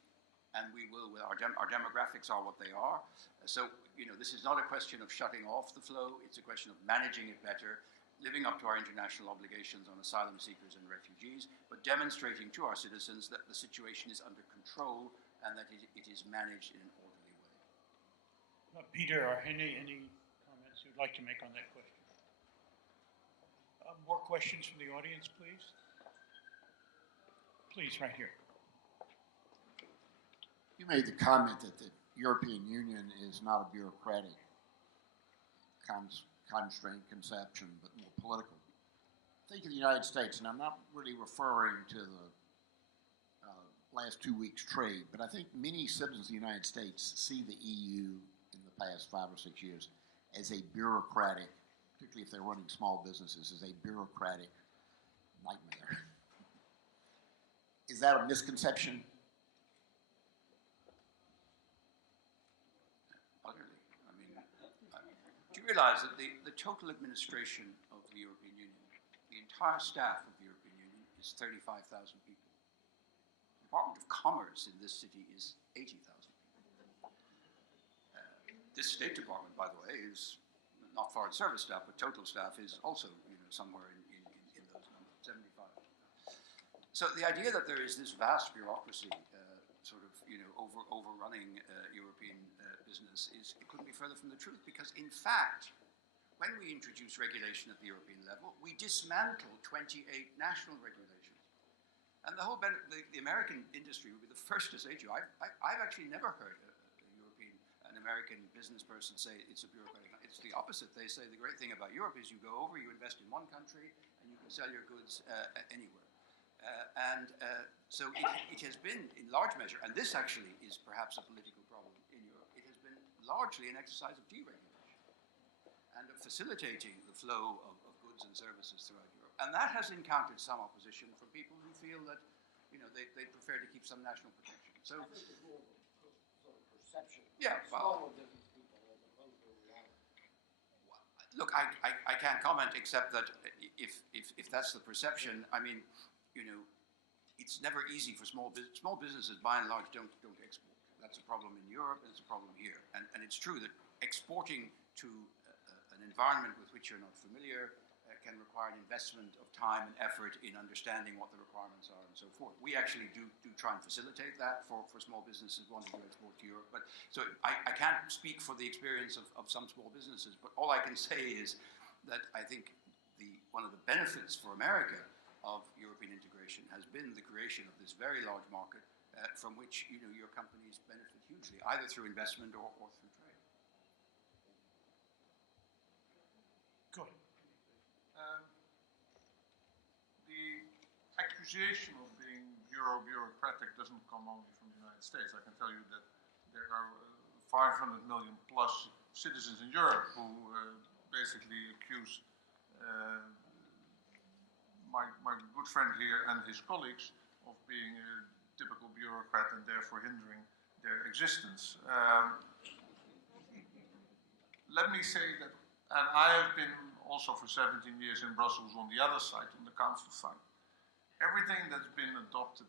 And we will, our demographics are what they are. So, this is not a question of shutting off the flow, it's a question of managing it better, living up to our international obligations on asylum seekers and refugees, but demonstrating to our citizens that the situation is under control and that it is managed in an orderly way. Peter or any comments you'd like to make on that question? More questions from the audience, please? Please, right here. You made the comment that the European Union is not a bureaucratic constraint conception, but more political. Think of the United States, and I'm not really referring to the last 2 weeks' trade, but I think many citizens of the United States see the EU in the past 5 or 6 years as a bureaucratic, particularly if they're running small businesses, as a bureaucratic nightmare. Is that a misconception? Utterly. I mean, do you realize that the total administration of the European Union, the entire staff of the European Union, is 35,000 people? The Department of Commerce in this city is 80,000 people. This State Department, by the way, is not foreign service staff, but total staff is also somewhere in those numbers, 75. So the idea that there is this vast bureaucracy overrunning European business it couldn't be further from the truth, because in fact, when we introduce regulation at the European level, we dismantle 28 national regulations. And the whole the American industry would be the first to say to you, I've actually never heard an American business person say it's a bureaucratic. It's the opposite. They say the great thing about Europe is you go over, you invest in one country, and you can sell your goods anywhere. So it has been, in large measure, and this actually is perhaps a political problem in Europe, it has been largely an exercise of deregulation and of facilitating the flow of goods and services throughout Europe. And that has encountered some opposition from people who feel that, they prefer to keep some national protection. So, perception. Yeah, well, look, I can't comment except that if that's the perception, I mean, it's never easy for small businesses, by and large, don't export. That's a problem in Europe, and it's a problem here. And it's true that exporting to an environment with which you're not familiar can require an investment of time and effort in understanding what the requirements are and so forth. We actually do try and facilitate that for small businesses wanting to export to Europe. But so I can't speak for the experience of some small businesses, but all I can say is that I think one of the benefits for America of European integration has been the creation of this very large market from which your companies benefit hugely, either through investment or through trade. Go ahead. The accusation of being bureaucratic doesn't come only from the United States. I can tell you that there are 500 million plus citizens in Europe who basically accuse my good friend here and his colleagues of being a typical bureaucrat and therefore hindering their existence. Let me say that, and I have been also for 17 years in Brussels on the other side, on the council side. Everything that's been adopted,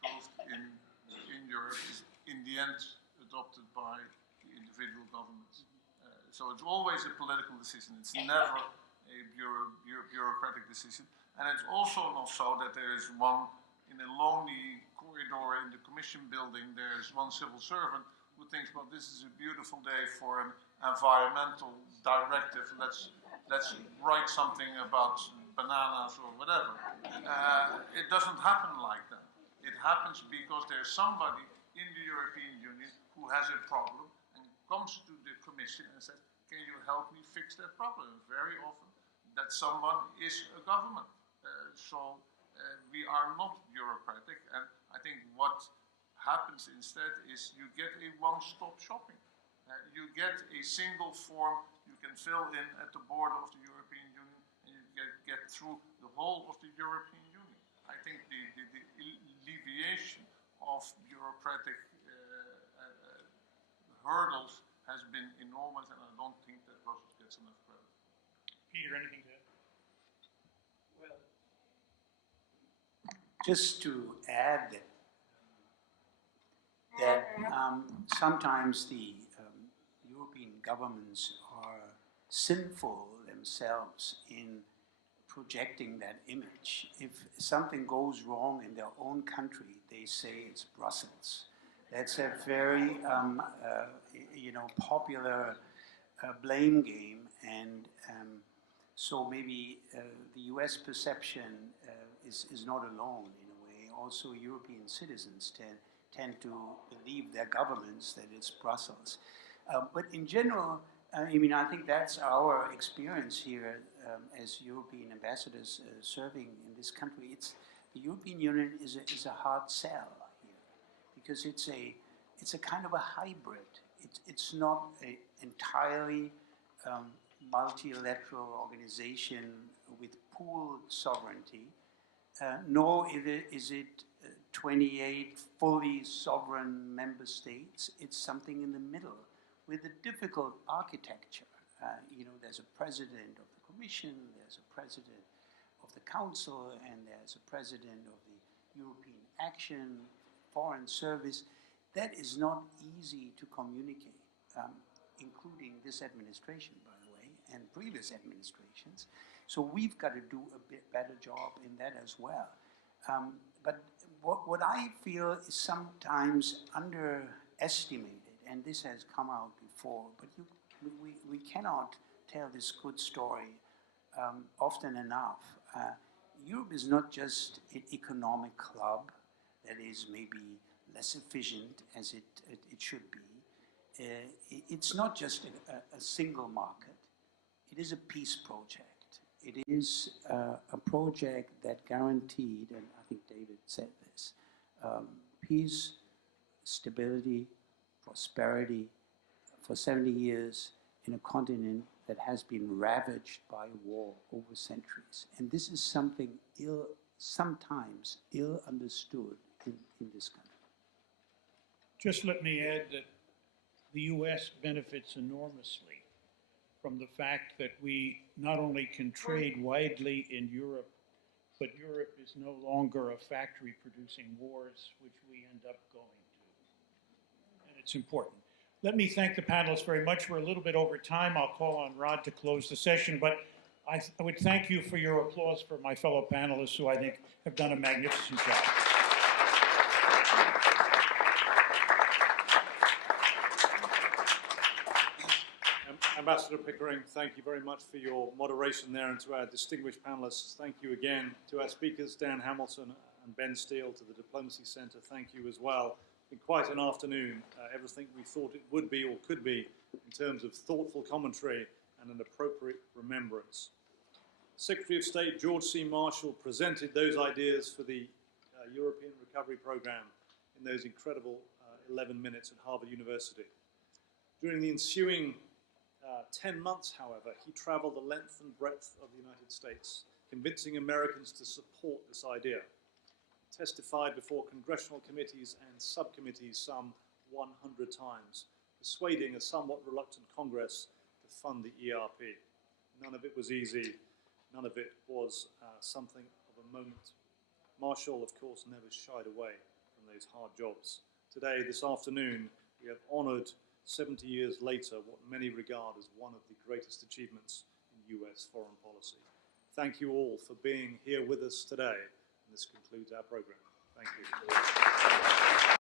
approved in Europe is in the end adopted by the individual governments. So it's always a political decision. It's never a bureaucratic decision. And it's also not so that there is one, in a lonely corridor in the Commission building, there's one civil servant who thinks, well, this is a beautiful day for an environmental directive. Let's write something about bananas or whatever. It doesn't happen like that. It happens because there's somebody in the European Union who has a problem and comes to the Commission and says, can you help me fix that problem? And very often that someone is a government. So we are not bureaucratic, and I think what happens instead is you get a one-stop shopping. You get a single form you can fill in at the border of the European Union, and you get through the whole of the European Union. I think the alleviation of bureaucratic hurdles has been enormous, and I don't think that Brussels gets enough credit. Peter, anything to add? Well, just to add that sometimes the European governments are sinful themselves in projecting that image. If something goes wrong in their own country, they say it's Brussels. That's a very popular blame game, and so maybe the U.S. perception is not alone in a way. Also, European citizens tend to believe their governments that it's Brussels. But in general, I think that's our experience here as European ambassadors serving in this country. The European Union is a hard sell here because it's a kind of a hybrid. It's not an entirely multilateral organization with pooled sovereignty, nor is it 28 fully sovereign member states. It's something in the middle with a difficult architecture. There's a president of the Commission, there's a president of the Council, and there's a president of the European Action, Foreign Service. That is not easy to communicate, including this administration, by the way, and previous administrations. So we've got to do a bit better job in that as well. But what I feel is sometimes underestimated, and this has come out before, but we cannot tell this good story often enough. Europe is not just an economic club that is maybe less efficient as it should be. It's not just a single market. It is a peace project. It is a project that guaranteed, and I think David said this, peace, stability, prosperity for 70 years in a continent that has been ravaged by war over centuries. And this is something sometimes ill understood in this country. Just let me add that the U.S. benefits enormously from the fact that we not only can trade widely in Europe, but Europe is no longer a factory producing wars, which we end up going to. And it's important. Let me thank the panelists very much. We're a little bit over time. I'll call on Rod to close the session, but I would thank you for your applause for my fellow panelists, who I think have done a magnificent job. Ambassador Pickering, thank you very much for your moderation there, and to our distinguished panelists, thank you again. To our speakers, Dan Hamilton and Benn Steil, to the Diplomacy Center, thank you as well. It's been quite an afternoon, everything we thought it would be or could be in terms of thoughtful commentary and an appropriate remembrance. Secretary of State George C. Marshall presented those ideas for the European Recovery Program in those incredible 11 minutes at Harvard University. During the ensuing 10 months, however, he traveled the length and breadth of the United States, convincing Americans to support this idea. He testified before congressional committees and subcommittees some 100 times, persuading a somewhat reluctant Congress to fund the ERP. None of it was easy. None of it was something of a moment. Marshall, of course, never shied away from those hard jobs. Today, this afternoon, we have honored 70 years later what many regard as one of the greatest achievements in US foreign policy. Thank you all for being here with us today, and this concludes our program. Thank you.